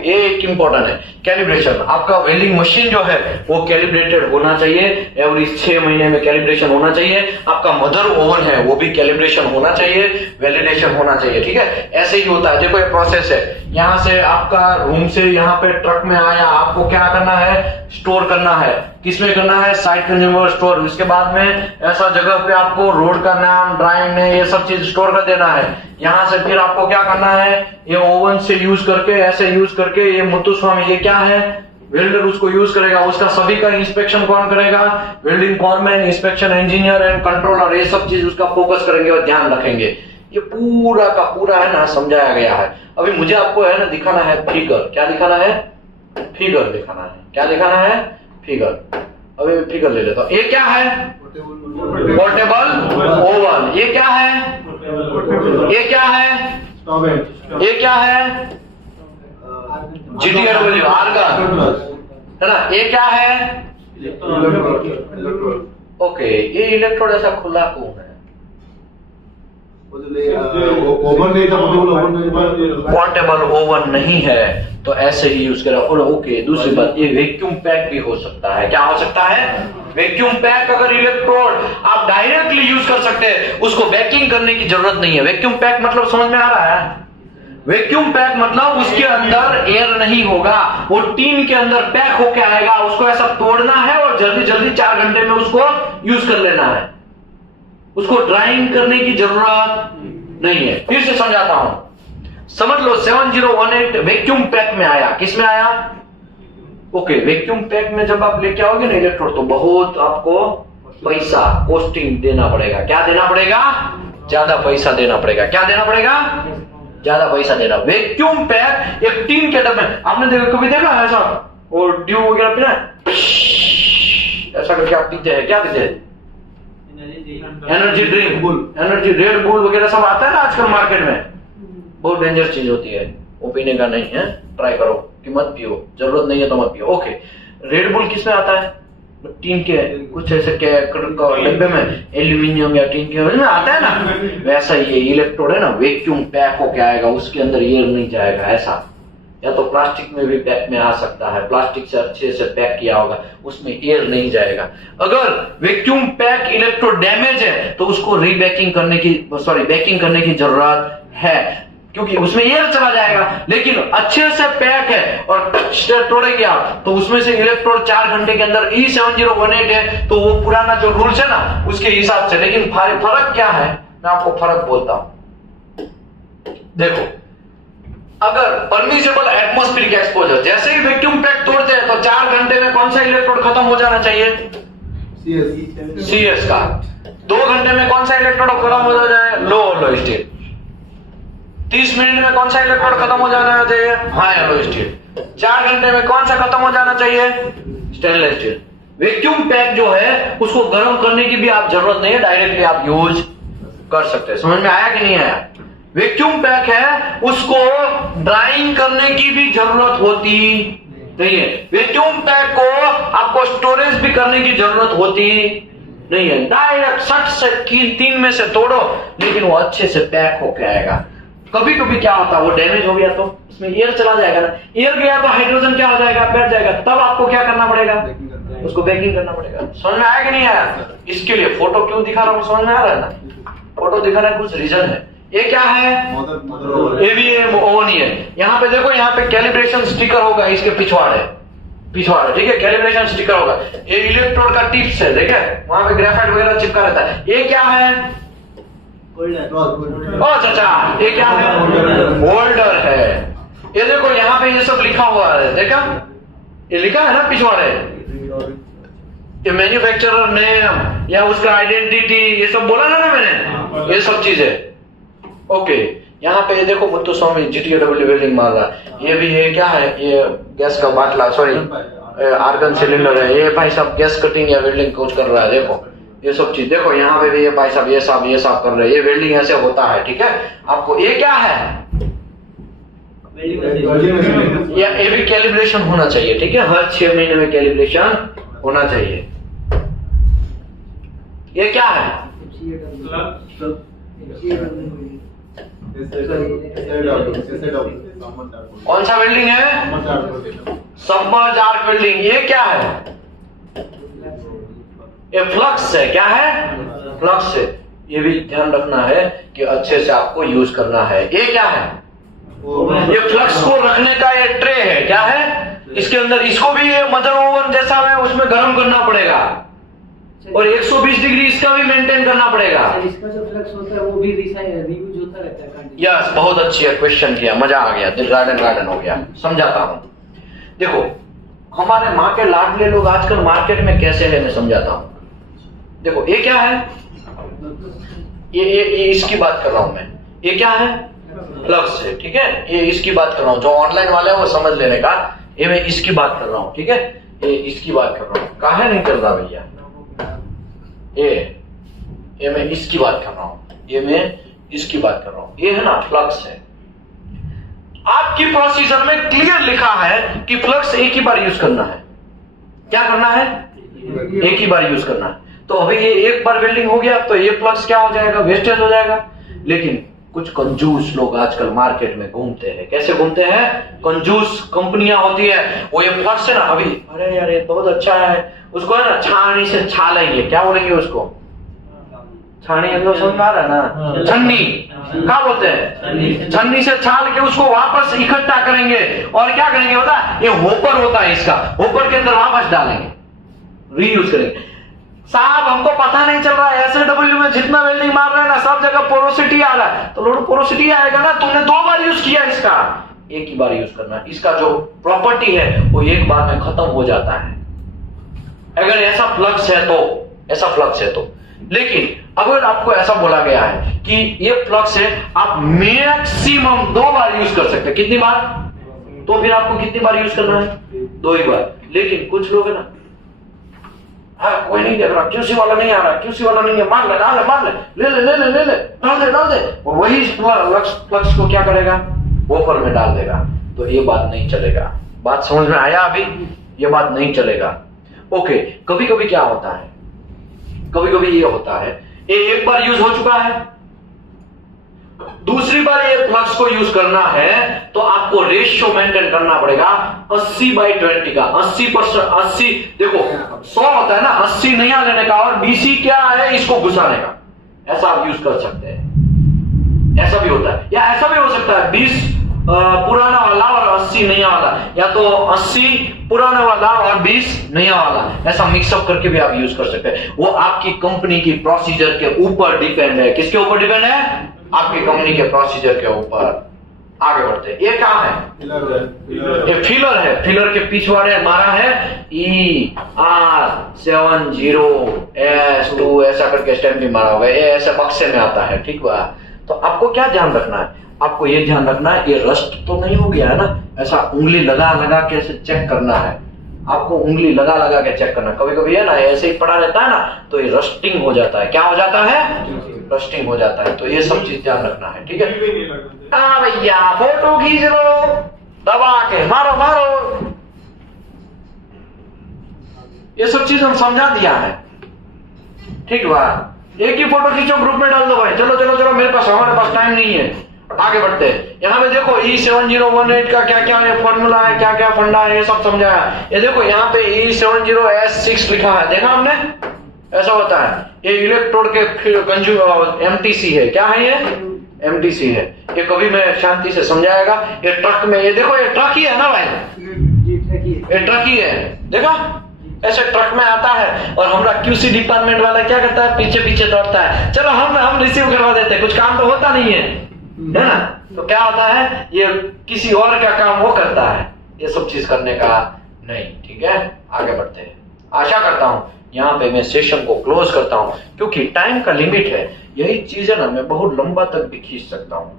ये एक इंपॉर्टेंट है। कैलिब्रेशन, आपका वेल्डिंग मशीन जो है वो कैलिब्रेटेड होना चाहिए। एवरी 6 महीने में कैलिब्रेशन होना चाहिए। आपका मदर ओवन है वो भी कैलिब्रेशन होना चाहिए, वैलिडेशन होना चाहिए, ठीक है। ऐसे ही होता है। देखो ये प्रोसेस है, यहाँ से आपका रूम से यहाँ पे ट्रक में आया, आपको क्या करना है, स्टोर करना है। किसमें करना है, साइट कंज्यूमर स्टोर। उसके बाद में ऐसा जगह पे आपको रोड का नाम, ड्राइंग ने ये सब चीज स्टोर कर देना है। यहाँ से फिर आपको क्या करना है, ये ओवन से यूज करके, ऐसे यूज करके, ये मुत्तुस्वामी ये क्या है, वेल्डर उसको यूज करेगा। उसका सभी का इंस्पेक्शन कौन करेगा, welding foreman, inspection engineer and controller. ये सब चीज उसका फोकस करेंगे और ध्यान रखेंगे। ये पूरा का पूरा है ना समझाया गया है। अभी मुझे आपको है ना दिखाना है फिगर। क्या दिखाना है, फिगर दिखाना है। क्या दिखाना है, फिगर। अभी मैं फिगर ले लेता हूँ। ये क्या है, पोर्टेबल ओवन। ये क्या है, ये क्या है, ये क्या है, GTW आर्गन है ना। ये क्या है, ओके। ये इलेक्ट्रोड ऐसा खुला क्यों है, पोर्टेबल ओवन नहीं है तो ऐसे ही यूज करा। ओके, दूसरी बात, ये वैक्यूम पैक भी हो सकता है। क्या हो सकता है, वैक्यूम पैक। अगर इलेक्ट्रोड आप डायरेक्टली यूज कर सकते हैं, उसको बैकिंग करने की जरूरत नहीं है। वैक्यूम पैक मतलब समझ में आ रहा है, वैक्यूम पैक मतलब उसके अंदर एयर नहीं होगा, वो टीन के अंदर पैक होके आएगा। उसको ऐसा तोड़ना है और जल्दी जल्दी 4 घंटे में उसको यूज कर लेना है। उसको ड्राइंग करने की जरूरत नहीं है। फिर से समझाता हूं, समझ लो 7018 वैक्यूम पैक में आया। किस में आया, ओके। वैक्यूम पैक में जब आप लेके आओगे ना इलेक्ट्रोड, तो बहुत आपको पैसा कॉस्टिंग देना पड़ेगा। क्या देना पड़ेगा, ज्यादा पैसा देना पड़ेगा। क्या देना पड़ेगा, ज्यादा पैसा देना। वैक्यूम पैक एक टीन के डब्बे, आपने कभी देखा ऐसा, और ड्यू वगैरह पीना ऐसा करके आप पीते हैं। क्या पीते हैं, energy drink, energy red bull वगैरह सब आता है ना आजकल मार्केट में। बहुत डेंजर चीज होती है, वो पीने का नहीं है। ट्राई करो कि मत पियो, जरूरत नहीं है तो मत पियो। ओके, रेड बुल किस में आता है, टीन के कुछ ऐसे डब्बे में, एल्यूमिनियम या टीन के में आता है ना। वैसा ये इलेक्ट्रोड है ना, वैक्यूम पैक होके आएगा, उसके अंदर एयर नहीं जाएगा। ऐसा या तो प्लास्टिक में भी पैक में आ सकता है, प्लास्टिक से अच्छे से पैक किया होगा, उसमें एयर नहीं जाएगा। अगर वैक्यूम पैक इलेक्ट्रोड डैमेज है तो उसको रीबैकिंग करने की, बैकिंग करने की जरूरत है, क्योंकि उसमें एयर चला जाएगा। लेकिन अच्छे से पैक है और तोड़ेंगे आप तो उसमें से इलेक्ट्रोड 4 घंटे के अंदर E7018 है, तो वो पुराना जो रूल्स है ना उसके हिसाब से। लेकिन फर्क क्या है, मैं आपको फर्क बोलता हूं। देखो, अगर परमिसेबल एटमॉस्फेरिक एक्सपोजर, जैसे ही वैक्यूम पैक तोड़ते हैं तो 4 घंटे में कौन सा इलेक्ट्रोड खत्म हो जाना चाहिए, CS का। 2 घंटे में कौन सा इलेक्ट्रोड खत्म हो जाए, लो स्टील। 30 मिनट में कौन सा इलेक्ट्रोड खत्म हो जाना चाहिए, हाई एलो स्टील। 4 घंटे में कौन सा खत्म हो जाना चाहिए, स्टेनलेस स्टील। वैक्यूम पैक जो है उसको गर्म करने की भी आप जरूरत नहीं है, डायरेक्टली आप यूज कर सकते हैं। समझ में आया कि नहीं आया। वैक्यूम पैक है, उसको ड्राइंग करने की भी जरूरत होती नहीं है। वैक्यूम पैक को आपको स्टोरेज भी करने की जरूरत होती नहीं है। डायरेक्ट 60 से 3 में से तोड़ो, लेकिन वो अच्छे से पैक होके आएगा। कभी कभी क्या होता है, वो डैमेज हो गया तो उसमें एयर चला जाएगा ना, एयर गया तो हाइड्रोजन क्या हो जाएगा, बैठ जाएगा। तब आपको क्या करना पड़ेगा, उसको बैकिंग करना पड़ेगा। समझ में आया कि नहीं आया। इसके लिए फोटो क्यों दिखा रहा हूं, समझ में आ रहा है ना। फोटो दिखा रहा है, कुछ रीजन है। ये क्या है, AVM ओवन ही है। यहाँ पे देखो, यहाँ पे कैलिब्रेशन स्टिकर होगा, इसके पिछवाड़े, ठीक है, कैलिब्रेशन स्टिकर होगा। ये इलेक्ट्रोड का टिप्स है, देखे वहां पे ग्रेफाइट वगैरह चिपका रहता है। ये क्या है, ओ चाचा, ये क्या है, होल्डर है। ये देखो यहाँ पे ये सब लिखा हुआ है, देखा ये लिखा है ना पिछवाड़े, ये मैन्युफैक्चरर नेम या उसका आइडेंटिटी, ये सब बोला ना मैंने, ये सब चीजें। ओके, यहाँ पे ये देखो मुत्तुस्वामी GTW वेल्डिंग मार रहा है, ये भी है क्या है, ये गैस का बाटला, सॉरी आर्गन सिलेंडर है, ये भाई साहब गैस कटिंग या वेल्डिंग कुछ कर रहा है, देखो ये सब चीज देखो। यहाँ पे भी ये भाई साहब ये साहब कर रहे हैं, ये वेल्डिंग ऐसे होता है, ठीक है। आपको ये क्या है, ये भी कैलिब्रेशन होना चाहिए, ठीक है, हर 6 महीने में कैलिब्रेशन होना चाहिए। ये क्या है, कौन सा वेल्डिंग है, सबमर्ज आर्क वेल्डिंग। ये क्या है, ये फ्लक्स है, क्या है, फ्लक्स है। ये भी ध्यान रखना है कि अच्छे से आपको यूज करना है। ये क्या है, ये फ्लक्स को रखने का ये ट्रे है, क्या है, इसके अंदर इसको भी ये मदर ओवन जैसा है, उसमें गर्म करना पड़ेगा और 120 डिग्री इसका भी मेंटेन करना पड़ेगा। इसका जो फ्लक्स होता है वो भी रियूज होता रहता है। यस, बहुत अच्छी है, क्वेश्चन किया, मजा आ गया, दिल गार्डन हो गया। समझाता हूं, देखो हमारे माँ के लाडले लोग आजकल मार्केट में कैसे है, मैं समझाता हूं। देखो ये क्या है, ये इसकी बात कर रहा हूं मैं, ये क्या है, फ्लक्स है, ठीक है। ये इसकी बात कर रहा हूं, जो ऑनलाइन वाले हैं वो समझ लेने का, ये मैं इसकी बात कर रहा हूं, ठीक है, ये इसकी बात कर रहा हूं। काहे नहीं कर रहा भैया, ये मैं इसकी बात कर रहा हूं, ये मैं इसकी बात कर रहा हूं, ये है ना फ्लक्स है। आपकी प्रोसीजर में क्लियर लिखा है कि फ्लक्स एक ही बार यूज करना है, क्या करना है, एक ही बार यूज करना है। तो अभी ये एक बार वेल्डिंग हो गया तो ये फ्लक्स क्या हो जाएगा, वेस्टेज हो जाएगा। लेकिन कुछ कंजूस लोग आजकल मार्केट में घूमते हैं, कैसे घूमते हैं, कंजूस कंपनियां होती है, वो ये फ्लक्स है ना, अभी अरे यार ये बहुत अच्छा है, उसको है ना छानी से छालेंगे, क्या बोलेंगे उसको, छानी अंदर समझ में आ रहा है ना, छन्नी क्या बोलते हैं, छन्नी से छाल के उसको वापस इकट्ठा करेंगे और क्या करेंगे होता है, ये होपर होता है, इसका होपर के अंदर वापस डालेंगे, रीयूज करेंगे। साहब हमको पता नहीं चल रहा है, SW में जितना वेल्डिंग मार रहा है ना सब जगह पोरोसिटी आ रहा है, तो लोड पोरोसिटी आएगा ना, तुमने 2 बार यूज किया, इसका एक ही बार यूज करना है। इसका जो प्रॉपर्टी है वो एक बार में खत्म हो जाता है, अगर ऐसा फ्लक्स है तो, ऐसा फ्लक्स है तो। लेकिन अगर आपको ऐसा बोला गया है कि ये फ्लक्स है, आप मैक्सिमम 2 बार यूज कर सकते हैं, कितनी बार, तो फिर आपको कितनी बार यूज करना है, 2 ही बार। लेकिन कुछ लोग है ना, हाँ कोई नहीं देख रहा, QC वाला नहीं आ रहा, QC वाला नहीं है, मान ले, मान ले, ले, डाल दे, और वही फ्लक्स को क्या करेगा, वोफर में डाल देगा। तो ये बात नहीं चलेगा, बात समझ में आया अभी, ये बात नहीं चलेगा। ओके, कभी कभी क्या होता है, कभी कभी ये होता है, ये एक बार यूज हो चुका है, दूसरी बार ये फ्लक्स को यूज करना है तो आपको रेशियो मेंटेन करना पड़ेगा 80/20 का। 80%, देखो 100 होता है ना, 80 नया लेने का और 20 क्या है इसको घुसाने का, ऐसा आप यूज कर सकते हैं। ऐसा भी होता है, या ऐसा भी हो सकता है 20 पुराना वाला और 80 नया वाला, या तो 80 पुराना वाला और 20 नया वाला, ऐसा मिक्सअप करके भी आप यूज कर सकते हैं। वो आपकी कंपनी की प्रोसीजर के ऊपर डिपेंड है। किसके ऊपर डिपेंड है, आपकी कंपनी के प्रोसीजर के ऊपर। आगे बढ़ते हैं, ये क्या है, ये फिलर है, फिलर के पिछवाड़े मारा है ER70S2 ऐसा करके स्टैम्प भी मारा होगा, ये ऐसे बक्से में आता है, ठीक हुआ। तो आपको क्या ध्यान रखना है, आपको ये ध्यान रखना है ये रस्ट तो नहीं हो गया है ना, ऐसा उंगली लगा लगा के ऐसे चेक करना है, आपको उंगली लगा लगा के चेक करना। कभी कभी है ना ऐसे ही पड़ा रहता है ना तो ये रस्टिंग हो जाता है, क्या हो जाता है, रस्टिंग हो जाता है। तो ये सब चीज ध्यान रखना है, ठीक है। हाँ भैया फोटो खींच लो, दबा के मारो मारो, ये सब चीज हम समझा दिया है, ठीक है। एक ही फोटो खींचो, ग्रुप में डाल दो भाई, चलो चलो चलो, मेरे पास, हमारे पास टाइम नहीं है। आगे बढ़ते हैं, यहाँ पे देखो E7018 का क्या क्या फॉर्मूला है, क्या क्या फंडा है, ये सब समझाया। ये देखो यहाँ पे E70S6 लिखा है, देखा हमने, ऐसा होता है। ये इलेक्ट्रोड के MTC है, क्या है ये, MTC है। ये कभी मैं शांति से समझाएगा। ये ट्रक में, ये देखो ये ट्रक ही है ना भाई, ये ट्रक ही है, देखा ऐसे ट्रक में आता है और हमारा QC डिपार्टमेंट वाला क्या करता है, पीछे पीछे दौड़ता है, चलो हम रिसीव करवा देते हैं, कुछ काम तो होता नहीं है, है ना? तो क्या होता है, ये किसी और का काम वो करता है, ये सब चीज करने का नहीं। ठीक है, आगे बढ़ते हैं। आशा करता हूं यहाँ पे मैं सेशन को क्लोज करता हूं, क्योंकि टाइम का लिमिट है। यही चीज है ना, मैं बहुत लंबा तक भी खींच सकता हूं,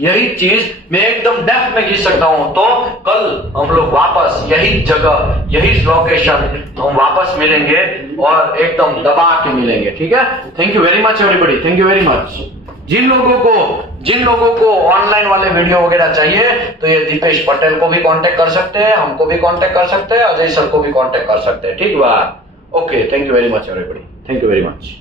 यही चीज मैं एकदम डेप्थ में खींच सकता हूं। तो कल हम लोग वापस यही जगह, यही लोकेशन हम वापस मिलेंगे और एकदम दबा के मिलेंगे। ठीक है, thank you very much everybody, thank you very much. जिन लोगों को ऑनलाइन वाले वीडियो वगैरह चाहिए तो ये दीपेश पटेल को भी कांटेक्ट कर सकते हैं, हमको भी कांटेक्ट कर सकते हैं, अजय सर को भी कांटेक्ट कर सकते हैं। ठीक बा, okay, thank you very much everybody, thank you very much.